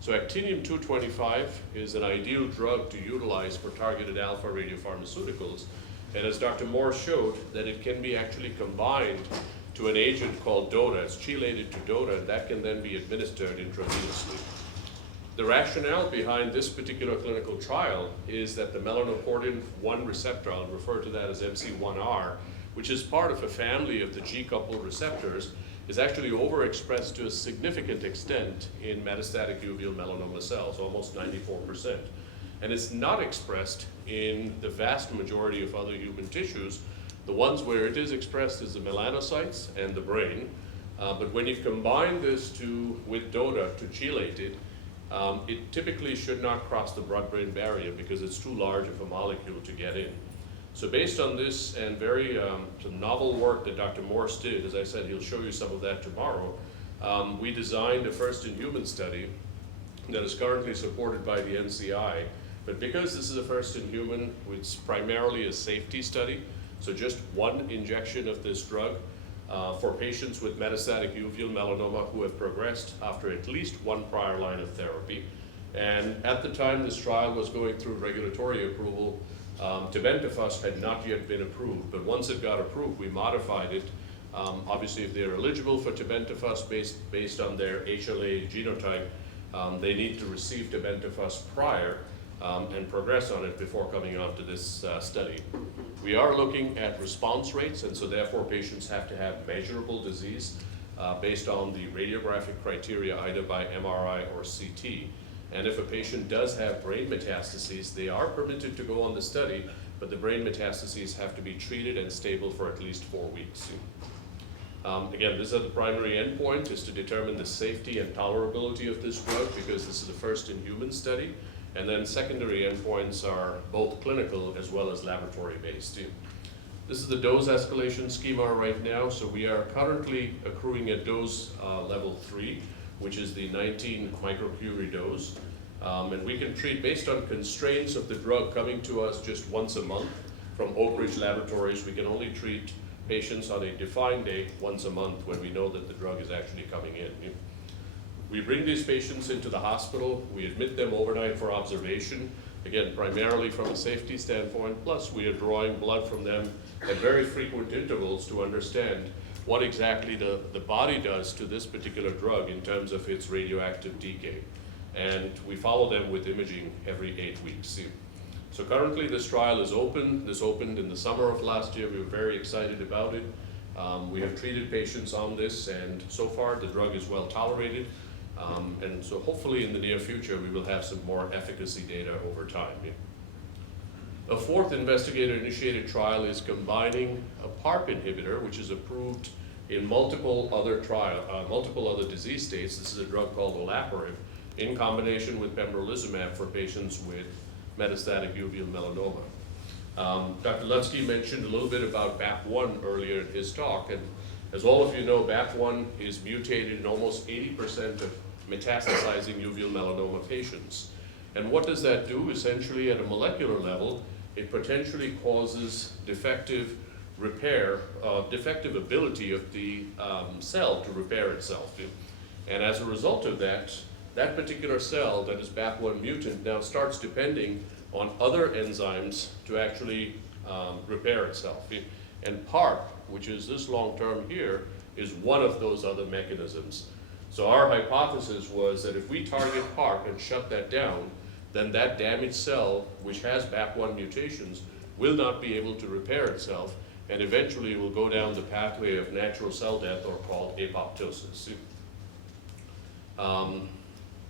So actinium-225 is an ideal drug to utilize for targeted alpha radiopharmaceuticals, and as Dr. Moore showed, that it can be actually combined to an agent called DOTA. It's chelated to DOTA, and that can then be administered intravenously. The rationale behind this particular clinical trial is that the melanocortin-1 receptor, I'll refer to that as MC1R, which is part of a family of the G-coupled receptors, is actually overexpressed to a significant extent in metastatic uveal melanoma cells, almost 94%. And it's not expressed in the vast majority of other human tissues. The ones where it is expressed is the melanocytes and the brain. But when you combine this with DOTA to chelate it, it typically should not cross the blood-brain barrier because it's too large of a molecule to get in. So based on this and very some novel work that Dr. Morse did, as I said, he'll show you some of that tomorrow, we designed a first-in-human study that is currently supported by the NCI. But because this is a first-in-human, it's primarily a safety study, so just one injection of this drug for patients with metastatic uveal melanoma who have progressed after at least one prior line of therapy. And at the time this trial was going through regulatory approval, tebentafusp had not yet been approved, but once it got approved, we modified it Obviously, if they're eligible for tebentafusp based on their HLA genotype, they need to receive tebentafusp prior and progress on it before coming on to this study. We are looking at response rates, and so therefore patients have to have measurable disease based on the radiographic criteria either by MRI or CT. And if a patient does have brain metastases, they are permitted to go on the study, but the brain metastases have to be treated and stable for at least 4 weeks. Again, this is the primary endpoint, is to determine the safety and tolerability of this drug, because this is the first in human study. And then secondary endpoints are both clinical as well as laboratory based. This is the dose escalation schema right now. So we are currently accruing at dose level 3, which is the 19 microcurie dose. And we can treat based on constraints of the drug coming to us just once a month from Oak Ridge Laboratories. We can only treat patients on a defined date once a month when we know that the drug is actually coming in. We bring these patients into the hospital, we admit them overnight for observation, again, primarily from a safety standpoint, plus we are drawing blood from them at very frequent intervals to understand what exactly the body does to this particular drug in terms of its radioactive decay. And we follow them with imaging every 8 weeks. So currently this trial is open. This opened in the summer of last year. We were very excited about it. We have treated patients on this, and so far the drug is well tolerated. And so hopefully in the near future we will have some more efficacy data over time. A fourth investigator-initiated trial is combining a PARP inhibitor, which is approved in multiple other disease states. This is a drug called olaparib, in combination with pembrolizumab for patients with metastatic uveal melanoma. Dr. Lutzky mentioned a little bit about BAP1 earlier in his talk, and as all of you know, BAP1 is mutated in almost 80% of metastasizing uveal melanoma patients. And what does that do? Essentially, at a molecular level, it potentially causes defective ability of the cell to repair itself. And as a result of that, that particular cell that is BAP1 mutant now starts depending on other enzymes to actually repair itself. And PARP, which is this long term here, is one of those other mechanisms. So our hypothesis was that if we target PARP and shut that down, then that damaged cell, which has BAP1 mutations, will not be able to repair itself, and eventually will go down the pathway of natural cell death, or called apoptosis.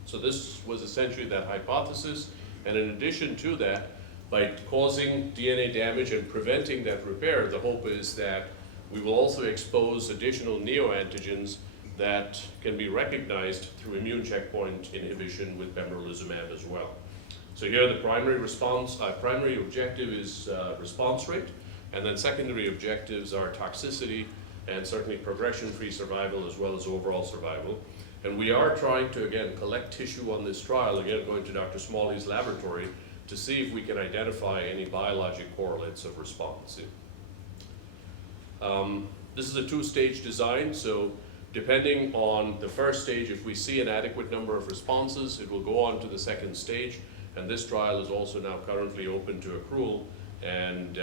So this was essentially that hypothesis, and in addition to that, by causing DNA damage and preventing that repair, the hope is that we will also expose additional neoantigens that can be recognized through immune checkpoint inhibition with pembrolizumab as well. So here the primary objective is response rate, and then secondary objectives are toxicity and certainly progression-free survival as well as overall survival. And we are trying to, again, collect tissue on this trial, again, going to Dr. Smalley's laboratory to see if we can identify any biologic correlates of response. This is a two-stage design, so depending on the first stage, if we see an adequate number of responses, it will go on to the second stage, and this trial is also now currently open to accrual, and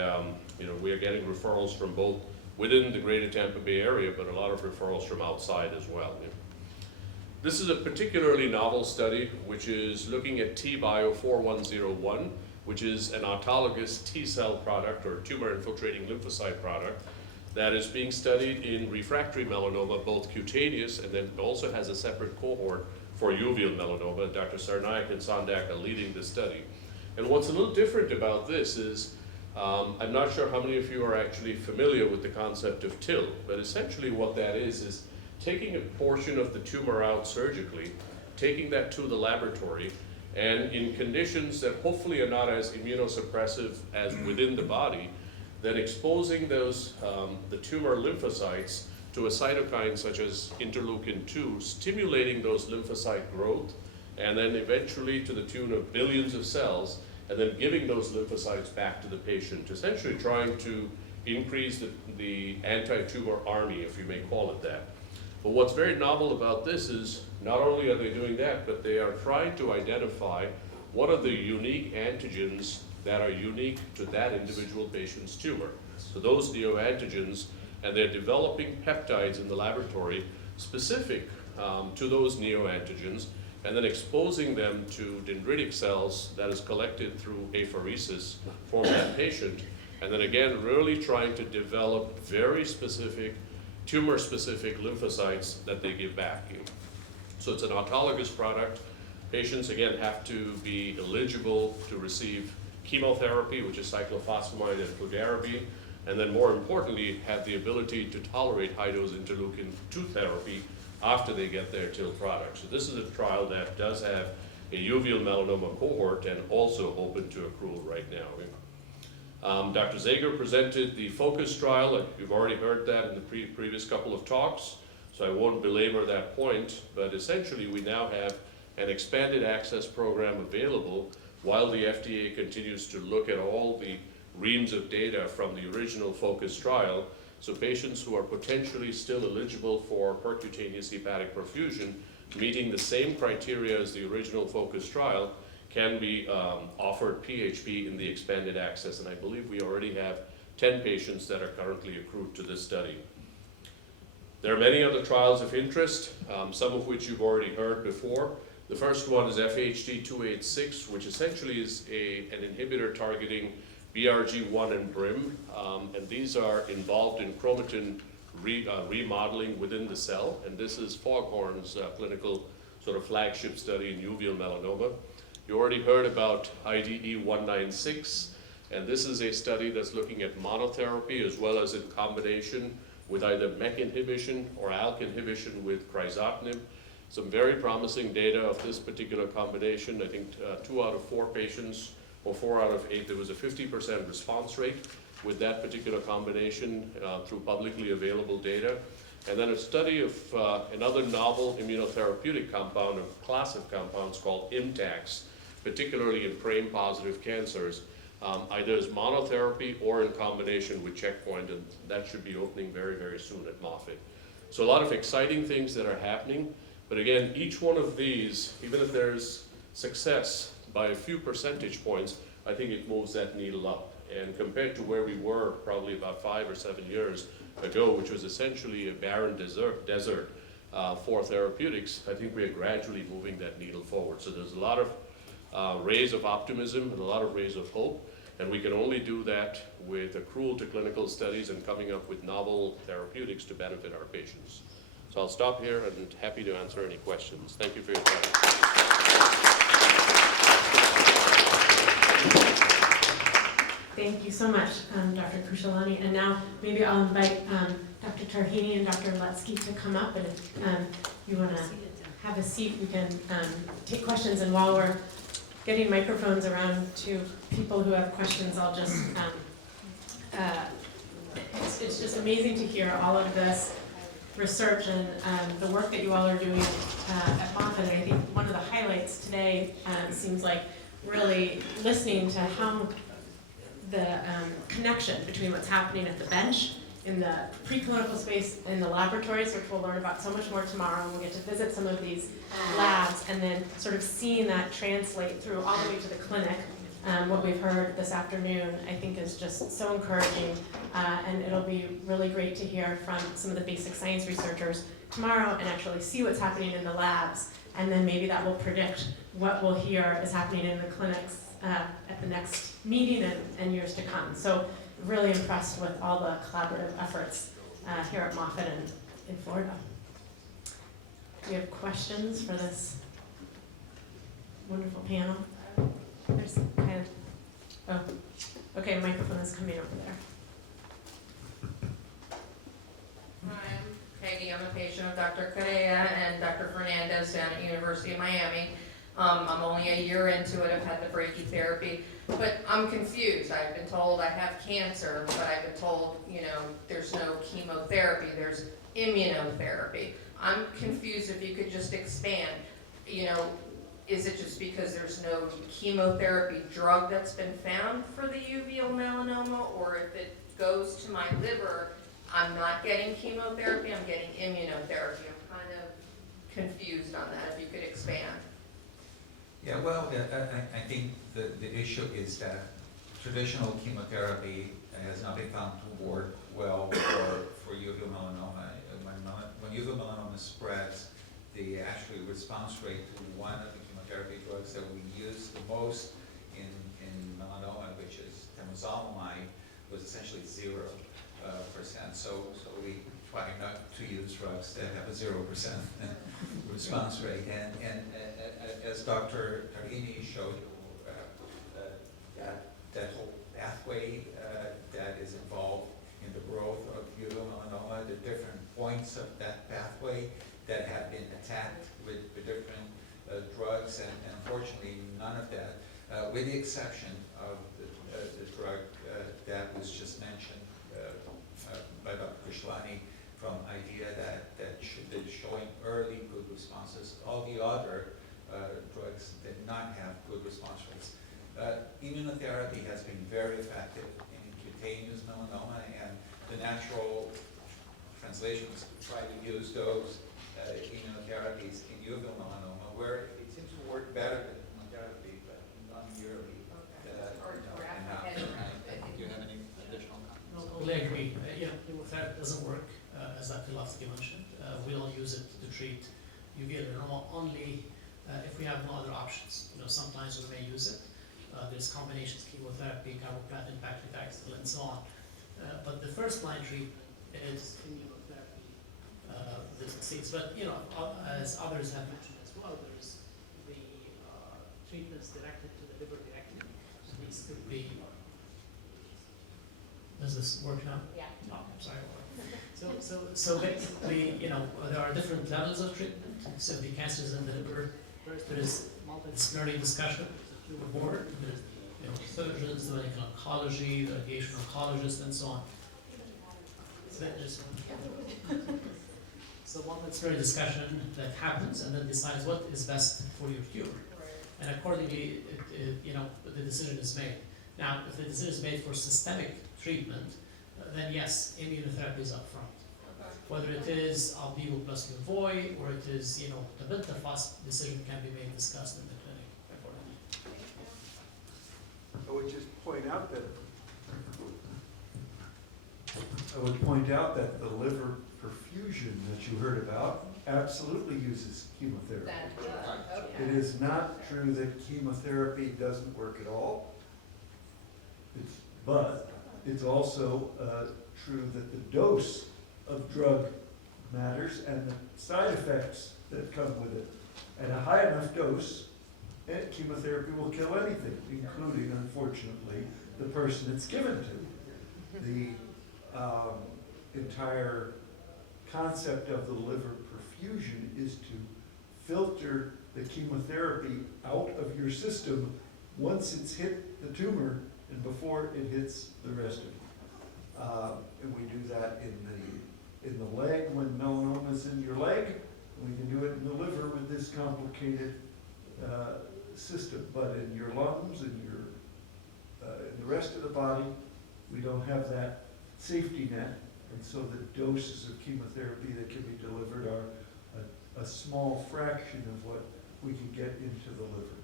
we are getting referrals from both within the greater Tampa Bay area, but a lot of referrals from outside as well. This is a particularly novel study, which is looking at T-Bio4101, which is an autologous T-cell product or tumor-infiltrating lymphocyte product that is being studied in refractory melanoma, both cutaneous, and then also has a separate cohort for uveal melanoma. Dr. Sarnaik and Sandak are leading this study. And what's a little different about this is, I'm not sure how many of you are actually familiar with the concept of TIL, but essentially what that is taking a portion of the tumor out surgically, taking that to the laboratory, and in conditions that hopefully are not as immunosuppressive as within the body, then exposing those, the tumor lymphocytes to a cytokine such as interleukin-2, stimulating those lymphocyte growth, and then eventually to the tune of billions of cells, and then giving those lymphocytes back to the patient, essentially trying to increase the anti-tumor army, if you may call it that. But what's very novel about this is not only are they doing that, but they are trying to identify what are the unique antigens that are unique to that individual patient's tumor. So those neoantigens and they're developing peptides in the laboratory specific to those neoantigens, and then exposing them to dendritic cells that is collected through apheresis from that patient, and then again really trying to develop very specific, tumor-specific lymphocytes that they give back you. So it's an autologous product. Patients again have to be eligible to receive chemotherapy, which is cyclophosphamide and fludarabine, and then more importantly, have the ability to tolerate high-dose interleukin-2 therapy after they get their TIL product. So this is a trial that does have a uveal melanoma cohort and also open to accrual right now. Dr. Zager presented the FOCUS trial. You've already heard that in the previous couple of talks, so I won't belabor that point, but essentially we now have an expanded access program available while the FDA continues to look at all the reams of data from the original FOCUS trial. So patients who are potentially still eligible for percutaneous hepatic perfusion, meeting the same criteria as the original FOCUS trial, can be offered PHP in the expanded access. And I believe we already have 10 patients that are currently accrued to this study. There are many other trials of interest, some of which you've already heard before. The first one is FHD-286, which essentially is an inhibitor targeting BRG1 and BRIM, and these are involved in chromatin remodeling within the cell, and this is Foghorn's clinical sort of flagship study in uveal melanoma. You already heard about IDE-196, and this is a study that's looking at monotherapy as well as in combination with either MEK inhibition or ALK inhibition with crizotinib. Some very promising data of this particular combination. I think 2 out of 4 patients, or 4 out of 8, there was a 50% response rate with that particular combination through publicly available data. And then a study of another novel immunotherapeutic compound, a class of compounds called IMTACs, particularly in PRAME-positive cancers, either as monotherapy or in combination with checkpoint, and that should be opening very, very soon at Moffitt. So a lot of exciting things that are happening, but again, each one of these, even if there's success by a few percentage points, I think it moves that needle up. And compared to where we were probably about 5 or 7 years ago, which was essentially a barren desert for therapeutics, I think we are gradually moving that needle forward. So there's a lot of rays of optimism and a lot of rays of hope, and we can only do that with accrual to clinical studies and coming up with novel therapeutics to benefit our patients. So I'll stop here and happy to answer any questions. Thank you for your time. Thank you so much, Dr. Khushalani. And now maybe I'll invite Dr. Tarhini and Dr. Lutzky to come up, and if you want to have a seat, we can take questions. And while we're getting microphones around to people who have questions, I'll just, it's just amazing to hear all of this research and the work that you all are doing at Moffitt. And I think one of the highlights today seems like really listening to how the connection between what's happening at the bench, in the preclinical space, in the laboratories, which we'll learn about so much more tomorrow, and we'll get to visit some of these labs, and then sort of seeing that translate through all the way to the clinic. What we've heard this afternoon, I think, is just so encouraging, and it'll be really great to hear from some of the basic science researchers tomorrow and actually see what's happening in the labs, and then maybe that will predict what we'll hear is happening in the clinics at the next meeting and years to come. So really impressed with all the collaborative efforts here at Moffitt and in Florida. Do you have questions for this wonderful panel? There's kind of, oh, okay, microphone is coming over there. Hi, I'm Peggy. I'm a patient of Dr. Correa and Dr. Fernandez down at University of Miami. I'm only a year into it. I've had the brachytherapy, but I'm confused. I've been told I have cancer, but I've been told, you know, there's no chemotherapy, there's immunotherapy. I'm confused if you could just expand, you know, is it just because there's no chemotherapy drug that's been found for the uveal melanoma, or if it goes to my liver, I'm not getting chemotherapy, I'm getting immunotherapy? I'm kind of confused on that, if you could expand. Yeah, well, I think the issue is that traditional chemotherapy has not been found to work well for melanoma. When uveal melanoma spreads, the actual response rate to one of the chemotherapy drugs that we use the most in melanoma, which is temozolomide, was essentially 0%. So we try not to use drugs that have a 0% response rate. And as Dr. Tarhini showed you, that whole pathway that is involved in the growth of uveal melanoma, the different points of that pathway that have been attacked with different drugs, and unfortunately none of that, with the exception of the drug that was just mentioned by Dr. Khushalani, from idea that is showing early good responses. All the other drugs did not have good response rates. Immunotherapy has been very effective in cutaneous melanoma, and the natural translation is to try to use those immunotherapies in uveal melanoma, where it seems to work better than chemotherapy, but not nearly. Do you have any additional comments? No, totally agree. Chemotherapy doesn't work, as Dr. Lutzky mentioned. We don't use it to treat uveal melanoma only if we have no other options. Sometimes we may use it. There's combinations, chemotherapy, carboplatin, paclitaxel, and so on. But the first line treatment is immunotherapy that succeeds. But as others have mentioned as well, there's the treatments directed to the liver directly. So these could be. Does this work now? Yeah. Oh, I'm sorry. So basically, there are different levels of treatment. So the cancers in the liver, first there is multidisciplinary discussion with the board. There's surgeons, the medical oncology, the radiation oncologist, and so on. So multidisciplinary discussion that happens, and then decides what is best for your cure, and accordingly, the decision is made. Now, if the decision is made for systemic treatment, then yes, immunotherapy is up front. Whether it is Albedo plus Luvoy, or it is, the Bentafos, decision can be made, discussed in the clinic accordingly. I would just point out that the liver perfusion that you heard about absolutely uses chemotherapy. It is not true that chemotherapy doesn't work at all. But it's also true that the dose of drug matters and the side effects that come with it. At a high enough dose, chemotherapy will kill anything, including, unfortunately, the person it's given to. The entire concept of the liver perfusion is to filter the chemotherapy out of your system once it's hit the tumor and before it hits the rest of it. And we do that in the leg when melanoma is in your leg. We can do it in the liver with this complicated system. But in your lungs and in the rest of the body, we don't have that safety net. And so the doses of chemotherapy that can be delivered are a small fraction of what we can get into the liver.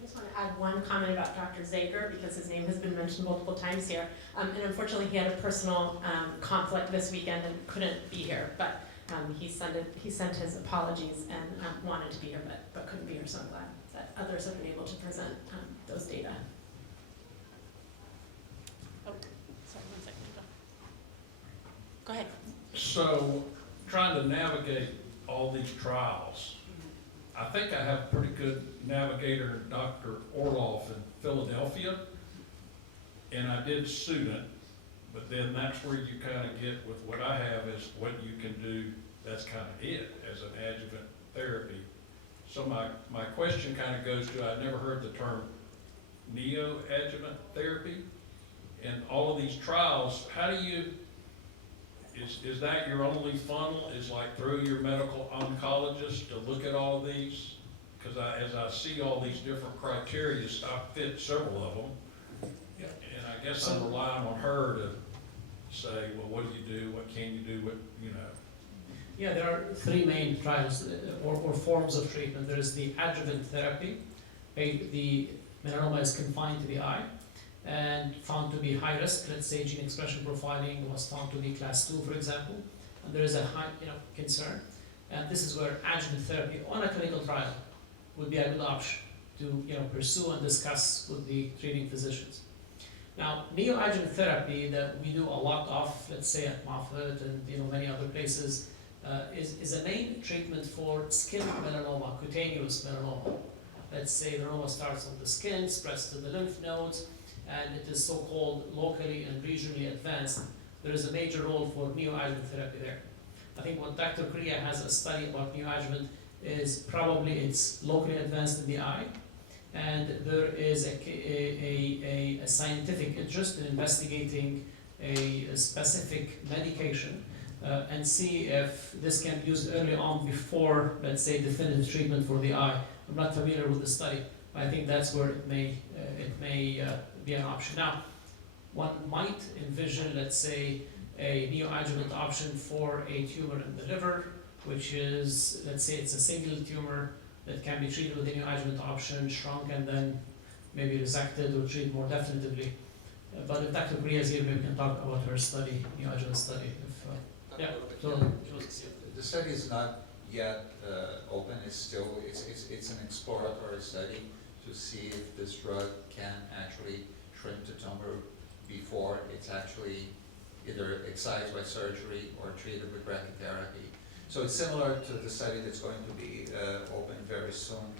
I just want to add one comment about Dr. Zager, because his name has been mentioned multiple times here. And unfortunately, he had a personal conflict this weekend and couldn't be here. But he sent his apologies and wanted to be here, but couldn't be here. So I'm glad that others have been able to present those data. Oh, sorry, 1 second. Go ahead. So, trying to navigate all these trials, I think I have a pretty good navigator, Dr. Orloff in Philadelphia, and I did student, but then that's where you kind of get with what I have is what you can do, that's kind of it as an adjuvant therapy. So my question kind of goes to, I've never heard the term neoadjuvant therapy, and all of these trials, how do you, is that your only funnel, is like through your medical oncologist to look at all these? Because as I see all these different criteria, I fit several of them. Yeah. And I guess I'm relying on her to say, well, what do you do, what can you do, what, Yeah, there are three main trials or forms of treatment. There is the adjuvant therapy. The melanoma is confined to the eye, and found to be high risk. Let's say gene expression profiling was found to be class 2, for example, and there is a high concern. And this is where adjuvant therapy on a clinical trial would be a good option to pursue and discuss with the treating physicians. Now, neoadjuvant therapy that we do a lot of, let's say at Moffitt and many other places, is a main treatment for skin melanoma, cutaneous melanoma. Let's say the melanoma starts on the skin, spreads to the lymph nodes, and it is so-called locally and regionally advanced. There is a major role for neoadjuvant therapy there. I think what Dr. Korea has a study about neoadjuvant is probably it's locally advanced in the eye, and there is a scientific interest in investigating a specific medication and see if this can be used early on before, let's say, definitive treatment for the eye. I'm not familiar with the study, but I think that's where it may be an option. Now, one might envision, let's say, a neoadjuvant option for a tumor in the liver, which is, let's say it's a single tumor that can be treated with a neoadjuvant option, shrunk and then maybe resected or treated more definitively. But if Dr. Korea is here, maybe we can talk about her study, neoadjuvant study. The study is not yet open. It's still it's an exploratory study to see if this drug can actually shrink the tumor before it's actually either excised by surgery or treated with brachytherapy. So it's similar to the study that's going to be open very soon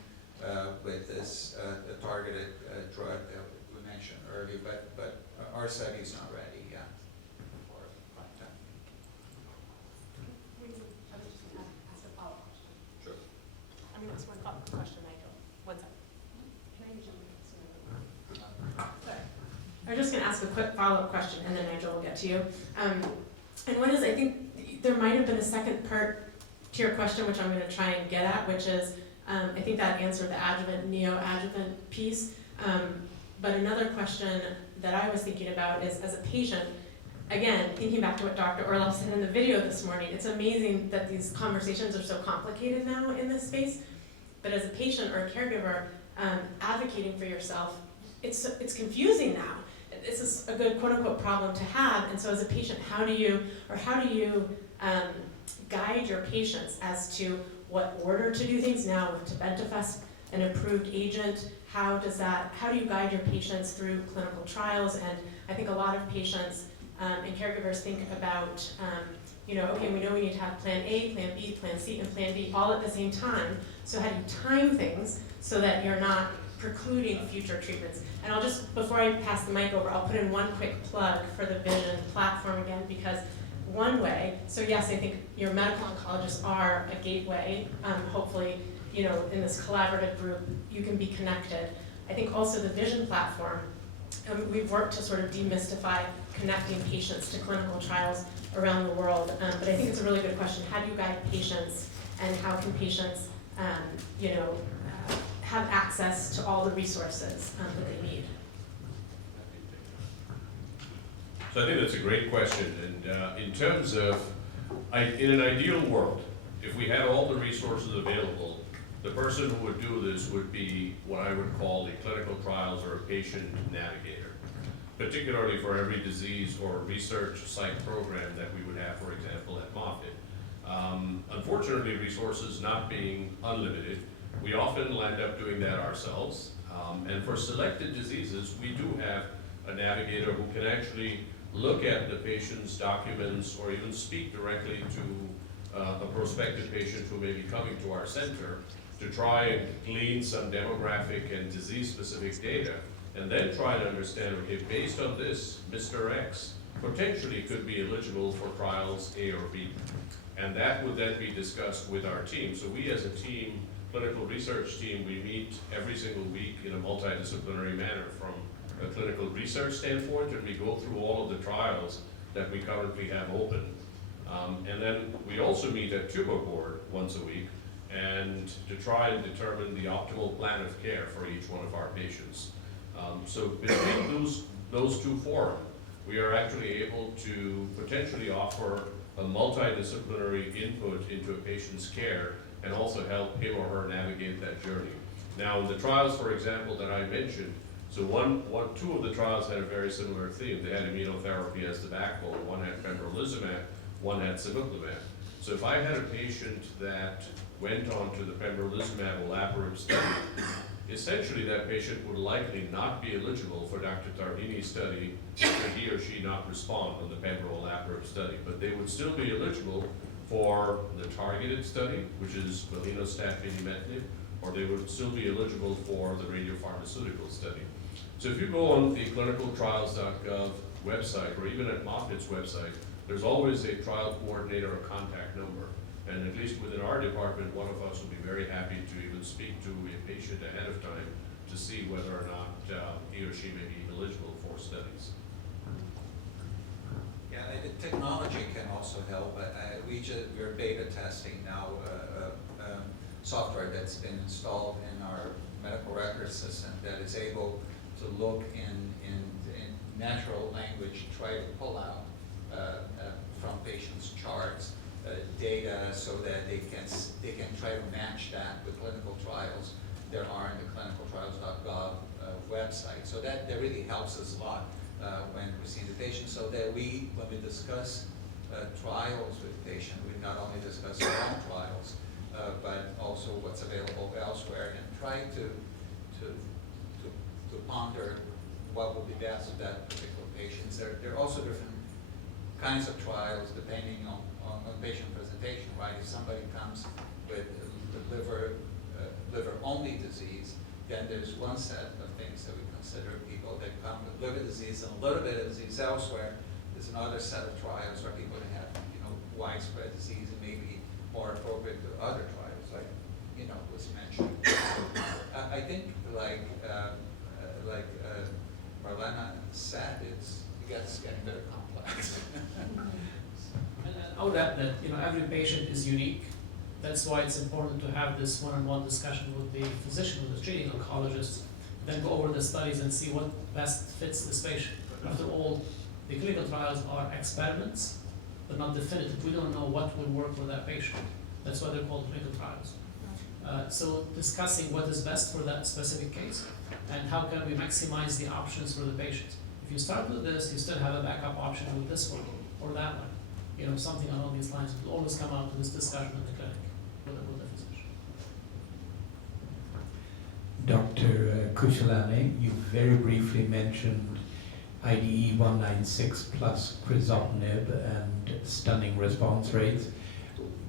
with this targeted drug that we mentioned earlier, but our study is not ready yet for prime time. I was just going to ask a follow-up question. Sure. I mean, it's one follow-up question, Michael. One second. Can I use your mic? Sorry. I was just going to ask a quick follow-up question, and then Nigel will get to you. And one is, I think there might have been a second part to your question, which I'm going to try and get at, which is, I think that answered the adjuvant, neoadjuvant piece. But another question that I was thinking about is, as a patient, again, thinking back to what Dr. Orloff said in the video this morning, it's amazing that these conversations are so complicated now in this space. But as a patient or a caregiver, advocating for yourself, it's confusing now. This is a good quote-unquote problem to have, and so as a patient, how do you guide your patients as to what order to do things now with tebentafusp, an approved agent? How do you guide your patients through clinical trials? And I think a lot of patients and caregivers think about, okay, we know we need to have plan A, plan B, plan C, and plan D all at the same time. So how do you time things so that you're not precluding future treatments? And I'll just, before I pass the mic over, I'll put in one quick plug for the Vision platform again, because one way, so yes, I think your medical oncologists are a gateway. Hopefully, in this collaborative group, you can be connected. I think also the Vision platform, we've worked to sort of demystify connecting patients to clinical trials around the world. But I think it's a really good question. How do you guide patients, and how can patients, have access to all the resources that they need? So I think that's a great question, and in terms of, in an ideal world, if we had all the resources available, the person who would do this would be what I would call a clinical trials or a patient navigator, particularly for every disease or research site program that we would have, for example, at Moffitt. Unfortunately, resources not being unlimited, we often land up doing that ourselves. And for selected diseases, we do have a navigator who can actually look at the patient's documents or even speak directly to a prospective patient who may be coming to our center to try and glean some demographic and disease-specific data, and then try to understand, okay, based on this, Mr. X potentially could be eligible for trials A or B. And that would then be discussed with our team. So we as a team, clinical research team, we meet every single week in a multidisciplinary manner from a clinical research standpoint, and we go through all of the trials that we currently have open. And then we also meet at tumor board once a week, and to try and determine the optimal plan of care for each one of our patients. So between those two forums, we are actually able to potentially offer a multidisciplinary input into a patient's care and also help him or her navigate that journey. Now, in the trials, for example, that I mentioned, So two of the trials had a very similar theme. They had immunotherapy as the backbone. One had pembrolizumab, one had cemiplimab. So if I had a patient that went on to the pembrolizumab olaparib study, essentially that patient would likely not be eligible for Dr. Tarhini's study should he or she not respond on the pembro olaparib study. But they would still be eligible for the targeted study, which is belinostat minimetinib, or they would still be eligible for the radiopharmaceutical study. So if you go on the clinicaltrials.gov website, or even at Moffitt's website, there's always a trial coordinator or contact number. And at least within our department, one of us will be very happy to even speak to a patient ahead of time to see whether or not he or she may be eligible for studies. Yeah, the technology can also help. We're beta testing now software that's been installed in our medical record system that is able to look in natural language, try to pull out from patients' charts data so that they can try to match that with clinical trials there are in the clinicaltrials.gov website. So that really helps us a lot when we're seeing the patient, so that when we discuss trials with the patient, we not only discuss our own trials, but also what's available elsewhere, and try to ponder what will be best for that particular patient. There are also different kinds of trials depending on patient presentation, right? If somebody comes with liver-only disease, then there's one set of things that we consider. People that come with liver disease and a little bit of disease elsewhere, there's another set of trials where people that have, widespread disease and maybe more appropriate to other trials, like, was mentioned. I think, like Marlena said, it gets getting very complex. And I would add that, every patient is unique. That's why it's important to have this one-on-one discussion with the physician, with the treating oncologist, then go over the studies and see what best fits this patient. After all, the clinical trials are experiments, but not definitive. We don't know what will work for that patient. That's why they're called clinical trials. So discussing what is best for that specific case and how can we maximize the options for the patient. If you start with this, you still have a backup option with this one or that one. Something along these lines will always come out to this discussion in the clinic with the physician. Dr. Khushalani, you very briefly mentioned IDE 196 plus crizotinib and stunning response rates.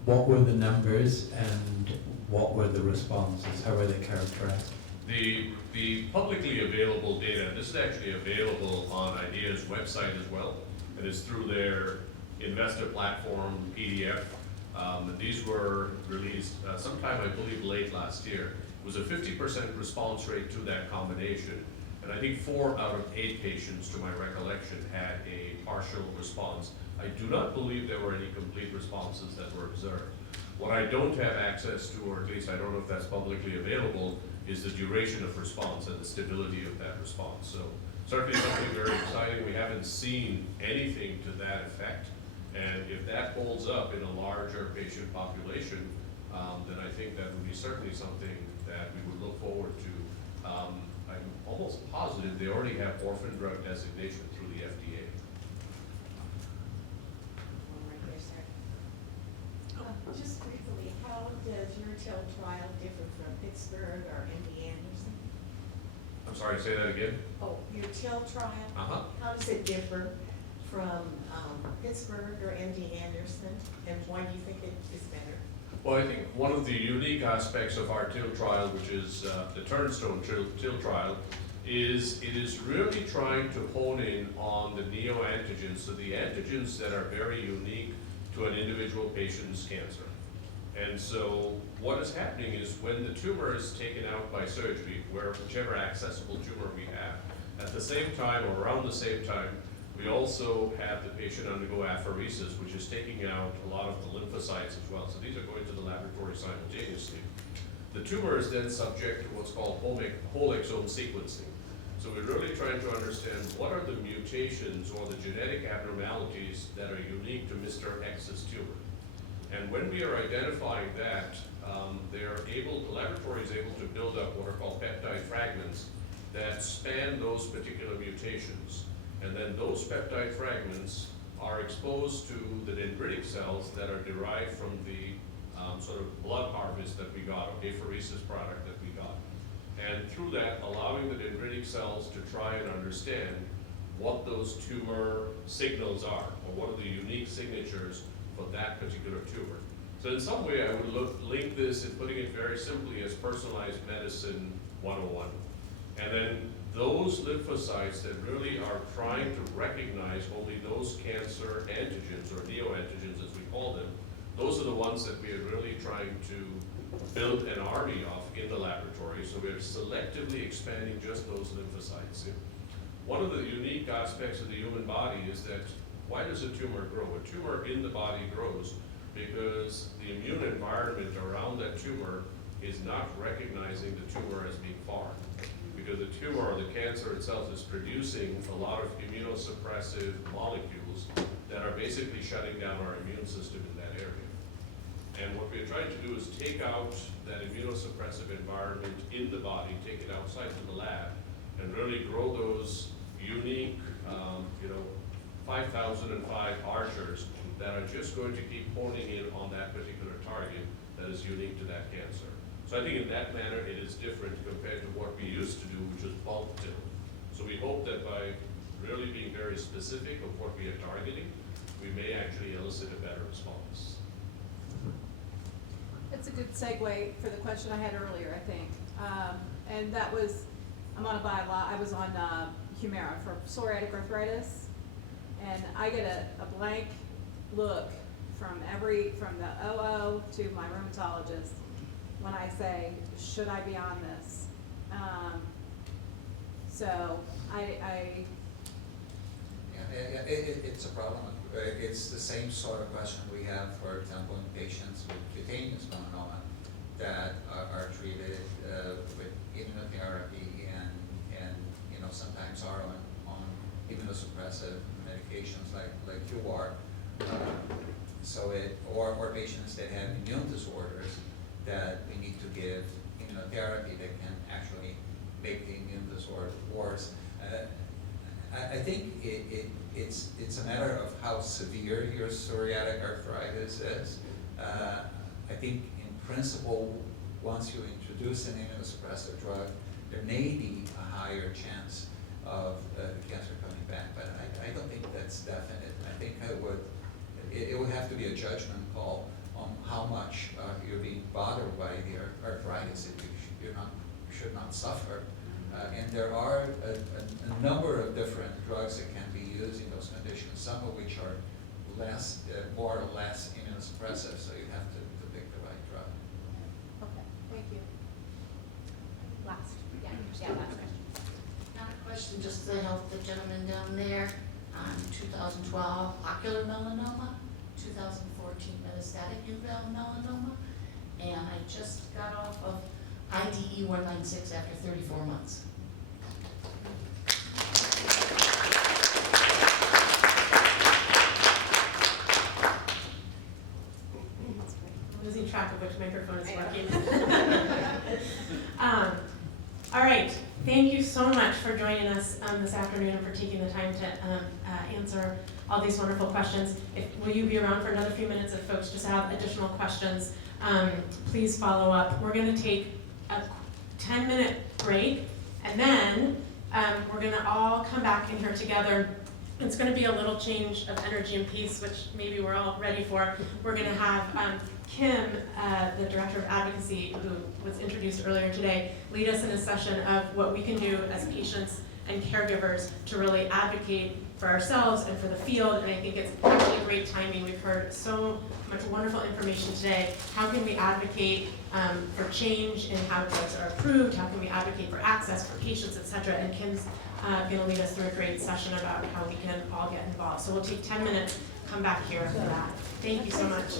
What were the numbers and what were the responses? How were they characterized? The publicly available data, this is actually available on IDEA's website as well. It is through their investor platform PDF. These were released sometime, I believe, late last year. It was a 50% response rate to that combination. And I think 4 out of 8 patients, to my recollection, had a partial response. I do not believe there were any complete responses that were observed. What I don't have access to, or at least I don't know if that's publicly available, is the duration of response and the stability of that response. So certainly something very exciting. We haven't seen anything to that effect. And if that holds up in a larger patient population, then I think that would be certainly something that we would look forward to. I'm almost positive they already have orphan drug designation through the FDA. Just briefly, how does your TIL trial differ from Pittsburgh or MD Anderson? I'm sorry, say that again? Oh, your TIL trial? Uh-huh. How does it differ from Pittsburgh or MD Anderson? And why do you think it is better? Well, I think one of the unique aspects of our TIL trial, which is the Turnstone TIL trial, is it is really trying to hone in on the neoantigens, so the antigens that are very unique to an individual patient's cancer. And so what is happening is when the tumor is taken out by surgery, whichever accessible tumor we have, at the same time or around the same time, we also have the patient undergo apheresis, which is taking out a lot of the lymphocytes as well. So these are going to the laboratory simultaneously. The tumor is then subject to what's called whole exome sequencing. So we're really trying to understand what are the mutations or the genetic abnormalities that are unique to Mr. X's tumor. And when we are identifying that, the laboratory is able to build up what are called peptide fragments that span those particular mutations. And then those peptide fragments are exposed to the dendritic cells that are derived from the sort of blood harvest that we got, or apheresis product that we got. And through that, allowing the dendritic cells to try and understand what those tumor signals are, or what are the unique signatures for that particular tumor. So in some way, I would link this, and putting it very simply, as personalized medicine 101. And then those lymphocytes that really are trying to recognize only those cancer antigens, or neoantigens as we call them, those are the ones that we are really trying to build an army of in the laboratory. So we're selectively expanding just those lymphocytes. One of the unique aspects of the human body is that, why does a tumor grow? A tumor in the body grows because the immune environment around that tumor is not recognizing the tumor as being foreign. Because the tumor, or the cancer itself, is producing a lot of immunosuppressive molecules that are basically shutting down our immune system in that area. And what we're trying to do is take out that immunosuppressive environment in the body, take it outside to the lab, and really grow those unique, 5,005 archers that are just going to keep honing in on that particular target that is unique to that cancer. So I think in that manner it is different compared to what we used to do, which was bulk till. So we hope that by really being very specific of what we are targeting, we may actually elicit a better response. It's a good segue for the question I had earlier, I think. And that was, I was on Humira for psoriatic arthritis, and I get a blank look from the OO to my rheumatologist when I say, should I be on this? So It's a problem. It's the same sort of question we have, for example, in patients with cutaneous melanoma that are treated with immunotherapy and sometimes are on immunosuppressive medications like you are. Or patients that have immune disorders that we need to give immunotherapy that can actually make the immune disorder worse. I think it's a matter of how severe your psoriatic arthritis is. I think in principle, once you introduce an immunosuppressive drug, there may be a higher chance of the cancer coming back, but I don't think that's definite. I think it would have to be a judgment call on how much you're being bothered by the arthritis that you should not suffer. And there are a number of different drugs that can be used in those conditions, some of which are more or less immunosuppressive, so you have to pick the right drug. okay, thank you. Last question. Not a question, just to help the gentleman down there. 2012 ocular melanoma, 2014 metastatic uveal melanoma, and I just got off of IDE 196 after 34 months. I'm losing track of which microphone is working. All right, thank you so much for joining us this afternoon and for taking the time to answer all these wonderful questions. Will you be around for another few minutes if folks just have additional questions? Please follow up. We're going to take a 10-minute break, and then we're going to all come back in here together. It's going to be a little change of energy and pace, which maybe we're all ready for. We're going to have Kim, the Director of Advocacy, who was introduced earlier today, lead us in a session of what we can do as patients and caregivers to really advocate for ourselves and for the field. And I think it's actually great timing. We've heard so much wonderful information today. How can we advocate for change in how drugs are approved? How can we advocate for access for patients, et cetera? And Kim's going to lead us through a great session about how we can all get involved. So we'll take 10 minutes, come back here for that. Thank you so much.